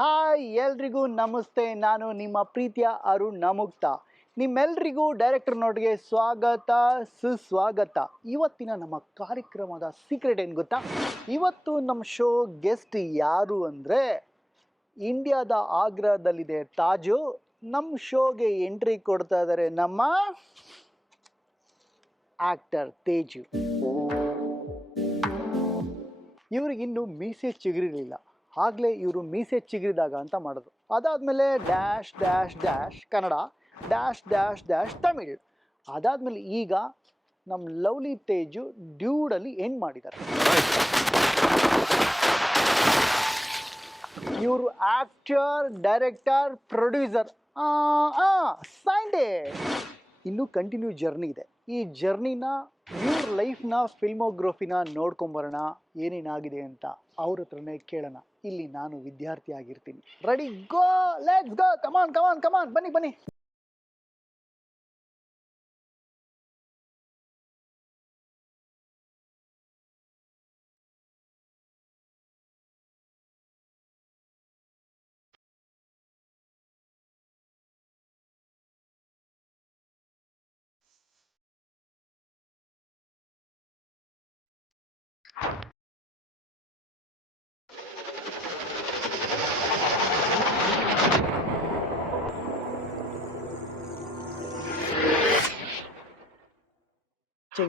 Hi ಎಲ್ರಿಗೂ ನಮಸ್ತೆ. ನಾನು ನಿಮ್ಮ ಪ್ರೀತಿಯ ಅರುಣ್ ನಮುಕ್ತ. ನಿಮ್ಮೆಲ್ರಿಗೂ ಡೈರೆಕ್ಟರ್ ನೋಟ್ಗೆ ಸ್ವಾಗತ ಸುಸ್ವಾಗತ. ಇವತ್ತಿನ ನಮ್ಮ ಕಾರ್ಯಕ್ರಮದ ಸೀಕ್ರೆಟ್ ಏನು ಗೊತ್ತಾ? ಇವತ್ತು ನಮ್ಮ ಶೋ ಗೆಸ್ಟ್ ಯಾರು ಅಂದರೆ, ಇಂಡಿಯಾದ ಆಗ್ರಾದಲ್ಲಿದೆ ತಾಜು. ನಮ್ಮ ಶೋಗೆ ಎಂಟ್ರಿ ಕೊಡ್ತಾ ಇದ್ದಾರೆ ನಮ್ಮ ಆಕ್ಟರ್ ತೇಜು. ಇವ್ರಿಗಿನ್ನೂ ಮೀಸೆ ಚಿಗುರಿರಲಿಲ್ಲ, ಆಗಲೇ ಇವರು ಮೀಸೆ ಚಿಗುರಿದಾಗ ಅಂತ ಮಾಡಿದ್ರು. ಅದಾದಮೇಲೆ dash dash dash Kannada, dash dash dash Tamil. ಅದಾದಮೇಲೆ ಈಗ ನಮ್ಮ ಲವ್ಲಿ ತೇಜು ಡ್ಯೂಡಲ್ಲಿ ಎಂಡ್ ಮಾಡಿದ್ದಾರೆ. ಇವರು ಆಕ್ಟರ್, ಡೈರೆಕ್ಟರ್, ಪ್ರೊಡ್ಯೂಸರ್, ಸಂಡೇ ಇನ್ನೂ ಕಂಟಿನ್ಯೂ ಜರ್ನಿ ಇದೆ. ಈ ಜರ್ನಿನ ಇವ್ರ ಲೈಫ್ನ ಫಿಲ್ಮೋಗ್ರಫಿನ ನೋಡ್ಕೊಂಬರೋಣ, ಏನೇನಾಗಿದೆ ಅಂತ ಅವ್ರ ಹತ್ರನೇ ಕೇಳೋಣ. ಇಲ್ಲಿ ನಾನು ವಿದ್ಯಾರ್ಥಿ ಆಗಿರ್ತೀನಿ. ರೆಡಿ, ಗೋ, ಲೆಟ್ಸ್ ಗೋ, ಕಮಾನ್ ಕಮಾನ್ ಕಮಾನ್, ಬನ್ನಿ ಬನ್ನಿ.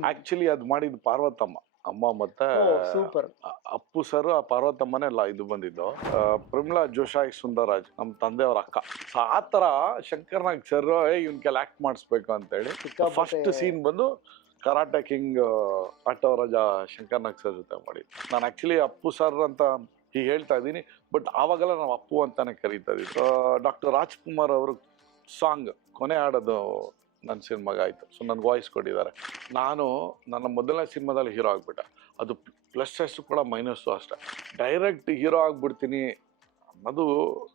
ಆಕ್ಚುಲಿ ಅದು ಮಾಡಿದ್ದು ಪಾರ್ವತಮ್ಮ ಅಮ್ಮ ಮತ್ತೆ ಸೂಪರ್. ಅಪ್ಪು ಸರ್, ಆ ಪಾರ್ವತಮ್ಮನೇ ಅಲ್ಲ ಇದು ಬಂದಿದ್ದು. ಪ್ರಮಿಳಾ ಜೋಶಾಯಿ ಸುಂದರರಾಜ್ ನಮ್ಮ ತಂದೆಯವ್ರ ಅಕ್ಕ. ಆ ತರ ಶಂಕರ್ ನಾಗ್ ಸರ್ ಇವನ್ ಕೆಲ ಆಕ್ಟ್ ಮಾಡಿಸ್ಬೇಕು ಅಂತ ಹೇಳಿ ಫಸ್ಟ್ ಸೀನ್ ಬಂದು karate king auto Raja Shankar Nag sir ಜೊತೆ ಮಾಡಿದ್ದು. ನಾನು ಆಕ್ಚುಲಿ ಅಪ್ಪು ಸರ್ ಅಂತ ಹೀಗೆ ಹೇಳ್ತಾ ಇದ್ದೀನಿ, ಬಟ್ ಆವಾಗೆಲ್ಲ ನಾವು ಅಪ್ಪು ಅಂತಾನೆ ಕರೀತಾ ಇದ್ವಿ. ಡಾಕ್ಟರ್ ರಾಜ್ಕುಮಾರ್ ಅವರು ಸಾಂಗ್ ಕೊನೆ ಹಾಡೋದು ನನ್ನ ಸಿನಿಮಾಗೆ ಆಯಿತು. ಸೊ ನನಗೆ ವಾಯ್ಸ್ ಕೊಟ್ಟಿದ್ದಾರೆ. ನಾನು ನನ್ನ ಮೊದಲನೇ ಸಿನಿಮಾದಲ್ಲಿ ಹೀರೋ ಆಗಿಬಿಟ್ಟೆ. ಅದು ಪ್ಲಸ್ಸು ಕೂಡ ಮೈನಸ್ಸು ಅಷ್ಟೇ. ಡೈರೆಕ್ಟ್ ಹೀರೋ ಆಗಿಬಿಡ್ತೀನಿ ಅನ್ನೋದು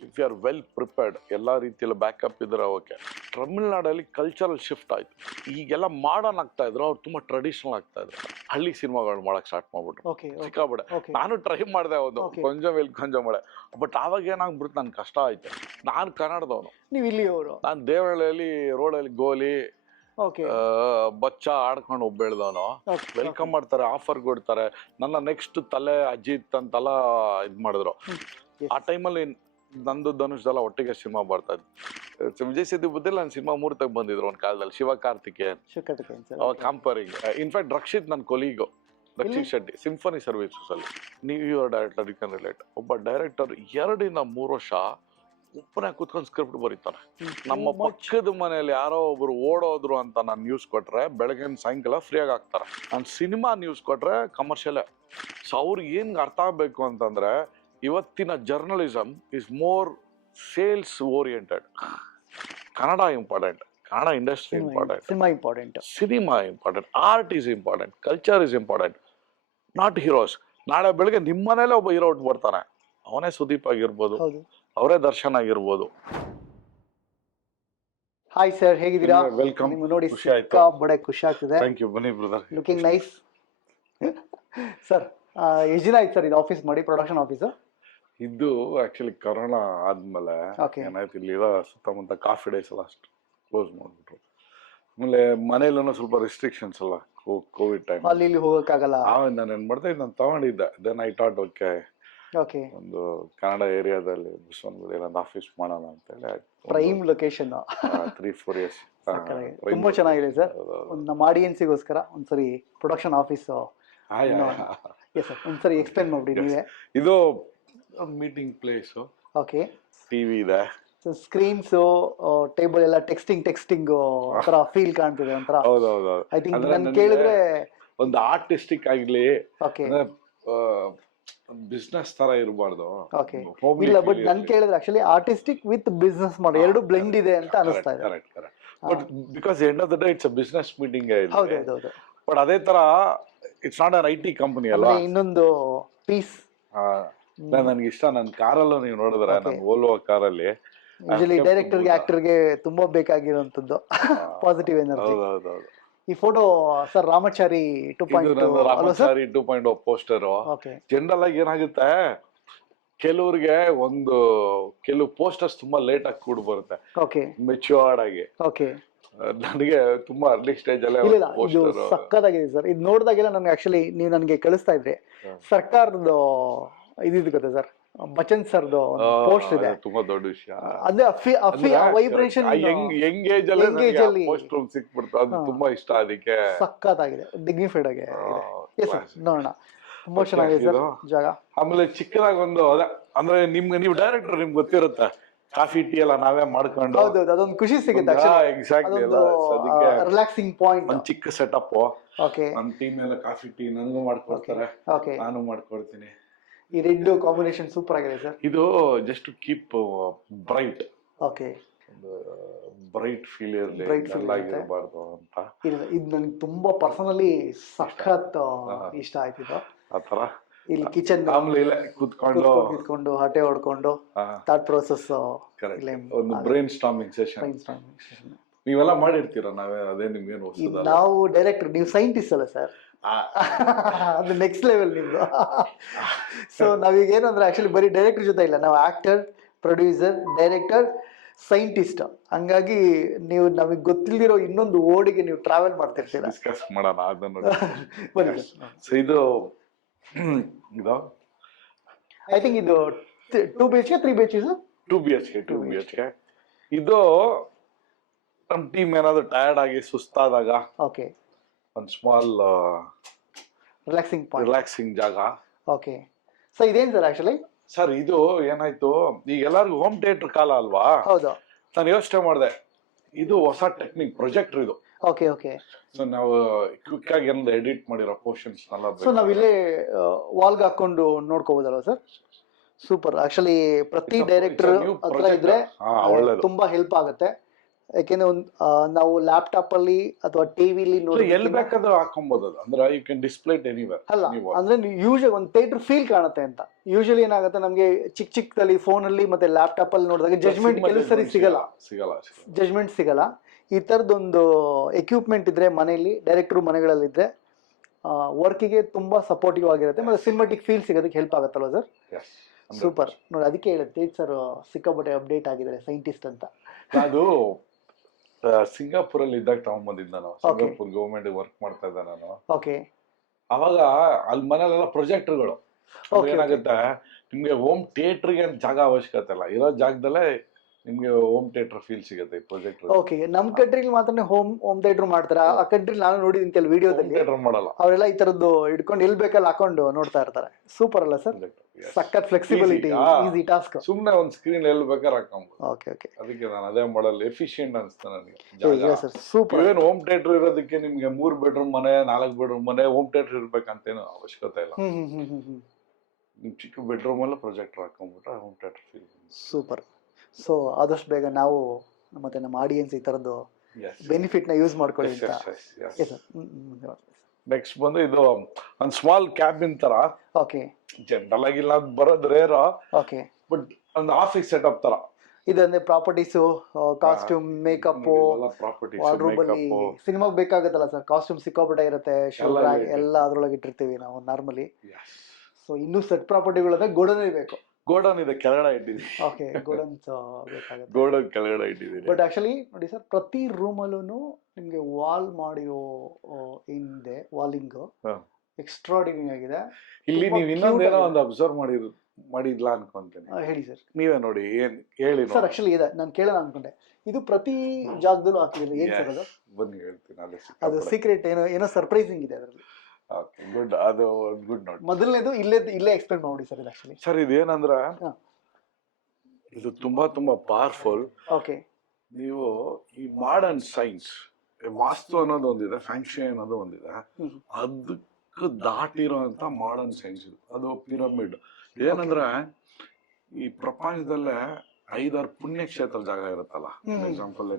if you are well prepared, ಎಲ್ಲ ರೀತಿಯಲ್ಲಿ ಬ್ಯಾಕಪ್ ಇದ್ರೆ ಓಕೆ. ತಮಿಳ್ನಾಡಲ್ಲಿ ಕಲ್ಚರಲ್ ಶಿಫ್ಟ್ ಆಯಿತು. ಈಗೆಲ್ಲ ಮಾಡರ್ನ್ ಆಗ್ತಾ ಇದ್ರು, ಅವ್ರು ತುಂಬ ಟ್ರೆಡಿಷನಲ್ ಆಗ್ತಾ ಇದ್ರು. ಹಳ್ಳಿ ಸಿನಿಮಾಗಳು ಮಾಡಕ್ಕೆ ಸ್ಟಾರ್ಟ್ ಮಾಡ್ಬಿಟ್ರು. ಸಿಕ್ಕಾಬಿಡೆ. ನಾನು ಟ್ರೈ ಮಾಡಿದೆ, ಒಂದು ಕೊಂಚ ಮಳೆ. ಬಟ್ ಆವಾಗ ಏನಾಗ್ಬಿಡ್ತು, ನನ್ಗೆ ಕಷ್ಟ ಆಯ್ತು. ನಾನು ಕನ್ನಡದವನು, ನೀವು ಇಲ್ಲಿಯವರು. ನಾನು ದೇವನಹಳ್ಳಿಯಲ್ಲಿ ರೋಡಲ್ಲಿ ಗೋಲಿ ಬಚ್ಚ ಆಡ್ಕೊಂಡು ಒಬ್ಬೆಳ್ದವನು. ವೆಲ್ಕಮ್ ಮಾಡ್ತಾರೆ, ಆಫರ್ ಕೊಡ್ತಾರೆ. ನನ್ನ ನೆಕ್ಸ್ಟ್ ತಲೆ ಅಜಿತ್ ಅಂತೆಲ್ಲ ಇದು ಮಾಡಿದ್ರು. ಆ ಟೈಮಲ್ಲಿ ನಂದು ಧನುಷ್ದೆಲ್ಲ ಒಟ್ಟಿಗೆ ಸಿನಿಮಾ ಬರ್ತಾ ಇತ್ತು. ವಿಜಯ್ ಸೇತುಪತಿಯಲ್ಲಿ ನನ್ನ ಸಿನಿಮಾ 3 ತಗ ಬಂದಿದ್ರು ಒಂದು ಕಾಲದಲ್ಲಿ. ಶಿವಕಾರ್ತಿಕೇಯನ್ ಅವಾಗ ಕಾಂಪರಿಂಗ್. ಇನ್ಫ್ಯಾಕ್ಟ್ ರಕ್ಷಿತ್ ನನ್ನ colleague, Rakshit Shetty, Symphony Services ಅಲ್ಲಿ. ನೀವು ಡೈರೆಕ್ಟರ್, ಯು ಕ್ಯಾನ್ ರಿಲೇಟ್. ಒಬ್ಬ ಡೈರೆಕ್ಟರ್ 2 ಇಂದ 3 ವರ್ಷ ಒಬ್ಬನೇ ಕೂತ್ಕೊಂಡು ಸ್ಕ್ರಿಪ್ಟ್ ಬರೀತಾನೆ. ನಮ್ಮ ಪಕ್ಕದ ಮನೆಯಲ್ಲಿ ಯಾರೋ ಒಬ್ರು ಓಡೋದ್ರು ಅಂತ ನಾನು ನ್ಯೂಸ್ ಕೊಟ್ರೆ ಬೆಳಗಿನ ಸಾಯಂಕಾಲ ಫ್ರೀಯಾಗಿ ಆಗ್ತಾರೆ. ನಾನು ಸಿನಿಮಾ ನ್ಯೂಸ್ ಕೊಟ್ರೆ ಕಮರ್ಷಿಯಲೇ. ಸೊ ಅವ್ರಿಗೆ ಏನ್ ಅರ್ಥ ಆಗ್ಬೇಕು ಅಂತಂದ್ರೆ, ಇವತ್ತಿನ journalism is more sales oriented. Kannada important, Kannada industry important, cinema important, art is important, culture is important, not heroes. ನಾಳೆ ಬೆಳಗ್ಗೆ ನಿಮ್ಮ ಮನೇಲೆ ಒಬ್ಬ ಹೀರೋ ಬರ್ತಾನೆ, ಅವನೇ ಸುದೀಪ್ ಆಗಿರ್ಬೋದು, ಅವರೇ ದರ್ಶನ್ ಆಗಿರ್ಬೋದು. ಹಾಯ್ ಸರ್, ಹೇಗಿದ್ದೀರಾ? ವೆಲ್ಕಮ್. ನೋಡಿ ಖುಷಿ ಆಯ್ತು, ಬಡೆ ಖುಷಿ ಆಗ್ತಿದೆ. Thank you. ಬನ್ನಿ ಬ್ರದರ್, ಲುಕಿಂಗ್ ನೈಸ್. ಸರ್, ಎಷ್ಟು ದಿನ ಆಯ್ತು ಸರ್ ಇದು ಆಫೀಸ್ ಮಾಡಿ, ಪ್ರೊಡಕ್ಷನ್ ಆಫೀಸು? ಇದು ಆಕ್ಚುಲಿ ಕೊರೋನಾ ಆದ್ಮೇಲೆ ಏನಾಯ್ತು, ಇಲ್ಲಿರೋ ಸುತ್ತಮುತ್ತ ಕಾಫಿ ಡೇಸ್ ಎಲ್ಲ ಅಷ್ಟು ಕ್ಲೋಸ್ ಮಾಡ್ಬಿಟ್ರು. ಆಮೇಲೆ ಮನೇಲೂ ಸ್ವಲ್ಪ ರಿಸ್ಟ್ರಿಕ್ಷನ್ಸ್ ಅಲ್ಲ, ಕೋವಿಡ್ ಟೈಮ್ ಅಲ್ಲಿ ಇಲ್ಲಿ ಹೋಗಕ್ಕಾಗಲ್ಲ. ನಾನು ಏನ್ ಮಾಡ್ದೆ, ನಾನು ತಗೊಂಡಿದ್ದೆ. ದೆನ್ ಐ ಥಾಟ್ ಓಕೆ, ಒಂದು ಕನ್ನಡ ಏರಿಯಾದಲ್ಲಿ ಒಂದು ಆಫೀಸ್ ಮಾಡೋಣ ಅಂತ ಹೇಳಿ. ಪ್ರೈಮ್ ಲೊಕೇಶನ್, 3-4 years ತುಂಬಾ ಚೆನ್ನಾಗಿದೆ ಸರ್. ನಮ್ಮ ಆಡಿಯನ್ಸಿಗೋಸ್ಕರ ಒಂದ್ಸರಿ ಪ್ರೊಡಕ್ಷನ್ ಆಫೀಸ್ ಒಂದ್ಸರಿ ಎಕ್ಸ್ಪ್ಲೇನ್ ಮಾಡ್ಬಿಡಿ ನೀವೇ. ಇದು ಮೀಟಿಂಗ್ ಪ್ಲೇಸ್. ಓಕೆ, ಟಿವಿ ಇದೆ, ಸ್ಕ್ರೀನ್ಸ್, ಟೇಬಲ್ ಎಲ್ಲ ಟೆಕ್ಸ್ಟಿಂಗ್ ತರ ಫೀಲ್ ಕಾಣ್ತಿದೆ ಒಂಥರ. ಐ ಥಿಂಕ್ ನಾನು ಕೇಳಿದ್ರೆ ಒಂದು ಆರ್ಟಿಸ್ಟಿಕ್ ಆಗ್ಲಿ, ಓಕೆ, ಬಿಸ್ನೆಸ್ ತರ ಇರಬಾರ್ದು. ಓಕೆ, ಇಲ್ಲ ಬಟ್ ನಾನು ಕೇಳಿದ್ರೆ ಆಕ್ಚುಲಿ ಆರ್ಟಿಸ್ಟಿಕ್ ವಿತ್ ಬಿಸ್ನೆಸ್ ಮಾಡೋ ಎರಡು ಬ್ಲೆಂಡ್ ಇದೆ ಅಂತ ಅನಿಸ್ತಾ ಇದೆ. Correct. But because end of the day it's a business meeting. ಹೌದು. ಬಟ್ ಅದೇ ತರ it's not an IT company ಅಲ್ಲ. ಇನ್ನೊಂದು ಪೀಸ್ ನನ್ಗೆ ಇಷ್ಟ. ನನ್ನ ಕಾರಲ್ಲೂ ನೀವು ನೋಡಿದ್ರೆ, ನಾನು ಓಲ್ವೋ ಕಾರಲ್ಲಿ ಯೂಶಲಿ ಡೈರೆಕ್ಟರ್ಗೆ ಆಕ್ಟರ್ಗೆ ತುಂಬಾ ಬೇಕಾಗಿರುವಂತದ್ದು ಪಾಸಿಟಿವ್ ಎನರ್ಜಿ. ಈ photo sir Ramachari 2.0 poster. General ಆಗಿ ಏನಾಗುತ್ತೆ, ಕೆಲವ್ರಿಗೆ ಕೆಲವು ಪೋಸ್ಟರ್ಸ್ ತುಂಬಾ ಲೇಟ್ ಆಗಿ ಕೂಡ ಬರುತ್ತೆ, ಓಕೆ ಮೆಚ್ಯೂರ್ಡ್ ಆಗಿ. ಓಕೆ. ನನಗೆ ತುಂಬಾ ಅರ್ಲಿ ಸ್ಟೇಜ್ ಅಲ್ಲೇ ಇಲ್ಲ ಇದು ಪೋಸ್ಟರ್ ಸಕ್ಕತ್ತಾಗಿದೆ ಸರ್. ಇದು ನೋಡಿದಾಗೆಲ್ಲ ನನಗೆ ಆಕ್ಚುಲಿ ನೀವು ನನಗೆ ಕಳಿಸ್ತಾ ಇದ್ರಿ, ಸರ್ಕಾರದ ಇದಿದ್ದು ಗೊತ್ತಾ ಸರ್, ಬಚ್ಚನ್ ಸರ್ದು ಪೋಸ್ಟ್ ಇದೆ, ತುಂಬಾ ದೊಡ್ಡ ವಿಷಯ. ಅದೇ ವೈಬ್ರೇಷನ್ ಯಂಗ್ ಏಜ್ ಅಲ್ಲಿ ಪೋಸ್ಟರ್ ಸಿಕ್ಬಿಡ್ತು, ಅದು ತುಂಬಾ ಇಷ್ಟ. ಅದಕ್ಕೆ ಸಕ್ಕತ್ತಾಗಿದೆ, ಡಿಗ್ನಿಫೈಡ್ ಆಗಿ ಇದೆ. ನೋಡೋಣ, ತುಂಬಾ ಚೆನ್ನಾಗಿದೆ ಸರ್ ಜಾಗ. ಆಮೇಲೆ ಚಿಕ್ಕದಾಗಿ ಒಂದು ಅಂದ್ರೆ ನೀವು ಡೈರೆಕ್ಟರ್, ನಿಮ್ಗೆ ಗೊತ್ತಿರುತ್ತೆ, ಕಾಫಿ ಟೀ ಎಲ್ಲ ನಾವೇ ಮಾಡ್ಕೊಂಡು. ಹೌದೌದು, ಅದೊಂದು ಖುಷಿ ಸಿಗುತ್ತೆ, ಎಕ್ಸಾಕ್ಟ್ಲಿ. Relaxing point. ಒಂದು ಚಿಕ್ಕ ಸೆಟಪ್. ಓಕೆ. ನನ್ನ ಟೀಮ್ ಎಲ್ಲ ಕಾಫಿ ಟೀ ನನಗೂ ಮಾಡ್ಕೊಡ್ತಾರೆ, ಓಕೆ, ನಾನು ಮಾಡ್ಕೊಡ್ತೀನಿ. ಈ ರೆಡ್ ಕಾಂಬಿನೇಷನ್ ಸೂಪರ್ ಆಗಿದೆ ಸರ್. ಇದು just keep bright. Okay. Bright feel ಇರಲಿ, ಆಗಿರಬಾರ್ದು ಅಂತ. ಇದು ನನಗೆ ತುಂಬಾ ಪರ್ಸನಲಿ ಸಖತ್ ಇಷ್ಟ ಆಯ್ತಿದ್ದು. ಆತರ ಇಲ್ಲಿ ಕಿಚನ್ ಕೂತ್ಕೊಂಡು ಹಟೆ ಹೊಡ್ಕೊಂಡು ಥಾಟ್ ಪ್ರೋಸೆಸ್, ಒಂದು ಬ್ರೈನ್ ಸ್ಟಾರ್ಮಿಂಗ್ ಸೆಷನ್ ನೀವೆಲ್ಲ ಮಾಡಿರ್ತೀರಾ? ನಾವೇ ಅದೇ ನಿಮ್ಗೆ ನಾವು ಡೈರೆಕ್ಟರ್, ನೀವು ಸೈಂಟಿಸ್ಟ್ ಅಲ್ಲ ಸರ್, ಅದು ನೆಕ್ಸ್ಟ್ ಲೆವೆಲ್ ನಿಮ್ದು. ಸೊ ನಾವೀಗ ಏನು ಅಂದ್ರೆ ಆಕ್ಚುಲಿ ಬರೀ ಡೈರೆಕ್ಟರ್ ಜೊತೆ ಇಲ್ಲ, ನಾವು ಆಕ್ಟರ್, ಪ್ರೊಡ್ಯೂಸರ್, ಡೈರೆಕ್ಟರ್, ಸೈಂಟಿಸ್ಟ್. ಹಂಗಾಗಿ ನೀವು ನಮಗೆ ಗೊತ್ತಿಲ್ದಿರೋ ಇನ್ನೊಂದು ಓಡಿಗೆ ನೀವು ಟ್ರಾವೆಲ್ ಮಾಡ್ತಿರ್ತೀರ. ಡಿಸ್ಕಸ್ ಮಾಡೋಣ ಅದನ್ನು. ಇದು ಐ ಥಿಂಕ್ ಇದು 2 BHK 3 BHK ಸರ್? 2 BHK. ಇದು ನಮ್ಮ ಟೀಮ್ ಏನಾದ್ರು ಟಯರ್ಡ್ ಆಗಿ ಸುಸ್ತಾದಾಗ ಓಕೆ, ಒಂದು ಸ್ಮಾಲ್ ರಿಲ್ಯಾಕ್ಸಿಂಗ್ ಜಾಗ. ಓಕೆ. ಸೊ ಇದೇನು ಸರ್ ಆಕ್ಚುಲಿ? ಸರ್ ಇದು ಏನಾಯ್ತು, ಈಗ ಎಲ್ಲರಿಗೂ ಹೋಮ್ ಥಿಯೇಟರ್ ಕಾಲ ಅಲ್ವಾ? ಹೌದು. ನಾನು ಯೋಚನೆ ಮಾಡಿದೆ, ಇದು ಹೊಸ ಟೆಕ್ನಿಕ್, ಪ್ರೊಜೆಕ್ಟರ್ ಇದು. Okay okay. ಸೊ ನಾವು ಕ್ವಿಕ್ ಆಗಿ ಏನಾದ್ರು ಎಡಿಟ್ ಮಾಡಿರೋ ಪೋರ್ಷನ್ಸ್ ಎಲ್ಲ, ಸೊ ನಾವು ಇಲ್ಲೇ ವಾಲ್ಗೆ ಹಾಕೊಂಡು ನೋಡ್ಕೋಬೋದಲ್ವ ಸರ್? ಸೂಪರ್. ಆಕ್ಚುಲಿ ಪ್ರತಿ ಡೈರೆಕ್ಟರ್ ಹತ್ರ ಇದ್ರೆ ತುಂಬಾ ಹೆಲ್ಪ್ ಆಗುತ್ತೆ. ಯಾಕೆಂದ್ರೆ ನಾವು ಲ್ಯಾಪ್ಟಾಪ್ ಅಲ್ಲಿ ಅಥವಾ ಟಿವಿಲಿ ನೋಡಿ ಎಲ್ಲಿ ಬೇಕಾದ್ರೂ ಹಾಕೊಬಹುದು. ಅಂದ್ರೆ you can display it anywhere. ಅಲ್ಲ ಅಂದ್ರೆ ಯೂಶಲಿ ಒಂದು ಥಿಯೇಟರ್ ಫೀಲ್ ಕಾಣುತ್ತೆ ಅಂತ. ಯೂಶಲಿ ಏನಾಗುತ್ತೆ, ನಮ್ಗೆ ಚಿಕ್ಕದಲ್ಲಿ ಫೋನ್ ಅಲ್ಲಿ ಮತ್ತೆ ಲ್ಯಾಪ್ಟಾಪ್ ಅಲ್ಲಿ ನೋಡಿದಾಗ ಜಜ್ಮೆಂಟ್ ಕೆಲವು ಸರಿ ಸಿಗಲ್ಲ. ಜಜ್ಮೆಂಟ್ ಸಿಗಲ್ಲ. ಈ ತರದೊಂದು ಎಕ್ವಿಪ್ಮೆಂಟ್ ಇದ್ರೆ ಮನೆಯಲ್ಲಿ, ಡೈರೆಕ್ಟರ್ ಮನೆಗಳಲ್ಲಿದ್ರೆ ವರ್ಕಿಗೆ ತುಂಬಾ ಸಪೋರ್ಟಿವ್ ಆಗಿರುತ್ತೆ, ಮತ್ತೆ ಸಿನಿಮಾಟಿಕ್ ಫೀಲ್ ಸಿಗೋದಕ್ಕೆ ಹೆಲ್ಪ್ ಆಗುತ್ತಲ್ವ ಸರ್? ಸೂಪರ್. ನೋಡಿ, ಅದಕ್ಕೆ ಹೇಳಿದೆ ತೇಜ್ ಸರ್ ಸಿಕ್ಕಾಪಟ್ಟೆ ಅಪ್ಡೇಟ್ ಆಗಿದ್ದಾರೆ, ಸೈಂಟಿಸ್ಟ್ ಅಂತ. ಅದು ಸಿಂಗಾಪುರ್ ಅಲ್ಲಿ ಇದ್ದಾಗ ತಗೊಂಡ್ಬಂದಿದ್ದ ನಾನು. ಸಿಂಗಾಪುರ್ ಗವರ್ಮೆಂಟ್ ವರ್ಕ್ ಮಾಡ್ತಾ ಇದ್ದೆ ನಾನು. ಓಕೆ. ಅವಾಗ ಅಲ್ಲಿ ಮನೇಲೆಲ್ಲ ಪ್ರೊಜೆಕ್ಟರ್ಗಳು. ಏನಾಗುತ್ತೆ, ನಿಮ್ಗೆ ಹೋಮ್ ಥಿಯೇಟರ್ಗೆ ಜಾಗ ಅವಶ್ಯಕತೆ ಇಲ್ಲ, ಇರೋ ಜಾಗದಲ್ಲೇ ನಿಮ್ಗೆ ಹೋಮ್ ಥಿಯೇಟರ್ ಫೀಲ್ ಸಿಗುತ್ತೆ ಪ್ರೊಜೆಕ್ಟರ್. ಓಕೆ. ನಮ್ ಕಂಟ್ರಿಲಿ ಮಾತ್ರ ಹೋಮ್ ಥಿಯೇಟರ್ ಮಾಡ್ತಾರೆ. ಆ ಕಂಟ್ರಿ ನಾನು ನೋಡಿದ್ದೀನಿ ಕೆಲವು ವಿಡಿಯೋದಲ್ಲಿ, ಮಾಡಲ್ಲ ಅವರೆಲ್ಲ ಈ ತರದ್ದು ಇಟ್ಕೊಂಡು ಎಲ್ಲಿ ಬೇಕಲ್ಲಿ ಹಾಕೊಂಡು ನೋಡ್ತಾ ಇರ್ತಾರೆ. ಸೂಪರ್ ಅಲ್ಲ ಸರ್? ಸಖತ್ ಫ್ಲೆಕ್ಸಿಬಿಲಿಟಿ, ಈಸಿ ಟಾಸ್ಕ್. ಸುಮ್ನೆ ಒಂದ್ ಸ್ಕ್ರೀನ್ ಎಲ್ಲಿ ಬೇಕಾದ್ರೆ ಹಾಕೊಂಬೋದು. Okay okay. ಅದಕ್ಕೆ ನಾನು ಅದೇ ಮಾಡಲ್ ಎಫಿಷಿಯಂಟ್ ಅನ್ಸ್ತಾ ನನಗೆ. ಸೂಪರ್. ಏನು ಹೋಮ್ ಥಿಯೇಟರ್ ಇರೋದಕ್ಕೆ ನಿಮ್ಗೆ 3 ಬೆಡ್ರೂಮ್ ಮನೆ, 4 ಬೆಡ್ರೂಮ್ ಮನೆ, ಹೋಮ್ ಥಿಯೇಟರ್ ಇರ್ಬೇಕಂತೇನು ಅವಶ್ಯಕತೆ ಇಲ್ಲ. ನಿಮ್ ಚಿಕ್ಕ ಬೆಡ್ರೂಮ್ ಅಲ್ಲ ಪ್ರೊಜೆಕ್ಟರ್ ಹಾಕೊಂಡ್ಬಿಟ್ರೆ home theatre feel. Super. So ಆದಷ್ಟು ಬೇಗ ನಾವು ಮತ್ತೆ ನಮ್ಮ ಆಡಿಯನ್ಸ್ ಈ ತರದ್ದು ಬೆನಿಫಿಟ್ ನ ಯೂಸ್ ಮಾಡ್ಕೊಳ್ಳಿ ಅಂತ. ನೆಕ್ಸ್ಟ್ ಬಂದು ಇದು ಒಂದು ಸ್ಮಾಲ್ ಕ್ಯಾಬಿನ್ ತರ. ಓಕೆ. ಜನರಲ್ ಆಗಿ ಇಲ್ಲ ಬರೋದು ರೇರ್. ಓಕೆ. ಬಟ್ ಒಂದು ಆಫೀಸ್ ಸೆಟಪ್ ತರ. ಇದಂದ್ರೆ ಪ್ರಾಪರ್ಟೀಸು, ಕಾಸ್ಟ್ಯೂಮ್, ಮೇಕಪ್, ವಾರ್ಡ್ರೋಬ್ ಅಲ್ಲಿ ಸಿನಿಮಾಗ್ ಬೇಕಾಗತ್ತಲ್ಲ ಸರ್, ಕಾಸ್ಟ್ಯೂಮ್ ಸಿಕ್ಕಾಪಟ್ಟೆ ಇರುತ್ತೆ, ಎಲ್ಲ ಅದ್ರೊಳಗೆ ಇಟ್ಟಿರ್ತೀವಿ ನಾವು ನಾರ್ಮಲಿ. ಸೊ ಇನ್ನೂ ಸೆಟ್ ಪ್ರಾಪರ್ಟಿಗಳಂದ್ರೆ ಗೋಡನ್ ಬೇಕು. ಗೋಡನ್ ಇದೆ, ಕೆಳಗಡೆ ಇಟ್ಟಿದ್ದೀವಿ. ಓಕೆ, ಗೋಡನ್ ಬೇಕಾಗುತ್ತೆ. ಗೋಡನ್ ಕೆಳಗಡೆ ಇಟ್ಟಿದ್ದೀವಿ. ಬಟ್ ಆಕ್ಚುಲಿ ನೋಡಿ ಸರ್, ಪ್ರತಿ ರೂಮಲ್ಲೂ ನಿಮ್ಗೆ ವಾಲ್ ಮಾಡಿರೋ ಏನಿದೆ ವಾಲಿಂಗ್ ಎಕ್ಸ್ಟ್ರಾರ್ಡಿನರಿ ಆಗಿದೆ. ಇಲ್ಲಿ ನೀವು ಇನ್ನೊಂದೇನೋ ಒಂದು ಅಬ್ಸರ್ವ್ ಮಾಡಿದ್ಲಾ ಅನ್ಕೊಂತೇನೆ. ಹೇಳಿ ಸರ್. ನೀವೇ ನೋಡಿ, ಏನ್ ಹೇಳಿ ಸರ್. ಆಕ್ಚುಲಿ ಇದೆ, ನಾನು ಕೇಳೋಣ ಅನ್ಕೊಂಡೆ. ಇದು ಪ್ರತಿ ಜಾಗದಲ್ಲೂ ಹಾಕಿದ್ರೆ ಏನ್ ಸರ್ ಅದು? ಬನ್ನಿ ಹೇಳ್ತೀನಿ. ಅದು ಸೀಕ್ರೆಟ್ ಏನೋ ಸರ್ಪ್ರೈಸಿಂಗ್ ಇದೆ ಅದರಲ್ಲಿ. Okay, good. ಅದು ಗುಡ್ ನೋಟ್. ಮೊದಲನೇದು ಇಲ್ಲೇ ಎಕ್ಸ್ಪ್ಲೇನ್ ಮಾಡಿ ಸರ್. ಇದು ಆಕ್ಚುಲಿ ಸರ್ ಇದೇನಂದ್ರೆ, ಇದು ತುಂಬಾ ಪವರ್ಫುಲ್. ಓಕೆ. ನೀವು ಈ ಮಾಡರ್ನ್ ಸೈನ್ಸ್, ವಾಸ್ತು ಅನ್ನೋದು ಒಂದಿದೆ, ಫ್ಯಾಂಕ್ಷಿ ಅನ್ನೋದು ಒಂದಿದೆ, ಅದಕ್ಕೆ ದಾಟಿರುವಂತ ಮಾಡರ್ನ್ ಸೈನ್ಸ್ ಇದು. ಅದು ಪಿರಮಿಡ್. ಏನಂದ್ರೆ, ಈ ಪ್ರಪಂಚದಲ್ಲೇ 5-6 ಪುಣ್ಯಕ್ಷೇತ್ರ ಜಾಗ ಇರುತ್ತಲ್ಲ. ಎಕ್ಸಾಂಪಲ್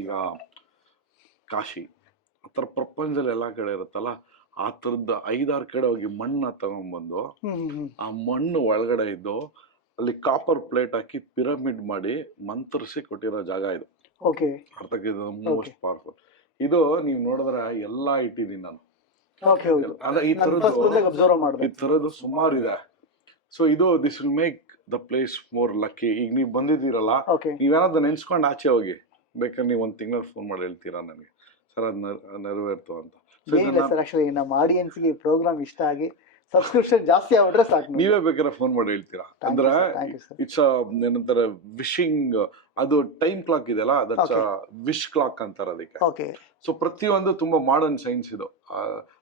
ಈಗ ಕಾಶಿ ಆ ಥರ ಪ್ರಪಂಚದಲ್ಲಿ ಎಲ್ಲಾ ಕಡೆ ಇರುತ್ತಲ್ಲ, ಆ ಥರದ್ದು 5-6 ಕಡೆ ಹೋಗಿ ಮಣ್ಣ ತಗೊಂಡ್ಬಂದು ಆ ಮಣ್ಣು ಒಳಗಡೆ ಇದ್ದು ಅಲ್ಲಿ ಕಾಪರ್ ಪ್ಲೇಟ್ ಹಾಕಿ ಪಿರಮಿಡ್ ಮಾಡಿ ಮಂತ್ರಿಸಿ ಕೊಟ್ಟಿರೋ ಜಾಗ ಇದು. ಅರ್ಥಕ್ಕೆ ಮೋಸ್ಟ್ ಪವರ್ಫುಲ್. ಇದು ನೀವು ನೋಡಿದ್ರೆ ಎಲ್ಲಾ ಇಟ್ಟಿದ್ದೀನಿ ನಾನು. ಈ ತರದ್ದು ಸುಮಾರು ಇದೆ. ಸೊ ಇದು this will make the place more lucky. ಈಗ ನೀವು ಬಂದಿದ್ದೀರಲ್ಲ, ಓಕೆ ನೀವೇನಾದ್ರು ನೆನ್ಸ್ಕೊಂಡು ಆಚೆ ಹೋಗಿ, ಬೇಕಾದ್ರೆ ನೀವು ಒಂದು ತಿಂಗಳು ಫೋನ್ ಮಾಡಿ ಹೇಳ್ತೀರಾ ನನಗೆ, ಸರ್ ಅದು ನೆರವೇರ್ತು ಅಂತ. ಏನಿಲ್ಲ ಸರ್, ಆಕ್ಚುಲಿ ನಮ್ಮ ಆಡಿಯನ್ಸ್ಗೆ ಈ ಪ್ರೋಗ್ರಾಮ್ ಇಷ್ಟ ಆಗಿ ಸಬ್ಸ್ಕ್ರಿಪ್ಷನ್ ಜಾಸ್ತಿ ಆಗ್ಬಿಟ್ರೆ ಸಾಕು. ನೀವೇ ಬೇಕಾದ್ರೆ ಫೋನ್ ಮಾಡಿ ಹೇಳ್ತೀರಾ. ಅಂದ್ರೆ ಇಟ್ಸ್ ಏನಂತಾರೆ ವಿಶಿಂಗ್, ಅದು ಟೈಮ್ ಕ್ಲಾಕ್ ಇದೆಯಲ್ಲ, ದಟ್ಸ್ ವಿಶ್ ಕ್ಲಾಕ್ ಅಂತಾರೆ ಅದಕ್ಕೆ. ಓಕೆ. ಸೊ ಪ್ರತಿಯೊಂದು ತುಂಬಾ ಮಾಡರ್ನ್ ಸೈನ್ಸ್ ಇದು.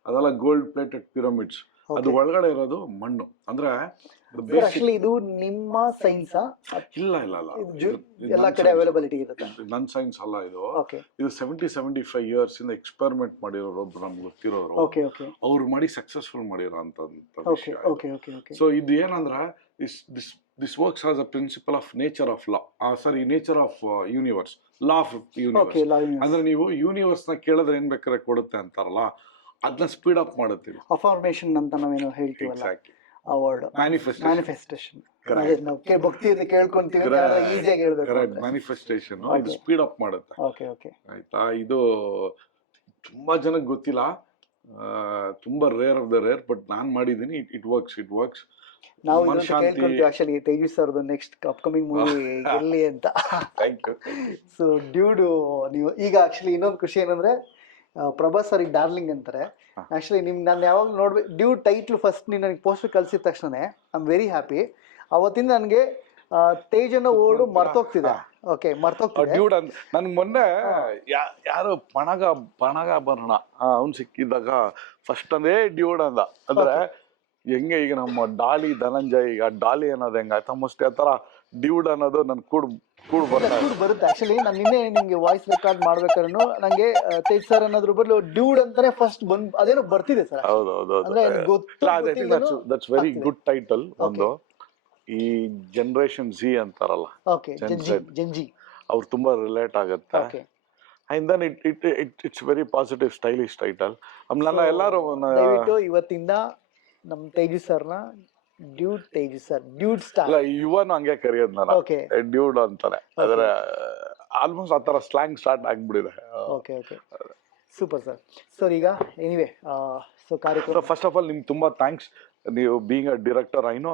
ಅದೆಲ್ಲ ಗೋಲ್ಡ್ ಪ್ಲೇಟೆಡ್ ಪಿರಮಿಡ್ಸ್. ಅದು ಒಳಗಡೆ ಇರೋದು ಮಣ್ಣು. ಅಂದ್ರೆ ಇದು ನಿಮ್ಮ ಸೈನ್ಸ್? ಇಲ್ಲ ಇಲ್ಲ ಇಲ್ಲ, ಎಲ್ಲ ಕಡೆ ಅವೈಲಬಿಲಿಟಿ ಇರುತ್ತೆ. ನನ್ ಸೈನ್ಸ್ ಅಲ್ಲ ಇದು. ಇದು 70-75 years ಇಂದ ಎಕ್ಸ್ಪೆರಿಮೆಂಟ್ ಮಾಡಿರೋರು ಒಬ್ರು ನಮ್ಗೆ ಗೊತ್ತಿರೋರು, ಅವ್ರು ಮಾಡಿ ಸಕ್ಸಸ್ಫುಲ್ ಮಾಡಿರೋ ಅಂತ ವಿಷಯ. ಸೊ ಇದು ಏನಂದ್ರೆ this works as a principle of nature of law, sorry nature of universe, law of universe. ಅಂದ್ರೆ ನೀವು ಯೂನಿವರ್ಸ್ ನ ಕೇಳಿದ್ರೆ ಏನ್ ಬೇಕಾದ್ರೆ ಕೊಡುತ್ತೆ ಅಂತಾರಲ್ಲ, ಅದನ್ನ ಸ್ಪೀಡ್ ಅಪ್ ಮಾಡುತ್ತೆ. ಅಫರ್ಮೇಷನ್ ಅಂತ ನಾವೇನು ಹೇಳ್ತೀವಲ್ಲ, ಆ ವರ್ಡ್ ಮ್ಯಾನಿಫೆಸ್ಟೇಷನ್. ಭಕ್ತಿಯಿಂದ ಕೇಳ್ಕೊಂತೀವಿ, ಈಸಿಯಾಗಿ ಹೇಳ್ಬೇಕು. ಮ್ಯಾನಿಫೆಸ್ಟೇಷನ್ ಇದು ಸ್ಪೀಡ್ ಅಪ್ ಮಾಡುತ್ತೆ. ಆಯ್ತಾ? ಇದು ತುಂಬಾ ಜನಕ್ಕೆ ಗೊತ್ತಿಲ್ಲ, ತುಂಬಾ rare of the rare, but ನಾನ್ ಮಾಡಿದೀನಿ. It works. ನಾವು ಕೇಳ್ಕೊಂತೀವಿ ಆಕ್ಚುಲಿ ತೇಜಸ್ ಸರ್ದು ನೆಕ್ಸ್ಟ್ ಅಪ್ಕಮಿಂಗ್ ಮೂವಿ ಎಲ್ಲಿ ಅಂತ. ಸೊ ಡ್ಯೂಡ್, ನೀವು ಈಗ ಆಕ್ಚುಲಿ ಇನ್ನೊಂದು ಖುಷಿ ಏನಂದ್ರೆ, ಪ್ರಭಾಸ್ ಸರ್ ಡಾರ್ಲಿಂಗ್ ಅಂತಾರೆ. ಆಕ್ಚುಲಿ ನಾನು ಯಾವಾಗ ನೋಡ್ಬೇಕು ಡ್ಯೂಡ್ ಟೈಟ್ಲ್ ಫಸ್ಟ್ ನೀನು ನನಗೆ ಪೋಸ್ಟರ್ ಕಳಿಸಿದ ತಕ್ಷಣ ಐ ಆಮ್ ವೆರಿ ಹ್ಯಾಪಿ. ಅವತ್ತಿಂದ ನನಗೆ ತೇಜನ ಓಡು ಮರ್ತೋಗ್ತಿದೆ. ಓಕೆ, ಮರ್ತೋಗ್ತಿದೆ. ಡ್ಯೂಡ್ ಅಂತ ನನ್ಗೆ ಮೊನ್ನೆ ಯಾರು ಪಣಗಾಭರಣ ಅವ್ನು ಸಿಕ್ಕಿದಾಗ ಫಸ್ಟ್ ಅಂದೇ ಡ್ಯೂಡ್ ಅಂದ. ಅಂದ್ರೆ ಹೆಂಗೆ ಈಗ ನಮ್ಮ ಡಾಲಿ ಧನಂಜಯ್, ಈಗ ಡಾಲಿ ಅನ್ನೋದು ಹೆಂಗಾಯ್ತು ಮೋಸ್ಟ್ಲಿ ಆ ಥರ ಡ್ಯೂಡ್ ಅನ್ನೋದು ನನ್ ಕೂಡ್ ಬರುತ್ತೆ. ಆಕ್ಚುಲಿ ನಾನು ನಿನ್ನೆ ನಿಮ್ಗೆ ವಾಯ್ಸ್ ರೆಕಾರ್ಡ್ ಮಾಡ್ಬೇಕಾದ್ರೂ ನಂಗೆ ತೇಜ್ ಸರ್ ಅನ್ನೋದ್ರ ಬದಲು ಡ್ಯೂಡ್ ಅಂತಾನೆ ಫಸ್ಟ್ ಬಂದ್ ಅದೇನೋ ಬರ್ತಿದೆ sir. That's very good title. ಒಂದು ಈ ಜನರೇಷನ್ ಜಿ ಅಂತಾರಲ್ಲ, ಜೆನ್ಜಿ, ಅವ್ರು ತುಂಬಾ ರಿಲೇಟ್ ಆಗುತ್ತೆ. And then it's very positive, stylish title. ನನ್ನ ಎಲ್ಲರೂ ಇವತ್ತಿಂದ ನಮ್ ತೇಜಸ್ ಸರ್ನ dude Tejas sir, dude star. ಯುವನು ಹಂಗೆ ಕರೆಯೋದು ನಾನು, ಡ್ಯೂಡ್ ಅಂತಾನೆ. ಆದ್ರೆ ಆಲ್ಮೋಸ್ಟ್ ಆ ತರ ಸ್ಲ್ಯಾಂಗ್ ಸ್ಟಾರ್ಟ್ ಆಗ್ಬಿಟ್ಟಿದೆ. Okay, super sir. ಸರ್ ಈಗ ಎನಿವೆ, ಸೊ ಕಾರ್ಯಕ್ರಮ ಫಸ್ಟ್ ಆಫ್ ಆಲ್ ನಿಮ್ಗೆ ತುಂಬಾ ಥ್ಯಾಂಕ್ಸ್. ನೀವು ಬೀಯಿಂಗ್ ಅ ಡೈರೆಕ್ಟರ್, ಐನೋ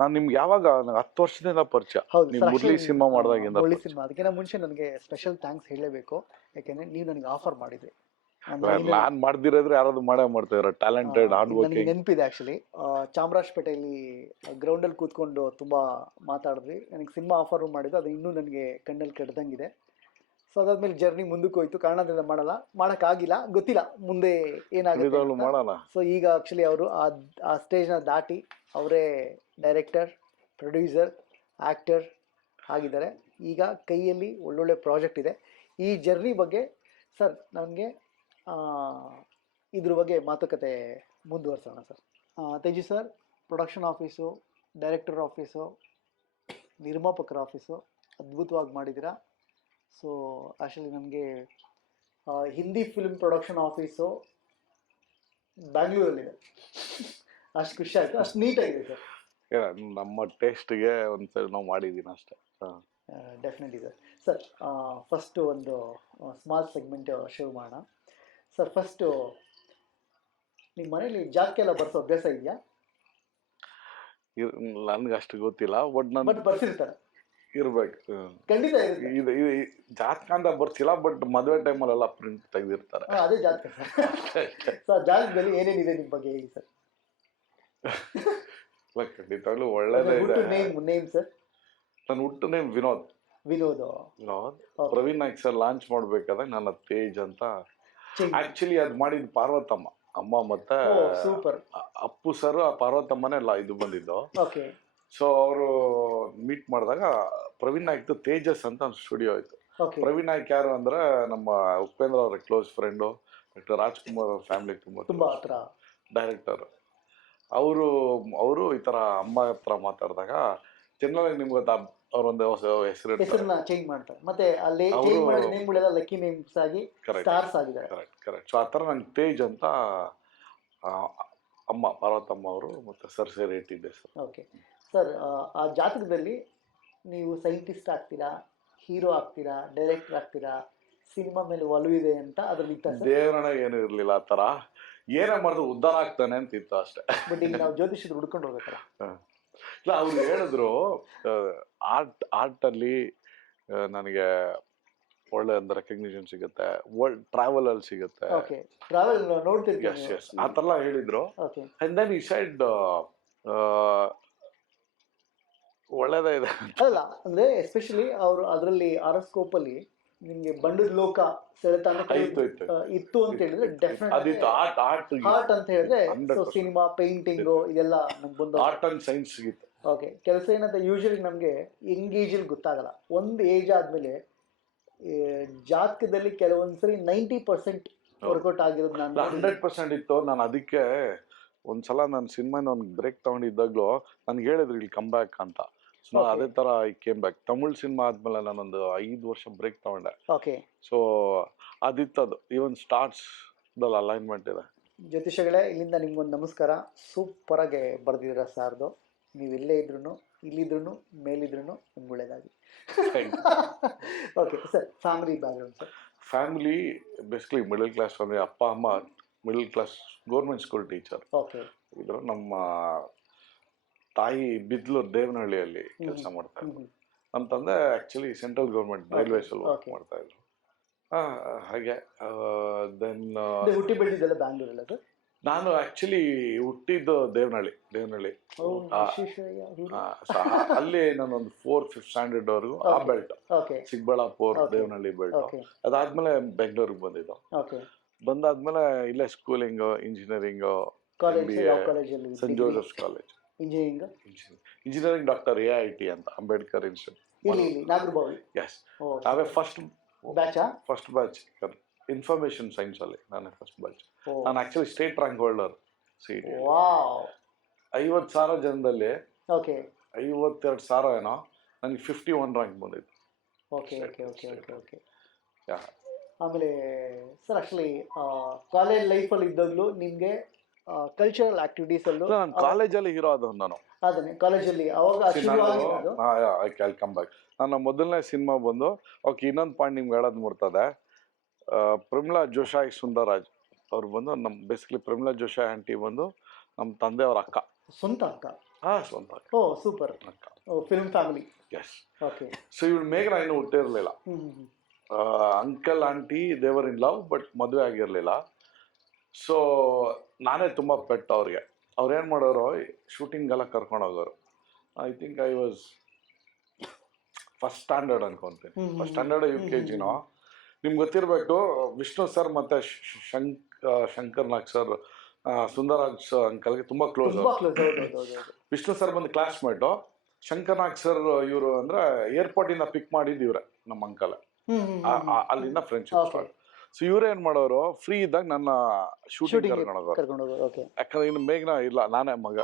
ನಾನು ನಿಮ್ಗೆ ಯಾವಾಗ 10 ವರ್ಷದಿಂದ ಪರಿಚಯ, ನೀವು ಮುರಳಿ ಸಿನಿಮಾ ಮಾಡಿದಾಗಿಂದ. ಮುರಳಿ ಸಿನಿಮಾ ಅದಕ್ಕಿಂತ ಮುಂಚೆ ನನಗೆ ಸ್ಪೆಷಲ್ ಥ್ಯಾಂಕ್ಸ್ ಹೇಳಲೇಬೇಕು, ಯಾಕೆಂದ್ರೆ ನೀವು ನನಗೆ ಆಫರ್ ಮಾಡಿದ್ರಿ. ನಾನ್ ಮಾಡ್ದಿರೋದ್ರೆ ಯಾರಾದ್ರು ಮಾಡ್ತಿದ್ರು, ಟ್ಯಾಲೆಂಟೆಡ್, ಹಾರ್ಡ್ ವರ್ಕಿಂಗ್. ನೆನಪಿದೆ ಆಕ್ಚುಲಿ, ಚಾಮರಾಜಪೇಟೆಯಲ್ಲಿ ಗ್ರೌಂಡ್ ಅಲ್ಲಿ ಕೂತ್ಕೊಂಡು ತುಂಬಾ ಮಾತಾಡಿದ್ವಿ. ನನಗೆ ಸಿನಿಮಾ ಆಫರ್ ಮಾಡಿದ್ದು, ಅದು ಇನ್ನೂ ನನಗೆ ಕಣ್ಣಲ್ಲಿ ಕೆಡ್ದಂಗಿದೆ. ಸೊ ಅದಾದ್ಮೇಲೆ ಜರ್ನಿ ಮುಂದಕ್ಕೆ ಹೋಯ್ತು. ಕಾರಣದಿಂದ ಮಾಡೋಕ್ಕಾಗಿಲ್ಲ, ಗೊತ್ತಿಲ್ಲ ಮುಂದೆ ಏನಾಗುತ್ತೆ. ಸೊ ಈಗ ಆಕ್ಚುಲಿ ಅವರು ಆ ಸ್ಟೇಜ್ನ ದಾಟಿ ಅವರೇ ಡೈರೆಕ್ಟರ್, ಪ್ರೊಡ್ಯೂಸರ್, ಆ್ಯಕ್ಟರ್ ಆಗಿದ್ದಾರೆ. ಈಗ ಕೈಯಲ್ಲಿ ಒಳ್ಳೊಳ್ಳೆ ಪ್ರಾಜೆಕ್ಟ್ ಇದೆ. ಈ ಜರ್ನಿ ಬಗ್ಗೆ ಸರ್ ನನಗೆ ಇದ್ರ ಬಗ್ಗೆ ಮಾತುಕತೆ ಮುಂದುವರ್ಸೋಣ sir. Teju sir, production office, director office, ನಿರ್ಮಾಪಕರ ಆಫೀಸು ಅದ್ಭುತವಾಗಿ ಮಾಡಿದ್ದೀರಾ. ಸೊ ಆ್ಯಕ್ಚುಲಿ ನನಗೆ ಹಿಂದಿ ಫಿಲ್ಮ್ ಪ್ರೊಡಕ್ಷನ್ ಆಫೀಸು ಬ್ಯಾಂಗ್ಳೂರಲ್ಲಿದೆ, ಅಷ್ಟು ಖುಷಿ ಆಯಿತು, ಅಷ್ಟು ನೀಟಾಗಿದೆ ಸರ್. ನಮ್ಮ ಟೇಸ್ಟ್ಗೆ ಒಂದ್ಸರಿ ನಾವು ಮಾಡಿದ್ದೀನಿ ಅಷ್ಟೇ. Definitely sir. ಫಸ್ಟು ಒಂದು ಸ್ಮಾಲ್ ಸೆಗ್ಮೆಂಟ್ ಶುರು ಮಾಡೋಣ ಸರ್. ಫಸ್ಟು ನಿಮ್ಮ ಮನೇಲಿ ಜಾತಕ ಎಲ್ಲ ಬರ್ಸೋ ಅಭ್ಯಾಸ ಇದೆಯಾ? ನನ್ಗೆ ಅಷ್ಟು ಗೊತ್ತಿಲ್ಲ, ಬಟ್ ಬರ್ಸಿರ್ತಾರೆ, ಇರ್ಬೇಕು. ಖಂಡಿತ ಇದು ಜಾತಕ ಅಂತ ಬರ್ಸಿಲ್ಲ, ಬಟ್ ಮದುವೆ ಟೈಮಲ್ಲೆಲ್ಲ ಪ್ರಿಂಟ್ ತೆಗೆದಿರ್ತಾರೆ. ಅದೇ ಜಾತಕ ಸರ್. ಜಾತಕದಲ್ಲಿ ಏನೇನಿದೆ ನಿಮ್ಮ ಬಗ್ಗೆ ಹೇಳಿ ಸರ್. ಖಂಡಿತವಾಗ್ಲೂ ಒಳ್ಳೇದೇ ಇದೆ. Name sir? ನನ್ನ ಹುಟ್ಟು name Vinod. Praveen Naik sir launch ಮಾಡ್ಬೇಕಾದಾಗ ನನ್ನ ತೇಜ್ ಅಂತ. ಆಕ್ಚುಲಿ ಅದ್ ಮಾಡಿದ್ ಪಾರ್ವತಮ್ಮ ಅಮ್ಮ ಮತ್ತೆ ಅಪ್ಪು ಸರ್, ಪಾರ್ವತಮ್ಮನೇ ಇದು ಬಂದಿದ್ದು. ಸೊ ಅವರು ಮೀಟ್ ಮಾಡಿದಾಗ ಪ್ರವೀಣ್ ನಾಯ್ಕ್ ತೇಜಸ್ ಅಂತ ಸ್ಟುಡಿಯೋ ಆಯ್ತು. ಪ್ರವೀಣ್ ನಾಯ್ಕ್ ಯಾರು ಅಂದ್ರೆ ನಮ್ಮ ಉಪೇಂದ್ರ ಅವರ ಕ್ಲೋಸ್ ಫ್ರೆಂಡು, ಡಾಕ್ಟರ್ ರಾಜ್ಕುಮಾರ್ ಅವ್ರ ಫ್ಯಾಮಿಲಿ ತುಂಬಾ ಡೈರೆಕ್ಟರ್. ಅವರು ಈ ತರ ಅಮ್ಮ ಹತ್ರ ಮಾತಾಡಿದಾಗ ಜನರಲ್ ನಿಮ್ಗೆ ಅವ್ರೊಂದು ಹೆಸರು ಚೇಂಜ್ ಮಾಡ್ತಾರೆ, ಮತ್ತೆ ಅಲ್ಲಿ ಲಕ್ಕಿ ನೇಮ್ಸ್ ಆಗಿ ಸ್ಟಾರ್ಸ್ ಆಗಿದ್ದಾರೆ. ಕರೆಕ್ಟ್. ಸೊ ಆ ಥರ ನಂಗೆ ತೇಜ್ ಅಂತ ಅಮ್ಮ ಪಾರ್ವತಮ್ಮ ಅವರು ಮತ್ತೆ ಸರ್ ಸೇರಿ ಇಟ್ಟಿದ್ದೆ ಸರ್. ಓಕೆ ಸರ್, ಆ ಜಾತಕದಲ್ಲಿ ನೀವು ಸೈಂಟಿಸ್ಟ್ ಆಗ್ತೀರಾ, ಹೀರೋ ಆಗ್ತೀರಾ, ಡೈರೆಕ್ಟರ್ ಆಗ್ತೀರಾ, ಸಿನಿಮಾ ಮೇಲೆ ಒಲವಿದೆ ಅಂತ ಅದ್ರಲ್ಲಿ ದೇವರಣ ಏನು ಇರ್ಲಿಲ್ಲ. ಆ ಥರ ಏನೇ ಮಾಡಿದ್ರು ಉದ್ಧಾರ ಆಗ್ತಾನೆ ಅಂತ ಇತ್ತು ಅಷ್ಟೇ. ಬಟ್ ಈಗ ನಾವು ಜ್ಯೋತಿಷರು ಹುಡ್ಕೊಂಡು ಹೋಗ್ಬೇಕಲ್ಲ. ಅವ್ರು ಹೇಳಿದ್ರು ಆರ್ಟ್ ಅಲ್ಲಿ ನನಗೆ ಒಳ್ಳೆ ಒಂದು ರೆಕಗ್ನಿಷನ್ ಸಿಗುತ್ತೆ, ವರ್ಲ್ಡ್ ಟ್ರಾವೆಲ್ ಅಲ್ಲಿ ಸಿಗುತ್ತೆ. ಓಕೆ, ಟ್ರಾವೆಲ್ ನೋಡ್ತಿರ್ತೀನಿ. ಎಸ್ ಎಸ್ ಆ ಥರ ಹೇಳಿದ್ರು. ಓಕೆ, ಅಂಡ್ ದೆನ್ ಈ ಸೈಡ್ ಒಳ್ಳೇದೇ ಇದೆ. ಅಲ್ಲ ಅಂದ್ರೆ ಎಸ್ಪೆಷಲಿ ಅವರು ಅದರಲ್ಲಿ ಆರೋಸ್ಕೋಪ್ ಅಲ್ಲಿ ನಿಮ್ಗೆ ಬಂಡದ ಲೋಕ ಸೆಳೆತ ಅಂತ ಇತ್ತು ಅಂತ ಹೇಳಿದ್ರೆ ಡೆಫಿನೆಟ್ ಆರ್ಟ್ ಅಂತ ಹೇಳಿದ್ರೆ ಸಿನಿಮಾ, ಪೇಂಟಿಂಗ್ ಇದೆಲ್ಲ ನಮ್ಗೆ ಬಂದು ಆರ್ಟ್ ಅಂಡ್ ಸೈನ್ಸ್ ಸಿಗುತ್ತೆ. ಓಕೆ, ಕೆಲಸ ಏನಂತ ಯೂಶಲಿ ನಮಗೆ ಎಂಗೇಜಲ್ಲಿ ಗೊತ್ತಾಗಲ್ಲ. ಒಂದು ಏಜ್ ಆದ್ಮೇಲೆ ಜಾತಕದಲ್ಲಿ ಕೆಲವೊಂದ್ಸರಿ 90% ವರ್ಕೌಟ್ ಆಗಿರೋದು ನಾನು 100% ಇತ್ತು. ನಾನು ಅದಕ್ಕೆ ಒಂದ್ಸಲ ನನ್ನ ಸಿನಿಮಾನ ಒಂದು ಬ್ರೇಕ್ ತಗೊಂಡಿದ್ದಾಗ್ಲೂ ನನ್ಗೆ ಹೇಳಿದ್ರು ಇಲ್ಲಿ ಕಮ್ ಬ್ಯಾಕ್ ಅಂತ. ಸೊ ಅದೇ ತರ I came back. Tamil cinema ಆದ್ಮೇಲೆ ನಾನೊಂದು 5 ವರ್ಷ ಬ್ರೇಕ್ ತಗೊಂಡೆ. ಓಕೆ, ಸೊ ಅದಿತ್ತದು. ಈವನ್ ಸ್ಟಾರ್ಸ್ ದಲ್ಲಿ ಅಲೈನ್ಮೆಂಟ್ ಇದೆ. ಜ್ಯೋತಿಷಗಳೇ, ಇಲ್ಲಿಂದ ನಿಮ್ಗೊಂದು ನಮಸ್ಕಾರ. ಸೂಪರ್ ಆಗಿ ಬರ್ದಿದ್ದೀರ ಸಾರ್ದು. ನೀವು ಇಲ್ಲೇ ಇದ್ರು, ಇಲ್ಲಿದ್ರು, ಮೇಲಿದ್ರು ನಿಮ್ಗೆ ಒಳ್ಳೇದಾಗಿ. Okay sir, family background sir? Family basically middle class family. ಅಪ್ಪ ಅಮ್ಮ middle class government school teacher okay ಇದ್ರು. ನಮ್ಮ ತಾಯಿ ಬಿದ್ಲೂರು ದೇವನಹಳ್ಳಿಯಲ್ಲಿ ಕೆಲಸ ಮಾಡ್ತಾ ಇದ್ರು. ನಮ್ಮ ತಂದೆ ಆಕ್ಚುಲಿ ಸೆಂಟ್ರಲ್ ಗೌರ್ಮೆಂಟ್ ರೈಲ್ವೇಸ್ ಅಲ್ಲಿ ವರ್ಕ್ ಮಾಡ್ತಾ ಇದ್ರು. ಹಾಗೆ ದೆನ್ ಹುಟ್ಟಿ ಬೆಳೆದಿದ್ದೆಲ್ಲ ಬ್ಯಾಂಗ್ಳೂರಲ್ಲ ಸರ್? ನಾನು ಆಕ್ಚುಲಿ ಹುಟ್ಟಿದ್ದು ದೇವನಹಳ್ಳಿ. ಅಲ್ಲಿ ನಾನೊಂದು 4th 5th ಸ್ಟ್ಯಾಂಡರ್ಡ್ ವರೆಗೂ ಆ ಬೆಲ್ಟ್, ಚಿಕ್ಕಬಳ್ಳಾಪುರ ದೇವನಹಳ್ಳಿ ಬೆಲ್ಟ್. ಅದಾದ್ಮೇಲೆ ಬೆಂಗಳೂರಿಗೆ ಬಂದಿದ್ದು. ಬಂದಾದ್ಮೇಲೆ ಇಲ್ಲೇ schooling, engineering, saint Joseph's college engineering, doctor AIT ಅಂತ, ಅಂಬೇಡ್ಕರ್ ಇನ್ಸ್ಟಿಟ್ಯೂಟ್. ಎಸ್, ನಾವೇ ಫಸ್ಟ್ ಬ್ಯಾಚ್ ಇನ್ಫಾರ್ಮೇಶನ್ ಸೈನ್ಸ್ ಅಲ್ಲಿ ನಾನೇ ಫಸ್ಟ್ ಬ್ಯಾಚ್. ನಾನು actually state rank holder CET. 50,000 ಜನದಲ್ಲಿ 52,000 ಏನೋ, ನನಗೆ 51 ರ್ಯಾಂಕ್ ಬಂದಿತ್ತು. ಆಮೇಲೆ ಸರ್, ಆಕ್ಚುಲಿ ಕಾಲೇಜ್ ಲೈಫಲ್ಲಿ ಇದ್ದಾಗಲೂ ನಿಮಗೆ ಕಲ್ಚರಲ್ ಆಕ್ಟಿವಿಟೀಸ್ ಅಲ್ಲೂ ನಾನು ಕಾಲೇಜಲ್ಲಿ ಹೀರೋ ಆದ ನಾನು. ಅದನ್ನೇ ಕಾಲೇಜಲ್ಲಿ ಅವಾಗ ಕಮ್ ಬ್ಯಾಕ್. ನನ್ನ ಮೊದಲನೇ ಸಿನಿಮಾ ಬಂದು, ಓಕೆ ಇನ್ನೊಂದು ಪಾಯಿಂಟ್ ನಿಮ್ಗೆ ಹೇಳೋದು ಮುರ್ತದೆ. ಪ್ರಮಿಳಾ ಜೋಶಾಯಿ ಸುಂದರರಾಜ್ ಅವ್ರು ಬಂದು ನಮ್ಮ ಬೇಸಿಕಲಿ ಪ್ರಮಿಳಾ ಜೋಶಾಯಿ ಆಂಟಿ ಬಂದು ನಮ್ಮ ತಂದೆಯವ್ರ ಅಕ್ಕ, ಸ್ವಂತ ಅಕ್ಕ. ಸ್ವಂತ ಅಕ್ಕ. ಓ ಸೂಪರ್ ಅಕ್ಕ. Film family. S. Okay. So ಇವಳು ಮೇಘನ ಇನ್ನೂ ಹುಟ್ಟಿರಲಿಲ್ಲ. ಅಂಕಲ್ ಆಂಟಿ ದೇವರ್ ಇನ್ ಲವ್, ಬಟ್ ಮದುವೆ ಆಗಿರಲಿಲ್ಲ. ಸೊ ನಾನೇ ತುಂಬ ಪೆಟ್ ಅವ್ರಿಗೆ. ಅವ್ರು ಏನು ಮಾಡೋರು, ಶೂಟಿಂಗೆಲ್ಲ ಕರ್ಕೊಂಡು ಹೋಗೋರು. I think I was first standard ಅನ್ಕೊಂತೀನಿ. First standard UKG. ನಿಮ್ಗೆ ಗೊತ್ತಿರಬೇಕು, ವಿಷ್ಣು ಸರ್ ಮತ್ತೆ ಶಂಕರ್ ನಾಗ್ ಸರ್ ಸುಂದರರಾಜ್ ಅಂಕಲ್ಗೆ ತುಂಬಾ ಕ್ಲೋಸ್. ವಿಷ್ಣು ಸರ್ ಬಂದು ಕ್ಲಾಸ್ಮೇಟು, ಶಂಕರ್ ನಾಗ್ ಸರ್ ಇವರು ಅಂದ್ರೆ ಏರ್ಪೋರ್ಟ್ ಇಂದ ಪಿಕ್ ಮಾಡಿದ್ದು ಇವ್ರೆ, ನಮ್ಮ ಅಂಕಲ್. ಅಲ್ಲಿಂದ ಫ್ರೆಂಡ್ಶಿಪ್ ಸ್ಟಾರ್ಟ್. ಸೊ ಇವ್ರು ಏನ್ ಮಾಡೋರು, ಫ್ರೀ ಇದ್ದಾಗ ನನ್ನ ಶೂಟಿಂಗ್ ಕರ್ಕೊಂಡು ಹೋಗೋರು. ಯಾಕಂದ್ರೆ ಇನ್ನು ಮೇಘನ ಇಲ್ಲ, ನಾನೇ ಮಗ,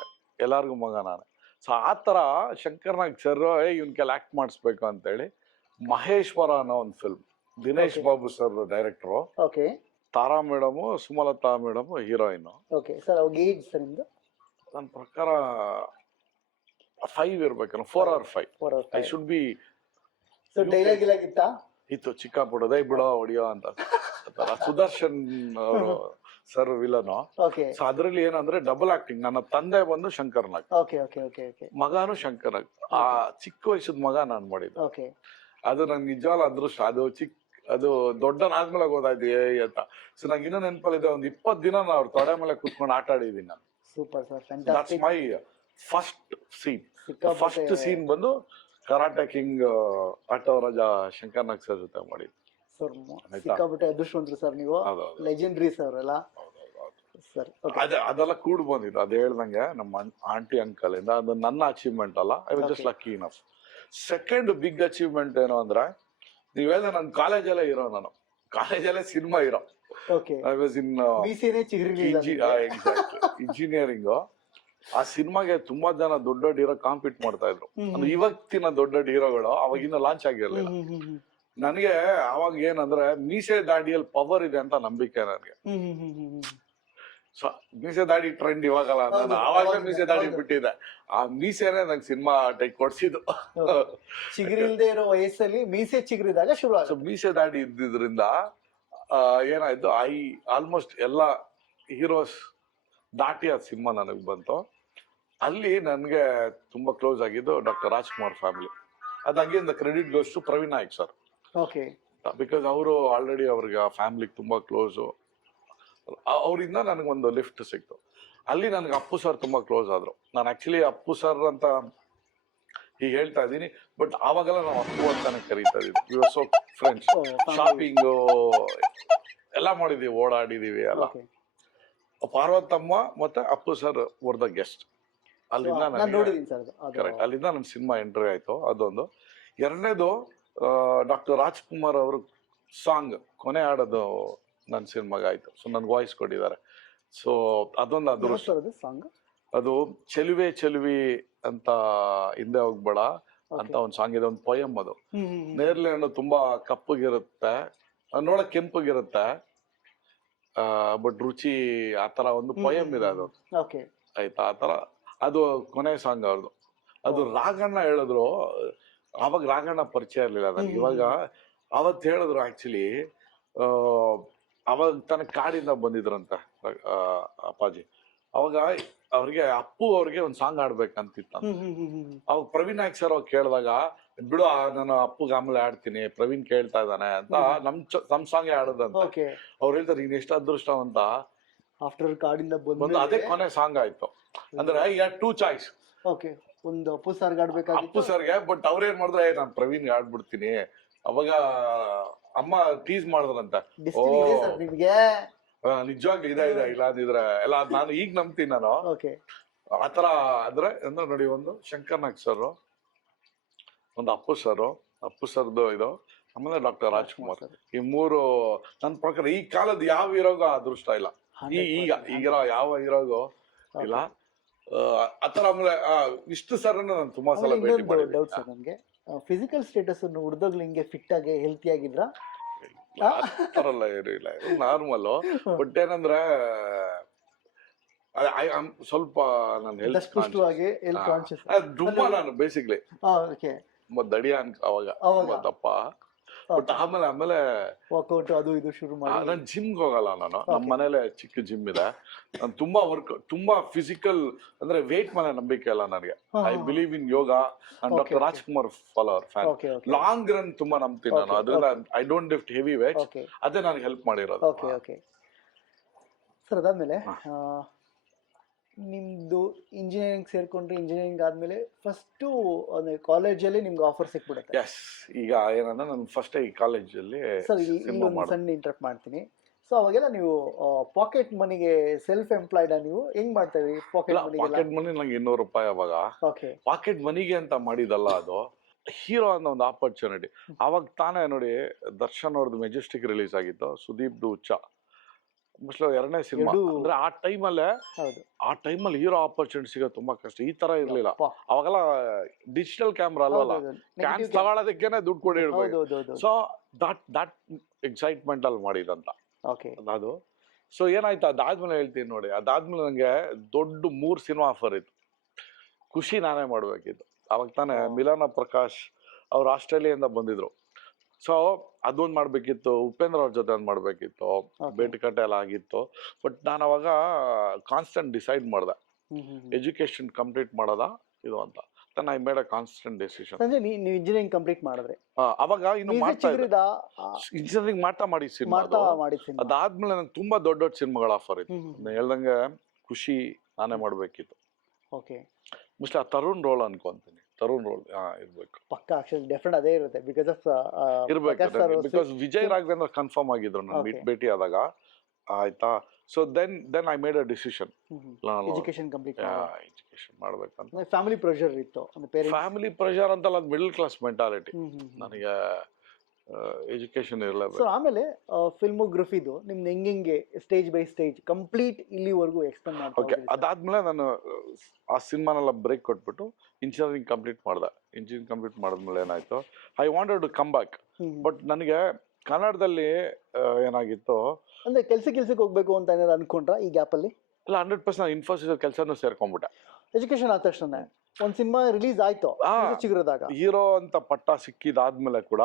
ಎಲ್ಲಾರ್ಗು ಮಗ ನಾನೇ. ಸೊ ಆ ಥರ ಶಂಕರ್ ನಾಗ್ ಸರ್ ಇವನ್ ಕೆಲ ಆಕ್ಟ್ ಮಾಡಿಸ್ಬೇಕು ಅಂತೇಳಿ ಮಹೇಶ್ವರ ಅನ್ನೋ ಒಂದು film, Dinesh Babu sir director, ತಾರಾ ಮೇಡಮು, ಸುಮಲತಾ ಮೇಡಮು ಹೀರೋಯಿನ್. ನನ್ನ ಪ್ರಕಾರ 5 ಇರ್ಬೇಕು, 4 or 5. I should be. ಇತ್ತು ಚಿಕ್ಕಾಪುಡೋದೇ ಬಿಡೋ ಹೊಡಿಯೋ ಅಂತ. ಸುದರ್ಶನ್ ಅವರು ಸರ್ ವಿಲನು. ಸೊ ಅದ್ರಲ್ಲಿ ಏನಂದ್ರೆ ಡಬಲ್ ಆಕ್ಟಿಂಗ್. ನನ್ನ ತಂದೆ ಬಂದು ಶಂಕರ್ ನಾಗ್, ಮಗನು ಶಂಕರ್ ನಾಗ್. ಆ ಚಿಕ್ಕ ವಯಸ್ಸದ ಮಗ ನಾನು ಮಾಡಿದ್ದು. ಅದು ನಂಗೆ ನಿಜವಾಗ್ಲೂ ಅದೃಷ್ಟ. ಅದು ದೊಡ್ಡನಾದ್ಮೇಲೆ ಗೊತ್ತಾಯ್ತು ಅಂತ. ಸೊ ನಂಗೆ ಇನ್ನೂ ನೆನಪಲ್ಲಿದೆ, ಒಂದು 20 ದಿನ ನಾನು ಅವ್ರ ತೊಡೆ ಮೇಲೆ ಕುತ್ಕೊಂಡು ಆಟ ಆಡಿದ್ದೀನಿ ನಾನು. That's my first scene. First scene ಬಂದು karate king auto Raja Shankar Nag sir ಜೊತೆ ಮಾಡಿದ್ದು. ಅದೃಷ್ಟವಂತರು ಸರ್ ನೀವು, ಲೆಜೆಂಡ್ರಿ ಸರ್ ಅಲ್ಲ ಸರ್. ಅದೆಲ್ಲ ಕೂಡ್ ಬಂದಿದ್ದು. ಅದ್ ಹೇಳ್ದಂಗೆ ನಮ್ಮ ಆಂಟಿ ಅಂಕಲ್ ಇಂದ. ಅದು ನನ್ನ ಅಚೀವ್ಮೆಂಟ್ ಅಲ್ಲ, I was just lucky enough. Second big achievement ಏನು ಅಂದ್ರೆ, ನೀವ್ ಹೇಳಿದ್ರೆ ನನ್ನ ಕಾಲೇಜಲ್ಲೇ ಇರೋ, ನಾನು ಕಾಲೇಜಲ್ಲೇ ಸಿನಿಮಾ ಇರೋ. I was in engineering. ಆ ಸಿನಿಮಾಗೆ ತುಂಬಾ ಜನ ದೊಡ್ಡ ಹೀರೋ ಕಾಂಪೀಟ್ ಮಾಡ್ತಾ ಇದ್ರು. ಅಂದ್ರೆ ಇವತ್ತಿನ ದೊಡ್ಡ ಹೀರೋಗಳು ಅವಾಗಿನ ಲಾಂಚ್ ಆಗಿರ್ಲಿಲ್ಲ. ನನಗೆ ಅವಾಗ ಏನಂದ್ರೆ ಮೀಸೆ ದಾಡಿಯಲ್ಲಿ ಪವರ್ ಇದೆ ಅಂತ ನಂಬಿಕೆ ನನಗೆ. ಸೊ ಮೀಸೆ ದಾಡಿ ಟ್ರೆಂಡ್ ಇವಾಗಲ್ಲ, ನಾನು ಆವಾಗಲೇ ಮೀಸೆ ದಾಡಿ ಬಿಟ್ಟಿದ್ದೆ. ಆ ಮೀಸೆನೆ ನಂಗೆ ಸಿನಿಮಾ ಟೈಕ್ ಕೊಡ್ಸಿದ್ದು. ಚಿಗುರಿ ಇಲ್ದೇ ಇರೋ ವಯಸ್ಸಲ್ಲಿ ಮೀಸೆ ಚಿಗುರಿದಾಗ ಶುರು. ಸೊ ಮೀಸೆ ದಾಡಿ ಇದ್ದಿದ್ರಿಂದ ಏನಾಯ್ತು, ಆಲ್ಮೋಸ್ಟ್ ಎಲ್ಲ ಹೀರೋಸ್ ದಾಟಿ ಆ ಸಿನಿಮಾ ನನಗೆ ಬಂತು. ಅಲ್ಲಿ ನನ್ಗೆ ತುಂಬಾ ಕ್ಲೋಸ್ ಆಗಿದ್ದು ಡಾಕ್ಟರ್ ರಾಜ್ಕುಮಾರ್ ಫ್ಯಾಮಿಲಿ. ಅದು ಹಂಗೆ credit goes to Praveen Nayak sir. Okay. Because ಅವರು ಆಲ್ರೆಡಿ ಅವ್ರಿಗೆ ಫ್ಯಾಮಿಲಿಗೆ ತುಂಬಾ ಕ್ಲೋಸು. ಅವರಿಂದ ನನಗೊಂದು ಲಿಫ್ಟ್ ಸಿಕ್ತು. ಅಲ್ಲಿ ನನಗೆ ಅಪ್ಪು ಸರ್ ತುಂಬಾ ಕ್ಲೋಸ್ ಆದ್ರು. ನಾನು ಆಕ್ಚುಲಿ ಅಪ್ಪು ಸರ್ ಅಂತ ಈಗ ಹೇಳ್ತಾ ಇದ್ದೀನಿ, ಬಟ್ ಆವಾಗೆಲ್ಲ ನಾವು ಅಪ್ಪು ಅಂತಾನೆ ಕರೀತಾ ಇದ್ವಿ. ಸೊ ಫ್ರೆಂಡ್ಸ್, ಶಾಪಿಂಗು ಎಲ್ಲ ಮಾಡಿದೀವಿ, ಓಡಾಡಿದೀವಿ ಎಲ್ಲ. ಪಾರ್ವತಮ್ಮ ಮತ್ತೆ Appu sir were the guest. ಅಲ್ಲಿಂದ ಅಲ್ಲಿಂದ ನನ್ನ ಸಿನಿಮಾ ಎಂಟ್ರಿ ಆಯ್ತು. ಅದೊಂದು. ಎರಡನೇದು ಡಾಕ್ಟರ್ ರಾಜ್ಕುಮಾರ್ ಅವರು ಸಾಂಗ್ ಕೊನೆ ಹಾಡೋದು ನನ್ನ ಸಿನಿಮಾಗ ಆಯ್ತು. ಸೊ ನನ್ಗೆ ವಾಯ್ಸ್ ಕೊಟ್ಟಿದ್ದಾರೆ. ಸೊ ಅದೊಂದು ಅದೃಷ್ಟ. ಸಾಂಗ್ ಅದು ಚೆಲುವೆ ಚೆಲುವಿ ಅಂತ ಹಿಂದೆ ಹೋಗ್ಬೇಡ ಅಂತ ಒಂದು ಸಾಂಗ್ ಇದೆ, ಒಂದು ಪೊಯಮ್. ಅದು ನೇರ್ಲೆ ಹಣ್ಣು ತುಂಬಾ ಕಪ್ಪಗಿರುತ್ತೆ, ನೋಡಕ್ ಕೆಂಪಗಿರುತ್ತೆ, ಬಟ್ ರುಚಿ ಆತರ ಒಂದು ಪೊಯಮ್ ಇದೆ ಅದು. ಆಯ್ತಾ? ಆತರ ಅದು ಕೊನೆ ಸಾಂಗ್ ಅವ್ರದ್ದು. ಅದು ರಾಘಣ್ಣ ಹೇಳಿದ್ರು. ಅವಾಗ ರಾಘಣ್ಣ ಪರಿಚಯ ಇರ್ಲಿಲ್ಲ ನನಗೆ. ಇವಾಗ ಅವತ್ತು ಹೇಳಿದ್ರು ಆಕ್ಚುಲಿ. ಅವಾಗ ತನ್ನ ಕಾಡಿಂದ ಬಂದಿದ್ರಂತ ಅಪ್ಪಾಜಿ. ಅವಾಗ ಅವ್ರಿಗೆ ಅಪ್ಪು ಅವ್ರಿಗೆ ಒಂದ್ ಸಾಂಗ್ ಆಡ್ಬೇಕಂತಿತ್ತ. ಅವಾಗ ಪ್ರವೀಣ್ ನಾಯಕ್ ಸರ್ ಅವಾಗ ಕೇಳಿದಾಗ, ಬಿಡು ನಾನು ಅಪ್ಪುಗೆ ಆಮೇಲೆ ಆಡ್ತೀನಿ, ಪ್ರವೀಣ್ ಕೇಳ್ತಾ ಇದ್ದಾನೆ ಅಂತ ನಮ್ ಸಾಂಗ್ ಆಡೋದಂತ. ಅವ್ರು ಹೇಳ್ತಾರೆ, ನೀನ್ ಎಷ್ಟು ಅದೃಷ್ಟವಂತ, ಆಫ್ಟರ್ ಕಾಡಿಂದ ಬಂದು ಅದೇ ಕೊನೆ ಸಾಂಗ್ ಆಯ್ತು. ಅಂದ್ರೆ ಈಗ 2 ಚಾಯ್ಸ್. ಒಂದು ಅಪ್ಪು ಸರ್ಗೆ ಆಡ್ಬೇಕಾಗಿತ್ತು, ಅಪ್ಪು ಸರ್ಗೆ. ಬಟ್ ಅವ್ರೇನ್ ಮಾಡಿದ್ರೆ, ನಾನು ಪ್ರವೀಣ್ಗೆ ಆಡ್ಬಿಡ್ತೀನಿ. ಅವಾಗ ಅಮ್ಮ ಟೀಸ್ ಮಾಡಿದ್ರಂತೆ. ಓ ನಿಮ್ಗೆ ನಿಜವಾಗ್ಲೂ ಇದೆ ಇಲ್ಲ ಅಂದಿದ್ರೆ ಎಲ್ಲ ನಾನು ಈಗ ನಂಬ್ತೀನಿ ನಾನು. ಆತರ ಅಂದ್ರೆ ನೋಡಿ, ಒಂದು ಶಂಕರ್ ನಾಗ್ ಸರ್, ಒಂದು ಅಪ್ಪು ಸರ್ದು ಇದು, ಆಮೇಲೆ ಡಾಕ್ಟರ್ ರಾಜ್ಕುಮಾರ್. ಈ ಮೂರು ನನ್ನ ಪ್ರಕಾರ ಈ ಕಾಲದ ಯಾವ ಹೀರೋಗೂ ಅದೃಷ್ಟ ಇಲ್ಲ. ಈಗಿರೋ ಯಾವ ಹೀರೋಗೂ ಇಲ್ಲ ಆತರ. ಆಮೇಲೆ ಇಷ್ಟು ಸರ್ ನಾನು ತುಂಬಾ ಸಲ ಭೇಟಿ ಮಾಡಿದ್ದೆ. ಡೌಟ್ ಸರ್ ನನ್ಗೆ, ಫಿಸಿಕಲ್ ಸ್ಟೇಟಸ್ ಹುಡ್ದೋಗ್ಲಿ ಹಿಂಗೆ ಫಿಟ್ ಆಗಿ ಹೆಲ್ತಿ ಆಗಿದ್ರ? ಆತರಲ್ಲ ಏನಿಲ್ಲ, ನಾರ್ಮಲ್. ಬಟ್ ಏನಂದ್ರೆ ಸ್ವಲ್ಪ ನಾನು ಹೆಲ್ತ್ ಕಾನ್ಶಿಯಸ್. ನಾನು ಬೇಸಿಕ್ಲಿ ದಡಿಯ ಅವಾಗ ದಪ್ಪ. ಬಟ್ ಆಮೇಲೆ ವರ್ಕೌಟ್ ಅದು ಇದು ಶುರು ಮಾಡಿ. ನಾನು ಜಿಮ್ಗೆ ಹೋಗಲ್ಲ. ನಾನು ನಮ್ಮ ಮನೇಲೆ ಚಿಕ್ಕ ಜಿಮ್ ಇದೆ. ನಾನು ತುಂಬಾ ಫಿಸಿಕಲ್ ಅಂದ್ರೆ ವೇಟ್ ಮೇಲೆ ನಂಬಿಕೆ ಇಲ್ಲ ನನಗೆ. I believe in yoga and doctor Rajkumar follower fan. Long run ತುಂಬಾ ನಂಬ್ತೀನಿ ನಾನು. ಅದರಿಂದ I don't lift heavy wait. ಅದೇ ನನಗೆ ಹೆಲ್ಪ್ ಮಾಡಿರೋದು. ಸರ್ ಅದಾದ್ಮೇಲೆ ನಿಮ್ದು ಇಂಜಿನಿಯರಿಂಗ್ ಸೇರ್ಕೊಂಡ್ರೆ, ಇಂಜಿನಿಯರಿಂಗ್ ಆದ್ಮೇಲೆ ಫಸ್ಟ್ ಕಾಲೇಜಲ್ಲಿ ನಿಮ್ಗೆ ಆಫರ್ ಸಿಕ್ಬಿಡುತ್ತೆ. ಎಸ್. ಈಗ ಏನಂದ್ರೆ ನಾನು ಫಸ್ಟ್ ಈ ಕಾಲೇಜಲ್ಲಿ ಸಣ್ಣ ಇಂಟರಪ್ಟ್ ಮಾಡ್ತೀನಿ. ಸೊ ಅವಾಗೆಲ್ಲ ನೀವು ಪಾಕೆಟ್ ಮನಿಗೆ ಸೆಲ್ಫ್ ಎಂಪ್ಲಾಯ್ಡ್ ನೀವು ಹೆಂಗ್ ಮಾಡ್ತಾ ಇದ್ರಿ? ಪಾಕೆಟ್ ಮನಿ ನಂಗೆ 200 ರೂಪಾಯಿ ಅವಾಗ. ಪಾಕೆಟ್ ಮನಿಗೆ ಅಂತ ಮಾಡಿದಲ್ಲ, ಅದು ಹೀರೋ ಅನ್ನೋ ಒಂದು ಆಪರ್ಚುನಿಟಿ. ಅವಾಗ ತಾನೇ ನೋಡಿ ದರ್ಶನ್ ಅವ್ರದ್ದು ಮೆಜೆಸ್ಟಿಕ್ ರಿಲೀಸ್ ಆಗಿತ್ತು, ಸುದೀಪ್ದು ಹುಚ್ಚ. ಮೋಸ್ಟ್ಲಿ 2ನೇ ಸಿನಿಮಾ. ಅಂದ್ರೆ ಆ ಟೈಮಲ್ಲಿ ಹೀರೋ ಆಪರ್ಚುನಿಟಿ ಸಿಗೋದು ತುಂಬಾ ಕಷ್ಟ. ಈ ತರ ಇರ್ಲಿಲ್ಲ ಅವಾಗೆಲ್ಲ. ಡಿಜಿಟಲ್ ಕ್ಯಾಮ್ರಾ ಅಲ್ವಲ್ಲ, ಕ್ಯಾನ್ಸ್ ತಗೊಳ್ಳೋದಕ್ಕೇನೆ ದುಡ್ಡು ಕೊಡಿ ಇಡ್ಬೇಕು. ಸೊ ದಟ್ ಎಕ್ಸೈಟ್ಮೆಂಟ್ ಅಲ್ಲಿ ಮಾಡಿದಂತ ಅದು. ಸೊ ಏನಾಯ್ತು ಅದಾದ್ಮೇಲೆ ಹೇಳ್ತೀನಿ ನೋಡಿ. ಅದಾದ್ಮೇಲೆ ನಂಗೆ ದೊಡ್ಡ 3 ಸಿನಿಮಾ ಆಫರ್ ಇತ್ತು. ಖುಷಿ ನಾನೇ ಮಾಡ್ಬೇಕಿತ್ತು. ಅವಾಗ ತಾನೇ ಮಿಲನ ಪ್ರಕಾಶ್ ಅವ್ರು ಆಸ್ಟ್ರೇಲಿಯಾದಿಂದ ಬಂದಿದ್ರು. ಸೊ ಅದೊಂದು ಮಾಡ್ಬೇಕಿತ್ತು, ಉಪೇಂದ್ರ ಅವ್ರ ಜೊತೆ ಒಂದು ಮಾಡ್ಬೇಕಿತ್ತು, ಬೇಟೆಕಟ್ಟೆ ಎಲ್ಲ ಆಗಿತ್ತು. ಬಟ್ ನಾನು ಅವಾಗ ಕಾನ್ಸ್ಟೆಂಟ್ ಡಿಸೈಡ್ ಮಾಡ್ದೆ, ಎಜುಕೇಶನ್ ಕಂಪ್ಲೀಟ್ ಮಾಡೋದಾ ಇದು ಅಂತ. I made a constant decision. ನೀವು ಇಂಜಿನಿಯರಿಂಗ್ ಕಂಪ್ಲೀಟ್ ಮಾಡಿದ್ರೆ ಅವಾಗ ಇನ್ನು ಇಂಜಿನಿಯರಿಂಗ್ ಮಾಡಿ ಸಿನಿಮಾ. ಅದಾದ್ಮೇಲೆ ನಂಗೆ ತುಂಬಾ ದೊಡ್ಡ ಸಿನಿಮಾಗಳ ಆಫರ್ ಇತ್ತು. ಹೇಳ್ದಂಗೆ ಖುಷಿ ನಾನೇ ಮಾಡ್ಬೇಕಿತ್ತು. ಮೋಸ್ಟ್ಲಿ ಆ ತರುಣ್ ರೋಲ್ ಅನ್ಕೊಂತೀನಿ. ತರುಣ್ ರೋಲ್ ಇರ್ಬೇಕು ಪಕ್ಕಾ. ಡೆಫಿನೆಟ್ ಅದೇ ಇರುತ್ತೆ. ಬಿಕಾಸ್ ವಿಜಯ್ ರಾಘವೇಂದ್ರ ಕನ್ಫರ್ಮ್ ಆಗಿದ್ರು ನಾನು ಭೇಟಿ ಆದಾಗ. ಆಯ್ತಾ? So then I made a decision, education complete ಮಾಡ್ಬೇಕಂತ. ಫ್ಯಾಮಿಲಿ ಪ್ರೆಷರ್ ಇತ್ತು? ಫ್ಯಾಮಿಲಿ ಪ್ರೆಷರ್ ಅಂತಲ್ಲ, ಅದು ಮಿಡಲ್ ಕ್ಲಾಸ್ ಮೆಂಟಾಲಿಟಿ. ನನಗೆ ಎಜುಕೇಶನ್ ಇರಲೇಬೇಕು. ಆಮೇಲೆ ಫಿಲ್ಮೋಗ್ರಫಿದು ನಿಮ್ದು ಹೆಂಗೆ ಸ್ಟೇಜ್ ಬೈ ಸ್ಟೇಜ್ ಕಂಪ್ಲೀಟ್ ಇಲ್ಲಿವರೆಗೂ ಎಕ್ಸ್ಪ್ಲೇನ್ ಮಾಡ್ತೀನಿ. ಅದಾದ್ಮೇಲೆ ನಾನು ಆ ಸಿನಿಮಾನೆಲ್ಲ ಬ್ರೇಕ್ ಕೊಟ್ಬಿಟ್ಟು ಇಂಜಿನಿಯರಿಂಗ್ ಕಂಪ್ಲೀಟ್ ಮಾಡಿದೆ. ಇಂಜಿನಿಯರಿಂಗ್ ಕಂಪ್ಲೀಟ್ ಮಾಡಿದ್ಮೇಲೆ ಏನಾಯ್ತು, I wanted to come back. But ನನಗೆ ಕನ್ನಡದಲ್ಲಿ ಏನಾಗಿತ್ತು ಅಂದ್ರೆ ಕೆಲ್ಸಕ್ಕೆ ಹೋಗ್ಬೇಕು ಅಂತ ಏನಾದ್ರು ಅನ್ಕೊಂಡ್ರ ಈ ಗ್ಯಾಪ್ ಅಲ್ಲಿ? ಇಲ್ಲ, 100% ಇನ್ಫೋಸಿಸ್ ಕೆಲಸನೂ ಸೇರ್ಕೊಂಡ್ಬಿಟ್ಟೆ. ಎಜುಕೇಶನ್ ಆದ ತಕ್ಷಣ ಒಂದ್ ಸಿನಿಮಾ ರಿಲೀಸ್ ಆಯ್ತು ಚಿಗುರದಾಗ, ಹೀರೋ ಅಂತ ಪಟ್ಟ ಸಿಕ್ಕಿದಾದ್ಮೇಲೆ ಕೂಡ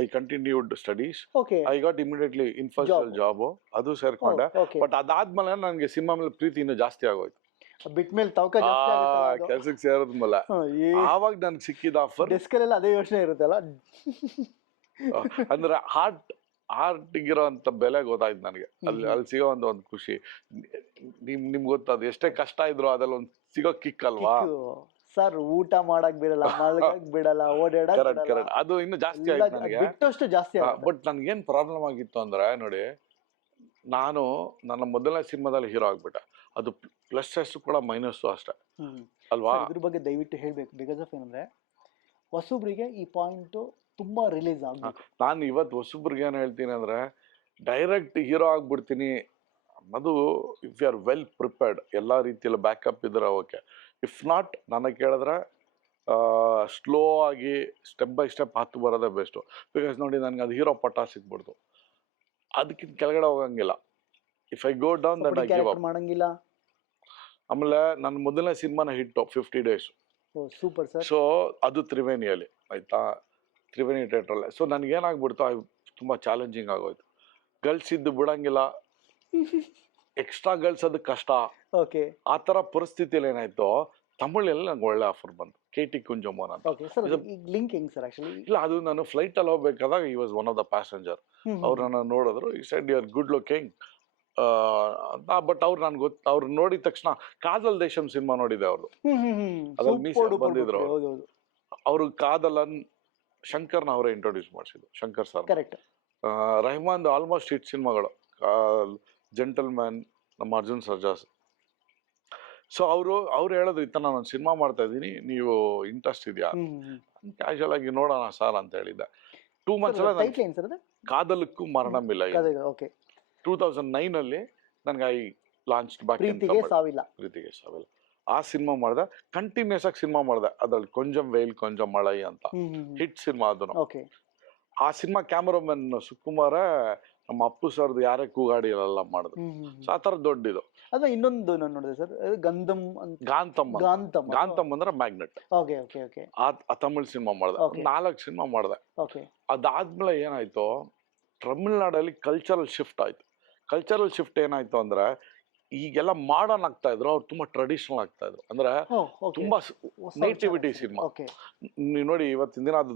I continued studies. I got immediately Infosys job, ಅದು ಸೇರ್ಕೊಂಡೆ. ಬಟ್ ಅದಾದ್ಮೇಲೆ ನನಗೆ ಸಿನಿಮಾ ಮೇಲೆ ಪ್ರೀತಿ ಇನ್ನೂ ಜಾಸ್ತಿ ಆಗೋಯ್ತು. ಬಿಟ್ಮೇಲೆ ತವಕ ಜಾಸ್ತಿ ಆಗುತ್ತಲ್ಲ ಅದು. ಕೆಲ್ಸಕ್ಕೆ ಸೇರಿದ್ಮೇಲೆ ಆವಾಗ ನನ್ಗೆ ಸಿಕ್ಕಿದ ಆಫರ್ ಡೆಸ್ಕಲ್ಲೆಲ್ಲ ಅದೇ ಯೋಚನೆ ಇರುತ್ತಲ್ಲ. ಅಂದ್ರೆ ಆರ್ಟ್ಗಿರೋ ಅಂತ ಬೆಲೆ ಗೊತ್ತಾಯ್ತು ನನಗೆ. ಅಲ್ಲಿ ಸಿಗೋ ಒಂದು ಖುಷಿ. ನಿಮ್ಗೆ ಗೊತ್ತದು ಎಷ್ಟೇ ಕಷ್ಟ ಇದ್ರು ಅದ್ರಲ್ಲಿ ಒಂದು ಸಿಗೋ ಕಿಕ್ ಅಲ್ವಾ ಸರ್. ಊಟ ಮಾಡಕ್ ಬಿಡಲ್ಲ, ಮಲ್ಗಕ್ ಬಿಡಲ್ಲ, ಓಡಾಡಕ್ ಬಿಡಲ್ಲ. ಅದು ಇನ್ನು ಜಾಸ್ತಿ ಆಯ್ತು ನನಗೆ. ಬಿಟ್ಟಷ್ಟು ಜಾಸ್ತಿ. ಬಟ್ ನನ್ಗೇನ್ ಪ್ರಾಬ್ಲಮ್ ಆಗಿತ್ತು ಅಂದ್ರೆ ನೋಡಿ, ನಾನು ನನ್ನ ಮೊದಲನೇ ಸಿನಿಮಾದಲ್ಲಿ ಹೀರೋ ಆಗ್ಬಿಟ್ಟೆ. ಅದು ಪ್ಲಸ್ ಅಷ್ಟು ಕೂಡ ಮೈನಸ್ ಅಷ್ಟೇ ಅಲ್ವಾ. ಇದ್ರ ಬಗ್ಗೆ ದಯವಿಟ್ಟು ಹೇಳ್ಬೇಕು. ಬಿಕಾಸ್ ಆಫ್ ಏನಂದ್ರೆ ಹೊಸಬ್ರಿಗೆ ಈ ಪಾಯಿಂಟ್ ತುಂಬಾ ರಿಲೀಸ್ ಆಗ್ಬೇಕು. ನಾನು ಇವತ್ತು ಹೊಸಬ್ರಿಗೆ ಏನ್ ಹೇಳ್ತೀನಿ ಅಂದ್ರೆ, ಡೈರೆಕ್ಟ್ ಹೀರೋ ಆಗ್ಬಿಡ್ತೀನಿ ಅನ್ನೋದು if you are well prepared, ಎಲ್ಲಾ ರೀತಿಯಲ್ಲಿ ಬ್ಯಾಕಪ್ ಇದ್ರೆ ಓಕೆ. ಇಫ್ ನಾಟ್, ನನಗೆ ಕೇಳಿದ್ರೆ ಸ್ಲೋ ಆಗಿ ಸ್ಟೆಪ್ ಬೈ ಸ್ಟೆಪ್ ಹತ್ತು ಬರೋದೇ ಬೆಸ್ಟು. ಬಿಕಾಸ್ ನೋಡಿ, ನನಗೆ ಅದು ಹೀರೋ ಪಟ್ಟ ಸಿಕ್ಬಿಡ್ತು, ಅದಕ್ಕಿಂತ ಕೆಳಗಡೆ ಹೋಗಂಗಿಲ್ಲ. If I go down that I give up ಮಾಡಂಗಿಲ್ಲ. ಆಮೇಲೆ ನನ್ನ ಮೊದಲನೇ ಸಿನಿಮಾನ ಹಿಟ್ಟು 50 days. Super sir. ಸೊ ಅದು ತ್ರಿವೇಣಿಯಲ್ಲಿ ಆಯ್ತಾ, ತ್ರಿವೇಣಿ ಥಿಯೇಟ್ರಲ್ಲೇ. ಸೊ ನನಗೇನಾಗ್ಬಿಡ್ತು, ತುಂಬ ಚಾಲೆಂಜಿಂಗ್ ಆಗೋಯ್ತು. ಗರ್ಲ್ಸ್ ಇದ್ದು ಬಿಡಂಗಿಲ್ಲ, ಎಕ್ಸ್ಟ್ರಾ ಗರ್ಲ್ಸ್ ಅದು ಕಷ್ಟ. ಓಕೆ. ಆ ಥರ ಪರಿಸ್ಥಿತಿಯಲ್ಲಿ ಏನಾಯ್ತು, ತಮಿಳಲ್ಲಿ ನಂಗೆ ಒಳ್ಳೆ ಆಫರ್ ಬಂತು, KT ಕುಂಜಮೋಹನ್ ಅಂತ. ಲಿಂಕ್ ಹೆಂಗ್ ಸರ್ ಆಕ್ಚುಲಿ? ಇಲ್ಲ, ಅದು ನಾನು ಫ್ಲೈಟಲ್ಲಿ ಹೋಗ್ಬೇಕಾದಾಗ he was one of the passenger. ಅವ್ರು ನನ್ನ ನೋಡಿದ್ರು, he said you are good looking ಅಂತ. ಬಟ್ ಅವ್ರು ನನ್ಗೆ ಅವ್ರು ನೋಡಿದ ತಕ್ಷಣ ಕಾದಲ್ ದೇಶಂ ಸಿನಿಮಾ ನೋಡಿದೆ ಅವ್ರದ್ದು, ಅದ್ರಲ್ಲಿ ಮೀಸೆ ಬಂದಿದ್ರು. ಅವರು ಕಾದಲನ್ ಶಂಕರ್ನ ಅವರೇ ಇಂಟ್ರೊಡ್ಯೂಸ್ ಮಾಡಿಸಿದ್ರು, Shankar sir. Correct. Rahman almost hit ಸಿನಿಮಾಗಳು, ಜೆಂಟಲ್ಮ್ಯಾನ್, ನಮ್ಮ ಅರ್ಜುನ್ ಸರ್ಜಾಸ್. ಸೊ ಅವ್ರು ಹೇಳಿದ್ರು, ಈ ತರ ನಾನು ಸಿನಿಮಾ ಮಾಡ್ತಾ ಇದ್ದೀನಿ, ನೀವು ಇಂಟ್ರೆಸ್ಟ್ ಇದೆಯಾ? ಕ್ಯಾಶುವಲ್ ಆಗಿ ನೋಡೋಣ ಸರ್ ಅಂತ ಹೇಳಿದ್ದೆ. 2 months ಕಾದಲಕ್ಕೂ ಮರಣಮಿಲ್ಲ 2009 ಅಲ್ಲಿ ನನಗೆ ಐ ಲಾಂಚ್ ಬ್ಯಾಕ್ ಪ್ರೀತಿಗೆ ಸಾವಿಲ್ಲ. ಆ ಸಿನಿಮಾ ಮಾಡಿದೆ, ಕಂಟಿನ್ಯೂಸ್ ಆಗಿ ಸಿನಿಮಾ ಮಾಡಿದೆ. ಅದ್ರಲ್ಲಿ ಕೊಂಚಂ ವೇಲ್ ಕೊಂಚಂ ಮಳೈ ಅಂತ ಹಿಟ್ ಸಿನಿಮಾ. ಅದನ್ನು ಆ ಸಿನಿಮಾ ಕ್ಯಾಮರಾಮನ್ ಸುಕುಮಾರ ನಮ್ಮ ಅಪ್ಪು ಸರ್ದು ಯಾರೇ ಕೂಗಾಡಿ ಎಲ್ಲ ಮಾಡಿದ್ರು. ಸೊ ಆ ತರ ದೊಡ್ಡದು. ಅದು ಇನ್ನೊಂದು ನಾನು ನೋಡಿದೆ ಸರ್, ಗಂಧಂ ಗಾಂತಮ್ ಅಂದ್ರೆ ಮ್ಯಾಗ್ನೆಟ್. ಆ ತಮಿಳ್ ಸಿನಿಮಾ ಮಾಡಿದೆ, 4 ಸಿನಿಮಾ ಮಾಡಿದೆ. ಅದಾದ್ಮೇಲೆ ಏನಾಯ್ತು, ತಮಿಳ್ನಾಡಲ್ಲಿ ಕಲ್ಚರಲ್ ಶಿಫ್ಟ್ ಆಯ್ತು. ಕಲ್ಚರಲ್ ಶಿಫ್ಟ್ ಏನಾಯ್ತು ಅಂದ್ರೆ, ಈಗೆಲ್ಲ ಮಾಡರ್ನ್ ಆಗ್ತಾ ಇದ್ರು, ಅವ್ರು ತುಂಬಾ ಟ್ರೆಡಿಷನಲ್ ಆಗ್ತಾ ಇದ್ರು. ಅಂದ್ರೆ ತುಂಬಾ ನೇಟಿವಿಟಿ ಸಿನಿಮಾ. ನೀವು ನೋಡಿ, ಇವತ್ತಿನ ದಿನ ಅದು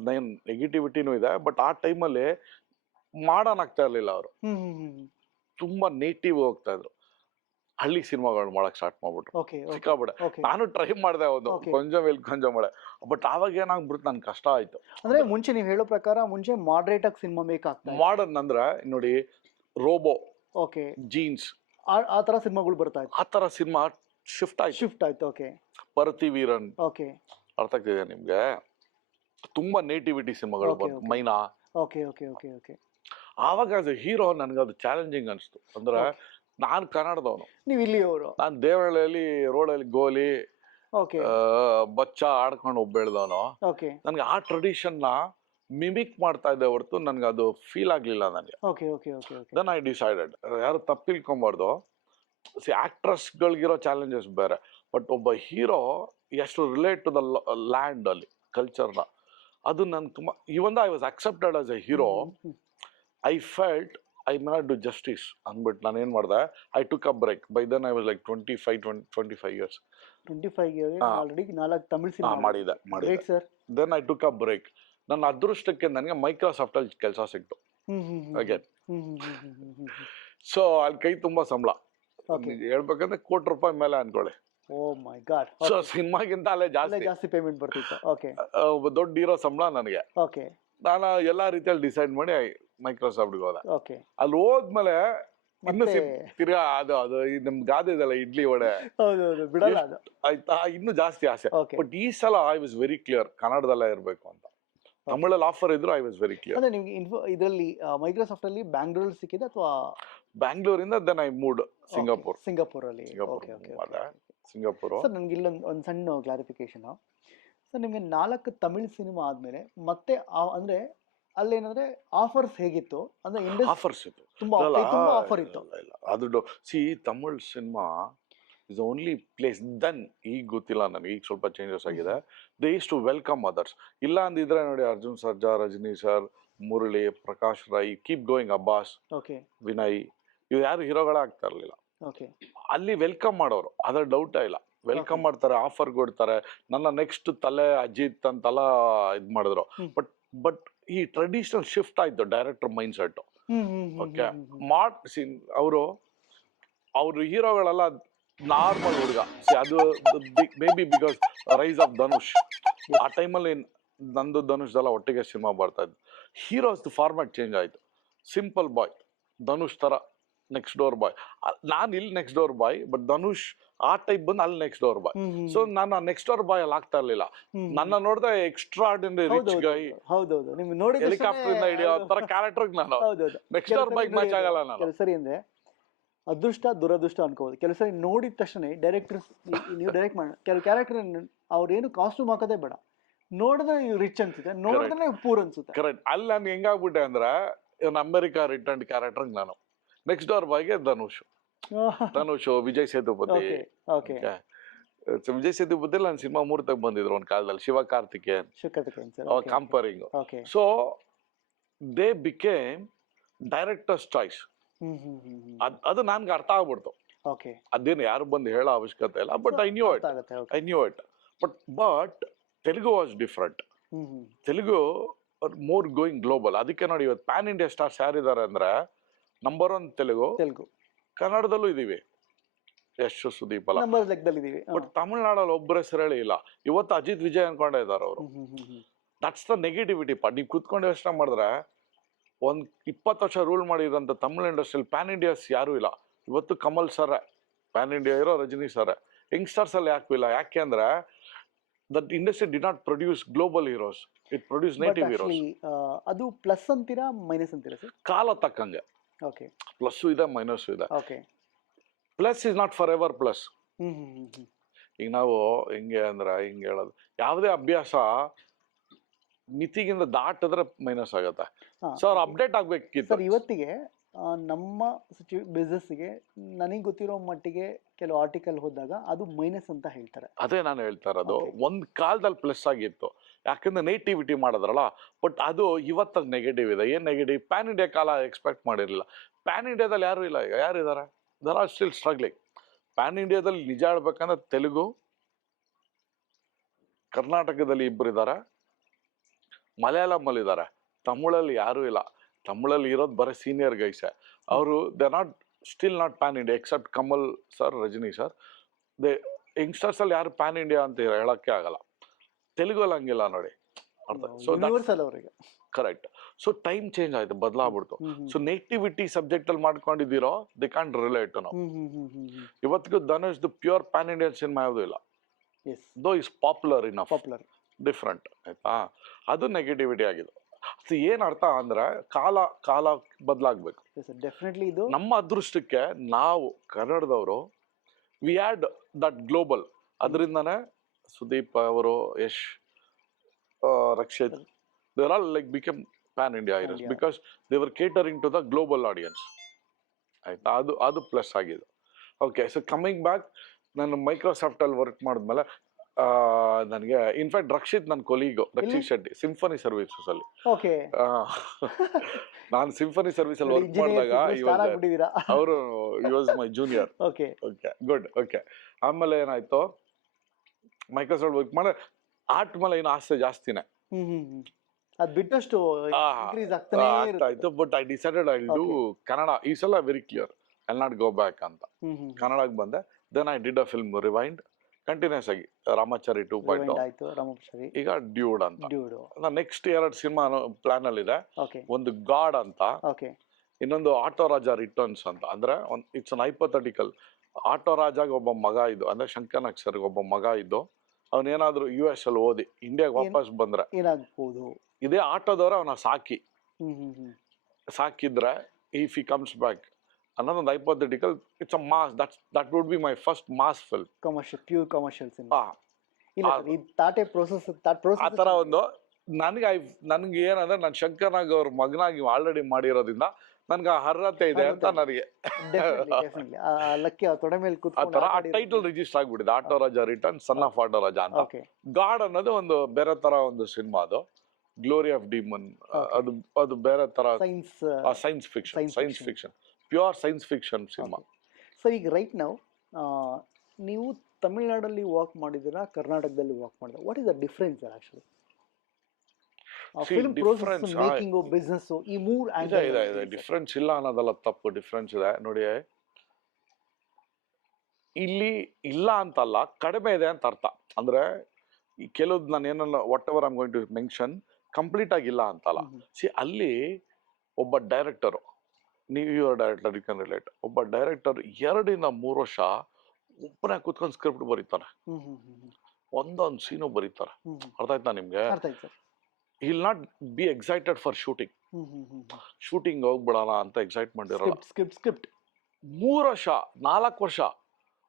ನೆಗೆಟಿವಿಟಿನೂ ಇದೆ, ಬಟ್ ಆ ಟೈಮಲ್ಲಿ ಮಾಡರ್ನ್ ಆಗ್ತಾ ಇರ್ಲಿಲ್ಲ. ಅವರು ತುಂಬಾ ನೇಟಿವ್ ಹೋಗ್ತಾ ಇದ್ರು. ಹಳ್ಳಿ ಸಿನಿಮಾಗಳು ಮಾಡಕ್ ಸ್ಟಾರ್ಟ್ ಮಾಡ್ಬಿಟ್ರು, ಸಿಕ್ಕಾಬಿಡೆ. ನಾನು ಟ್ರೈ ಮಾಡಿದೆ ಒಂದು ಕೊಂಚ ಮಳೆ, ಬಟ್ ಆವಾಗ ಏನಾಗ್ಬಿಡ್ತು, ನನ್ ಕಷ್ಟ ಆಯ್ತು. ಅಂದ್ರೆ ಮುಂಚೆ ನೀವು ಹೇಳೋ ಪ್ರಕಾರ ಮುಂಚೆ ಮಾಡರೇಟ್ ಆಗಿ ಸಿನಿಮಾ ಮೇಕ್ ಆಗ್ತಾ, ಮಾಡರ್ನ್ ಅಂದ್ರೆ ನೋಡಿ, ರೋಬೋ, ಜೀನ್ಸ್, ಆ ತರ ಸಿನಿಮಾಗಳು ಬರ್ತಾ ಇತ್ತು. ಆ ತರ ಸಿನಿಮಾ ಶಿಫ್ಟ್ ಆಯ್ತು. ಪರತಿ ವೀರನ್, ಅರ್ಥ ಆಗ್ತಿದೆ ನಿಮ್ಗೆ? ತುಂಬಾ ನೇಟಿವಿಟಿ ಸಿನಿಮಾಗಳು ಬಂತು, ಮೈನಾ. ಆವಾಗ ಅದು ಹೀರೋ ನನ್ಗದು ಚಾಲೆಂಜಿಂಗ್ ಅನ್ಸ್ತು. ಅಂದ್ರೆ ನಾನ್ ಕನ್ನಡದವನು, ನೀವು ಇಲ್ಲಿಯವರು. ನಾನ್ ದೇವನಹಳ್ಳಿಯಲ್ಲಿ ರೋಡಲ್ಲಿ ಗೋಲಿ ಬಚ್ಚ ಆಡ್ಕೊಂಡು ಬೆಳೆದವನು. ನನ್ಗೆ ಆ ಟ್ರೆಡಿಷನ್ ನ ಮಿಮಿಕ್ ಮಾಡ್ತಾ ಇದ್ದೆ ಹೊರತು ನನ್ಗೆ ಅದು ಫೀಲ್ ಆಗ್ಲಿಲ್ಲ ನನಗೆ. ದೆನ್ ಐ ಡಿಸೈಡೆಡ್, ಯಾರು ತಪ್ಪಿಲ್ಕೊಂಬಾರ್ದು. ಆಕ್ಟ್ರೆಸ್ ಗಳಿಗಿರೋ ಚಾಲೆಂಜಸ್ ಬೇರೆ, ಬಟ್ ಒಬ್ಬ ಹೀರೋ ಎಷ್ಟು ರಿಲೇಟ್ ಟು ದ ಲ್ಯಾಂಡ್ ಅಲ್ಲಿ ಕಲ್ಚರ್ನ, ಅದು ನನ್ಗೆ ತುಂಬಾ. Even I was accepted as a hero, I felt I may not do justice ಅಂದ್ಬಿಟ್ಟು ನಾನು ಏನ್ ಮಾಡಿದೆ, I took a break. By then I was like 25 years. 25 years already 4 Tamil cinema ಮಾಡಿದೆ. Then I took a break. ನನ್ನ ಅದೃಷ್ಟಕ್ಕೆ ನನಗೆ Microsoft ಅಲ್ಲಿ ಕೆಲಸ ಸಿಕ್ತು ಅಗೇನ್. ಸೊ ಅಲ್ಲಿ ಕೈ ತುಂಬಾ ಸಂಬಳ, ಹೇಳ್ಬೇಕಂದ್ರೆ ₹1,00,00,000 ಮೇಲೆ ಅನ್ಕೊಳ್ಳಿ. ಸೊ ಸಿನಿಮಾಗಿಂತ ಅಲ್ಲೇ ಜಾಸ್ತಿ ಪೇಮೆಂಟ್ ಬರ್ತಿತ್ತು. ದೊಡ್ಡ ಹೀರೋ ಸಂಬಳ ನನಗೆ. ನಾನು ಎಲ್ಲಾ ರೀತಿಯಲ್ಲಿ ಡಿಸೈಡ್ ಮಾಡಿ ಮೈಕ್ರೋಸಾಫ್ಟ್ಗೆ ಹೋದೆ. ಅಲ್ಲಿ ಹೋದ್ಮೇಲೆ ಇನ್ನು ತಿರ್ಗಾ ಅದು ನಮ್ ಗಾದೆ ಇದೆಲ್ಲ, ಇಡ್ಲಿ ವಡೆ ಆಯ್ತಾ, ಇನ್ನು ಜಾಸ್ತಿ ಆಸೆ. ಬಟ್ ಈ ಸಲ ಐ ವಾಸ್ ವೆರಿ ಕ್ಲಿಯರ್, ಕನ್ನಡದಲ್ಲೇ ಇರ್ಬೇಕು ಅಂತ. ತಮಿಳಲ್ಲಿ ಆಫರ್ ಇದ್ರು, ಐ ವಾಸ್ ವೆರಿ ಕ್ಲಿಯರ್. ನಿಮ್ಗೆ ಇದರಲ್ಲಿ ಮೈಕ್ರೋಸಾಫ್ಟ್ ಅಲ್ಲಿ ಬ್ಯಾಂಗ್ಳೂರ್ ಸಿಕ್ಕಿದೆ ಅಥವಾ ಬ್ಯಾಂಗ್ಳೂರಿಂದ then I moved Singapore. Singapore. Sir ನನ್ಗೆ ಇಲ್ಲೊಂದು ಸಣ್ಣ ಕ್ಲಾರಿಫಿಕೇಶನ್. ಸರ್ ನಿಮ್ಗೆ 4 ತಮಿಳ್ ಸಿನಿಮಾ ಆದ್ಮೇಲೆ ಮತ್ತೆ ಅಂದ್ರೆ ಅಲ್ಲೇನಂದ್ರೆ ಆಫರ್ಸ್ ಹೇಗಿತ್ತು ಅಂದ್ರೆ? ಆಫರ್ಸ್ ಇತ್ತು, ತುಂಬಾ ಆಫರ್ ಇತ್ತು. ಅದು Tamil cinema is only place then. ಈಗ ಗೊತ್ತಿಲ್ಲ ನನಗೆ, ಈಗ ಸ್ವಲ್ಪ ಚೇಂಜಸ್ ಆಗಿದೆ. They use to welcome others. ಇಲ್ಲ ಅಂದಿದ್ರೆ ನೋಡಿ, Arjun Sarja, Rajini sir, Murali, Prakash Rai, keep going, Abbas, Vinay, ಇವ್ ಯಾರು ಹೀರೋಗಳೇ ಆಗ್ತಾ ಇರ್ಲಿಲ್ಲ. ಅಲ್ಲಿ ವೆಲ್ಕಮ್ ಮಾಡೋರು, ಅದ್ರ ಡೌಟೇ ಇಲ್ಲ. ವೆಲ್ಕಮ್ ಮಾಡ್ತಾರೆ, ಆಫರ್ ಕೊಡ್ತಾರೆ. ನನ್ನ ನೆಕ್ಸ್ಟ್ ತಲೆ ಅಜಿತ್ ಅಂತೆಲ್ಲ ಇದ್ ಮಾಡಿದ್ರು. ಬಟ್ ಈ ಟ್ರೆಡಿಷನಲ್ ಶಿಫ್ಟ್ ಆಯ್ತು ಡೈರೆಕ್ಟರ್ ಮೈಂಡ್ ಸೆಟ್. ಓಕೆ, ಅವರು ಹೀರೋಗಳೆಲ್ಲ ನಾರ್ಮಲ್ ಹುಡುಗ. ಅದು maybe because rise of Dhanush, ಆ ಟೈಮಲ್ಲಿ ನಂದು ಧನುಷ್ ಎಲ್ಲ ಒಟ್ಟಿಗೆ ಸಿನಿಮಾ ಬರ್ತಾ ಇದ್ದು. ಹೀರೋಸ್ ಫಾರ್ಮ್ಯಾಟ್ ಚೇಂಜ್ ಆಯ್ತು. ಸಿಂಪಲ್ ಬಾಯ್, ಧನುಷ್ ತರ ನೆಕ್ಸ್ಟ್ ಡೋರ್ ಬಾಯ್. ನಾನು ಇಲ್ಲಿ next door boy, but Dhanush ಆ ಟೈಪ್ ಬಂದು ಅಲ್ಲಿ ನೆಕ್ಸ್ಟ್ ಡೋರ್ ಬಾಯ್. ಸೊ ನಾನು ನೆಕ್ಸ್ಟ್ ಡೋರ್ ಬಾಯ್ ಅಲ್ಲಿ ಆಗ್ತಾ ಇರ್ಲಿಲ್ಲ. ನನ್ನ ನೋಡಿದ್ರೆ ಎಕ್ಸ್ಟ್ರಾ ಆರ್ಡಿನರಿ ರಿಚ್ ಗೈ, ಹೆಲಿಕಾಪ್ಟರ್ ಇಂದ ಹಿಡಿಯೋ ತರ ಕ್ಯಾರೆಕ್ಟರ್ ನಾನು ನೆಕ್ಸ್ಟ್ ಡೋರ್ ಬಾಯ್ ಮ್ಯಾಚ್ ಆಗಲ್ಲ ನಾನು. ಕೆಲವು ಸರಿ ಅಂದ್ರೆ ಅದೃಷ್ಟ ದುರದೃಷ್ಟ ಅನ್ಕೋಬಹುದು. ಕೆಲವು ಸರಿ ನೋಡಿದ ತಕ್ಷಣ ಡೈರೆಕ್ಟರ್ಸ್, ನೀವು ಡೈರೆಕ್ಟ್ ಮಾಡಿ ಕೆಲವು ಕ್ಯಾರೆಕ್ಟರ್ ಅವ್ರೇನು ಕಾಸ್ಟ್ಯೂಮ್ ಹಾಕೋದೇ ಬೇಡ, ನೋಡಿದ್ರೆ ರಿಚ್ ಅನ್ಸುತ್ತೆ, ನೋಡಿದ್ರೆ ಪೂರ್ ಅನ್ಸುತ್ತೆ. ಕರೆಕ್ಟ್. ಅಲ್ಲಿ ನಾನು ಹೆಂಗಾಗ್ಬಿಟ್ಟೆ ಅಂದ್ರೆ ಅಮೆರಿಕಾ ರಿಟರ್ನ್ ಕ್ಯಾರೆಕ್ಟರ್ ನಾನು. ನೆಕ್ಸ್ಟ್ ಡೋರ್ ಬಾಯ್ಗೆ ಧನುಷ್, ವಿಜಯ್ ಸೇತುಪತಿ. ವಿಜಯ್ ಸೇತುಪತಿ ನನ್ನ ಸಿನಿಮಾ 3 ಬಂದಿದ್ರು ಒಂದ್ ಕಾಲದಲ್ಲಿ, Shiva Karthikeyan comparing. So they became director's choice. ಅದು ನನ್ಗೆ ಅರ್ಥ ಆಗ್ಬಿಡ್ತು. ಅದೇನು ಯಾರು ಬಂದು ಹೇಳೋ ಅವಶ್ಯಕತೆ ಇಲ್ಲ, but I knew it. But Telugu was different. Telugu more going global. ಅದಕ್ಕೆ ನೋಡಿ ಇವತ್ತು ಪ್ಯಾನ್ ಇಂಡಿಯಾ ಸ್ಟಾರ್ಸ್ ಯಾರಿದ್ದಾರೆ ಅಂದ್ರೆ ನಂಬರ್ 1 ತೆಲುಗು. ಕನ್ನಡದಲ್ಲೂ ಇದೀವಿ, ಯಶ್, ಸುದೀಪ್ ಅಲ್ಲ, ಬಟ್ ತಮಿಳ್ನಾಡಲ್ಲಿ ಒಬ್ಬರ ಹೆಸರು ಹೇಳಿ ಇಲ್ಲ. ಇವತ್ತು ಅಜಿತ್ ವಿಜಯ್ ಅನ್ಕೊಂಡೇ ಇದ್ದಾರೆ ಅವರು. That's the negativity part. ನೀವು ಕುತ್ಕೊಂಡು ಯೋಚನೆ ಮಾಡಿದ್ರೆ ಒಂದ್ 20 ವರ್ಷ ರೂಲ್ ಮಾಡಿದಂತ ತಮಿಳ್ ಇಂಡಸ್ಟ್ರಿಯಲ್ಲಿ ಪ್ಯಾನ್ ಇಂಡಿಯಾಸ್ ಯಾರು ಇಲ್ಲ. ಇವತ್ತು ಕಮಲ್ ಸರ್ ಪ್ಯಾನ್ ಇಂಡಿಯಾ ಇರೋ, ರಜನಿ ಸರ್. ಯಂಗ್ಸ್ಟರ್ಸ್ ಅಲ್ಲಿ ಯಾಕಿಲ್ಲ? ಯಾಕೆ ಅಂದ್ರೆ that industry did not produce global heroes, it produce native heroes. ಅದು ಪ್ಲಸ್ ಅಂತೀರಾ ಮೈನಸ್ ಅಂತೀರಾ ಸರ್? ಕಾಲ ತಕ್ಕಂಗೆ ಪ್ಲಸ್ ಇದೆ, ಮೈನಸ್ ಇದೆ. Plus is not for ever plus. ಈಗ ನಾವು ಹಿಂಗೆ ಅಂದ್ರೆ ಹಿಂಗೆ ಹೇಳೋದು, ಯಾವುದೇ ಅಭ್ಯಾಸ ಮಿತಿಗಿಂತ ದಾಟಿದ್ರೆ ಮೈನಸ್ ಆಗತ್ತೆ. ಸೊ ಅವ್ರು ಅಪ್ಡೇಟ್ ಆಗ್ಬೇಕಿತ್ತು. ಇವತ್ತಿಗೆ ನಮ್ಮ ಬಿಸ್ನೆಸ್ಗೆ ನನಗೆ ಗೊತ್ತಿರೋ ಮಟ್ಟಿಗೆ ಕೆಲವು ಆರ್ಟಿಕಲ್ ಹೋದಾಗ ಅದು ಮೈನಸ್ ಅಂತ ಹೇಳ್ತಾರೆ. ಅದೇ ನಾನು ಹೇಳ್ತಾ ಇರೋದು. ಒಂದ್ ಕಾಲದಲ್ಲಿ ಪ್ಲಸ್ ಆಗಿತ್ತು, ಯಾಕಂದ್ರೆ ನೇಟಿವಿಟಿ ಮಾಡಿದ್ರಲ್ಲ. ಬಟ್ ಅದು ಇವತ್ತಾಗ ನೆಗೆಟಿವ್ ಇದೆ. ಏನ್ ನೆಗೆಟಿವ್? ಪ್ಯಾನ್ ಇಂಡಿಯಾ ಕಾಲ ಎಕ್ಸ್ಪೆಕ್ಟ್ ಮಾಡಿರಲಿಲ್ಲ. ಪ್ಯಾನ್ ಇಂಡಿಯಾದಲ್ಲಿ ಯಾರು ಇಲ್ಲ. ಈಗ ಯಾರಿದ್ದಾರೆ? There are still struggling. Pan ಇಂಡಿಯಾದಲ್ಲಿ ನಿಜ ಹೇಳ್ಬೇಕಂದ್ರೆ ತೆಲುಗು, ಕರ್ನಾಟಕದಲ್ಲಿ 2 ಇದ್ದಾರೆ, ಮಲಯಾಳಂ ಇದ್ದಾರೆ, ತಮಿಳಲ್ಲಿ ಯಾರು ಇಲ್ಲ. ತಮಿಳಲ್ಲಿ ಇರೋದು ಬರೀ ಸೀನಿಯರ್ ಗೈಸೆ. ಅವರು they not still not pan India except Kamal sir, Rajini sir. Youngsters ಅಲ್ಲಿ ಯಾರು ಪ್ಯಾನ್ ಇಂಡಿಯಾ ಅಂತ ಹೇಳಕ್ಕೆ ಆಗಲ್ಲ. ತೆಲುಗಲ್ಲಿ ಹಂಗಿಲ್ಲ ನೋಡಿ. ಕರೆಕ್ಟ್. ಸೊ ಟೈಮ್ ಚೇಂಜ್ ಆಯ್ತು, ಬದಲಾಗ್ಬಿಡ್ತು. ಸೊ ನೆಗೆಟಿವಿಟಿ ಸಬ್ಜೆಕ್ಟ್ ಅಲ್ಲಿ ಮಾಡ್ಕೊಂಡಿದ್ದೀರೋ ದೇ ಕಾಂಟ್ ರಿಲೇಟ್ ನಾವು. ಇವತ್ತಿಗೂ Dhanush pure PAN Indian cinema ಯಾವುದು ಇಲ್ಲ. ದೋ ಇಸ್ ಪಾಪ್ಯುಲರ್ ಇನ್ ಡಿಫ್ರೆಂಟ್. ಆಯ್ತಾ? ಅದು ನೆಗೆಟಿವಿಟಿ ಆಗಿದೆ. ಏನ್ ಅರ್ಥ ಅಂದ್ರೆ ಕಾಲ ಬದಲಾಗ್ಬೇಕು. ಡೆಫಿನೆಟ್ಲಿ ಇದು ನಮ್ಮ ಅದೃಷ್ಟಕ್ಕೆ ನಾವು ಕನ್ನಡದವರು ವಿ ಹ್ಯಾಡ್ ದಟ್ ಗ್ಲೋಬಲ್. ಅದರಿಂದನೇ ಸುದೀಪ್ ಅವರು, Yash, Rakshit, they are all like become pan India heroes because they were catering to the global audience. ಆಯ್ತಾ? ಅದು ಪ್ಲಸ್ ಆಗಿದೆ. ಓಕೆ, ಸೊ ಕಮಿಂಗ್ ಬ್ಯಾಕ್, ನಾನು ಮೈಕ್ರೋಸಾಫ್ಟ್ ಅಲ್ಲಿ ವರ್ಕ್ ಮಾಡಿದ್ಮೇಲೆ ನನಗೆ ಇನ್ಫ್ಯಾಕ್ಟ್ ರಕ್ಷಿತ್ ನನ್ನ colleague, Rakshit Shetty, Symphony Services ಅಲ್ಲಿ. ನಾನು ಸಿಂಫನಿ ಸರ್ವಿಸ್ ಅಲ್ಲಿ ವರ್ಕ್ ಮಾಡಿದಾಗ ಅವರು was my junior. Okay, good. Okay, ಆಮೇಲೆ ಏನಾಯ್ತು, ಮೈಕ್ರೋಸಾಫ್ಟ್ ವರ್ಕ್ ಮಾಡಿ ಆರ್ಟ್ ಮೇಲೆ ಏನು ಆಸೆ ಜಾಸ್ತಿನೇ. ಅದು ಬಿಟ್ಟಷ್ಟು ಆಯ್ತು. But I decided I do Kannada. ಈ ಸಲ very clear, I not go back ಅಂತ ಕನ್ನಡಕ್ಕೆ ಬಂದೆ. Then I did a film Rewind continues ಆಗಿ. ರಾಮಾಚಾರಿ 2.0, ಈಗ ಡ್ಯೂಡ್ ಅಂತ. ನೆಕ್ಸ್ಟ್ 2 ಸಿನಿಮಾ ಪ್ಲಾನ್ ಅಲ್ಲಿ ಇದೆ. ಒಂದು ಗಾಡ್ ಅಂತ, ಇನ್ನೊಂದು ಆಟೋ ರಾಜ ರಿಟರ್ನ್ಸ್ ಅಂತ. ಅಂದ್ರೆ ಇಟ್ಸ್ ಅನ್ ಹೈಪೋಥೆಟಿಕಲ್. ಆಟೋ ರಾಜಾಗ ಒಬ್ಬ ಮಗ ಇದ್ದು, ಅಂದ್ರೆ ಶಂಕರ್ ನಾಗ್ ಸರ್ ಒಬ್ಬ ಮಗ ಇದ್ದು, ಅವನೇನಾದ್ರೂ US ಅಲ್ಲಿ ಓದಿ ಇಂಡಿಯಾಗ ವಾಪಸ್ ಬಂದ್ರೆ ಏನಾಗ್ಬೋದು, ಇದೇ ಆಟೋದವ್ರ ಅವನ ಸಾಕಿದ್ರೆ ಇಫ್ ಹಿ ಕಮ್ಸ್ ಬ್ಯಾಕ್ ಅನ್ನೋದೊಂದು hypothetical. It's a mass. That would be my first mass film. Pure commercial cinema. ಆ ತರ ಒಂದು ನನ್ಗೆ ಏನಂದ್ರೆ ನಾನು ಶಂಕರ್ ನಾಗ್ ಅವ್ರ ಮಗನಾಗಿ ಆಲ್ರೆಡಿ ಮಾಡಿರೋದ್ರಿಂದ ನನ್ಗೆ ಅರ್ಹತೆ ಇದೆ ಅಂತ ನನಗೆ ಆ ತರ ಆ ಟೈಟಲ್ ರಿಜಿಸ್ಟರ್ ಆಗ್ಬಿಟ್ಟಿದೆ. Auto Raja return, son of auto Raja ಅಂತ. ಗಾಡ್ ಅನ್ನೋದು ಒಂದು ಬೇರೆ ತರ ಒಂದು ಸಿನಿಮಾ. ಅದು ಗ್ಲೋರಿ ಆಫ್ ಡಿಮನ್. ಅದು ಬೇರೆ ತರ science fiction, pure science fiction cinema. So ಈಗ ರೈಟ್ ನಾವು ನೀವು ತಮಿಳ್ನಾಡಲ್ಲಿ ವರ್ಕ್ ಮಾಡಿದ್ದೀರಾ, ಕರ್ನಾಟಕದಲ್ಲಿ ವರ್ಕ್ ಮಾಡಿದ್ದೀರಾ, what is the difference actually? Film process, making, business, ಈ ಮೂರು ಇದೆ ಡಿಫ್ರೆನ್ಸ್ ಇಲ್ಲ ಅನ್ನೋದಲ್ಲ ತಪ್ಪು, ಡಿಫ್ರೆನ್ಸ್ ಇದೆ ನೋಡಿ. ಇಲ್ಲಿ ಇಲ್ಲ ಅಂತಲ್ಲ, ಕಡಿಮೆ ಇದೆ ಅಂತ ಅರ್ಥ. ಅಂದ್ರೆ ಈ ಕೆಲವ್ದು ನಾನು ಏನನ್ನ whatever I'm going to mention complete ಆಗಿಲ್ಲ ಅಂತಲ್ಲ. ಸಿ ಅಲ್ಲಿ ಒಬ್ಬ ಡೈರೆಕ್ಟರು, ನೀವು ಡೈರೆಕ್ಟರ್ ಯು ಕ್ಯಾನ್ ರಿಲೇಟ್, ಒಬ್ಬ ಡೈರೆಕ್ಟರ್ 2 ಇಂದ 3 ವರ್ಷ ಒಬ್ಬನೇ ಕೂತ್ಕೊಂಡು ಸ್ಕ್ರಿಪ್ಟ್ ಬರೀತಾರೆ, ಒಂದೊಂದು ಸೀನು ಬರೀತಾರೆ. ಅರ್ಥ ಆಯ್ತಾ ನಿಮ್ಗೆ? Will not be excited for shooting. Shooting ಹೋಗ್ಬಿಡೋಣ ಅಂತ ಎಕ್ಸೈಟ್ಮೆಂಟ್ ಇರಲ್ಲ. ಸ್ಕ್ರಿಪ್ಟ್ 3 ವರ್ಷ 4 ವರ್ಷ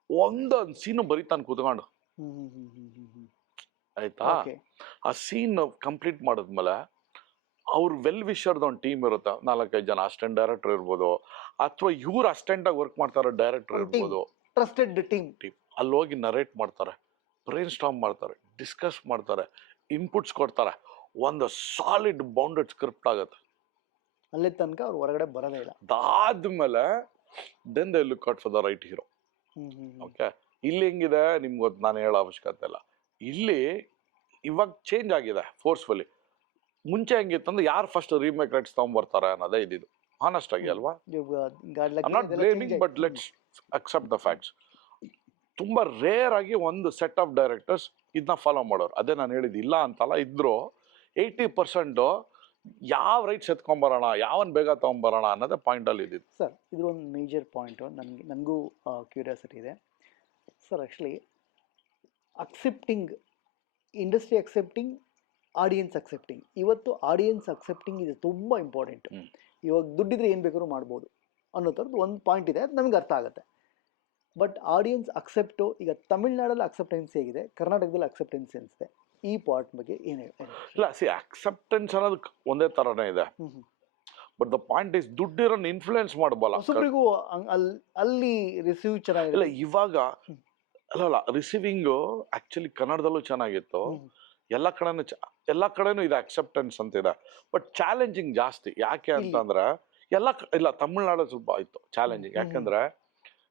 ಒಂದೊಂದು ಸೀನು ಬರೀತಾನೆ ಕೂತ್ಕೊಂಡು. ಆಯ್ತಾ? ಆ ಸೀನ್ ಕಂಪ್ಲೀಟ್ ಮಾಡಿದ್ಮೇಲೆ ಅವ್ರು ವೆಲ್ ವಿಶರ್ದ ಒಂದು ಟೀಮ್ ಇರುತ್ತೆ, 4-5 ಜನ ಅಸಿಸ್ಟೆಂಟ್ ಡೈರೆಕ್ಟರ್ ಇರ್ಬೋದು, ಅಥವಾ ಇವ್ರು ಅಸಿಸ್ಟೆಂಟ್ ಆಗಿ ವರ್ಕ್ ಮಾಡ್ತಾರೋ ಡೈರೆಕ್ಟರ್ ಇರ್ಬೋದು, ಟ್ರಸ್ಟೆಡ್ ಟೀಮ್. ಅಲ್ಲಿ ಹೋಗಿ ನರೇಟ್ ಮಾಡ್ತಾರೆ, ಬ್ರೈನ್ ಸ್ಟಾರ್ಮ್ ಮಾಡ್ತಾರೆ, ಡಿಸ್ಕಸ್ ಮಾಡ್ತಾರೆ, ಇನ್ಪುಟ್ಸ್ ಕೊಡ್ತಾರೆ, ಒಂದು ಸಾಲಿಡ್ ಬೌಂಡೆಡ್ ಸ್ಕ್ರಿಪ್ಟ್ ಆಗುತ್ತೆ. ಅಲ್ಲಿ ತನಕ ಅವ್ರು ಹೊರಗಡೆ ಬರೋದೇ ಇಲ್ಲ. ಅದಾದ್ಮೇಲೆ then they look out for the right hero. Okay, ಇಲ್ಲಿ ಹೆಂಗಿದೆ ನಿಮ್ಗೆ ಗೊತ್ತು, ನಾನು ಹೇಳೋ ಅವಶ್ಯಕತೆ ಇಲ್ಲ. ಇಲ್ಲಿ ಇವಾಗ ಚೇಂಜ್ ಆಗಿದೆ ಫೋರ್ಸ್ಫುಲಿ. ಮುಂಚೆ ಹೆಂಗಿತ್ತಂದ್ರೆ ಯಾರು ಫಸ್ಟ್ ರೀಮೇಕ್ ರೈಟ್ಸ್ ತಗೊಂಡ್ಬರ್ತಾರೆ ಅನ್ನೋದೇ ಇದ್ದಿದ್ದು, ಹಾನೆಸ್ಟ್ ಆಗಿ ಅಲ್ವಾ? I'm not blaming, but let's accept the facts. ತುಂಬಾ ರೇರ್ ಆಗಿ ಒಂದು ಸೆಟ್ ಆಫ್ ಡೈರೆಕ್ಟರ್ಸ್ ಇದನ್ನ ಫಾಲೋ ಮಾಡೋರು. ಅದೇ ನಾನು ಹೇಳಿದ್ದು, ಇಲ್ಲ ಅಂತಲ್ಲ, ಇದ್ರು 80% ಯಾವ ರೈಟ್ಸ್ ಎತ್ಕೊಂಬರೋಣ, ಯಾವನ್ ಬೇಗ ತಗೊಂಬರೋಣ ಅನ್ನೋದೇ ಪಾಯಿಂಟ್ ಅಲ್ಲಿ ಇದ್ದಿದ್ದು. ಸರ್, ಇದ್ರ ಒಂದು ಮೇಜರ್ ಪಾಯಿಂಟು ನನಗೂ ಕ್ಯೂರಿಯಾಸಿಟಿ ಇದೆ sir. Actually accepting, industry accepting, audience accepting. ಇವತ್ತು ಆಡಿಯನ್ಸ್ ಅಕ್ಸೆಪ್ಟಿಂಗ್ ಇದು ತುಂಬ ಇಂಪಾರ್ಟೆಂಟ್. ಇವಾಗ ದುಡ್ಡಿದ್ರೆ ಏನು ಬೇಕಾದ್ರೂ ಮಾಡ್ಬೋದು ಅನ್ನೋ ಥರದ್ದು ಒಂದು ಪಾಯಿಂಟ್ ಇದೆ, ಅದು ನಮಗೆ ಅರ್ಥ ಆಗುತ್ತೆ. ಬಟ್ ಆಡಿಯನ್ಸ್ ಅಕ್ಸೆಪ್ಟು, ಈಗ ತಮಿಳ್ನಾಡಲ್ಲಿ ಅಕ್ಸೆಪ್ಟೆನ್ಸ್ ಹೇಗಿದೆ, ಕರ್ನಾಟಕದಲ್ಲಿ ಅಕ್ಸೆಪ್ಟೆನ್ಸ್ ಏನಿದೆ, ಈ ಪಾರ್ಟ್ ಬಗ್ಗೆ ಏನು ಹೇಳಿ? ಇಲ್ಲ, ಸಿ ಅಕ್ಸೆಪ್ಟೆನ್ಸ್ ಅನ್ನೋದು ಒಂದೇ ಥರನೇ ಇದೆ, ಬಟ್ ದ ಪಾಯಿಂಟ್ ಇಸ್ ದುಡ್ಡಿರೋನ್ ಇನ್ಫ್ಲೂಯೆನ್ಸ್ ಮಾಡಬಲ್ಲ. ಹೊಸಬ್ರಿಗೂ ಅಲ್ಲಿ ರಿಸೀವ್ ಚೆನ್ನಾಗಿದೆ. ಇಲ್ಲ ಇವಾಗ ಅಲ್ಲ, ರಿಸೀವಿಂಗು ಆಕ್ಚುಲಿ ಕನ್ನಡದಲ್ಲೂ ಚೆನ್ನಾಗಿತ್ತು, ಎಲ್ಲ ಕಡೆನೂ ಇದೆ ಅಕ್ಸೆಪ್ಟೆನ್ಸ್ ಅಂತ ಇದೆ. ಬಟ್ ಚಾಲೆಂಜಿಂಗ್ ಜಾಸ್ತಿ. ಯಾಕೆ ಅಂತಂದ್ರೆ ಇಲ್ಲ ತಮಿಳ್ನಾಡು ಸ್ವಲ್ಪ ಆಯ್ತು ಚಾಲೆಂಜಿಂಗ್. ಯಾಕಂದ್ರೆ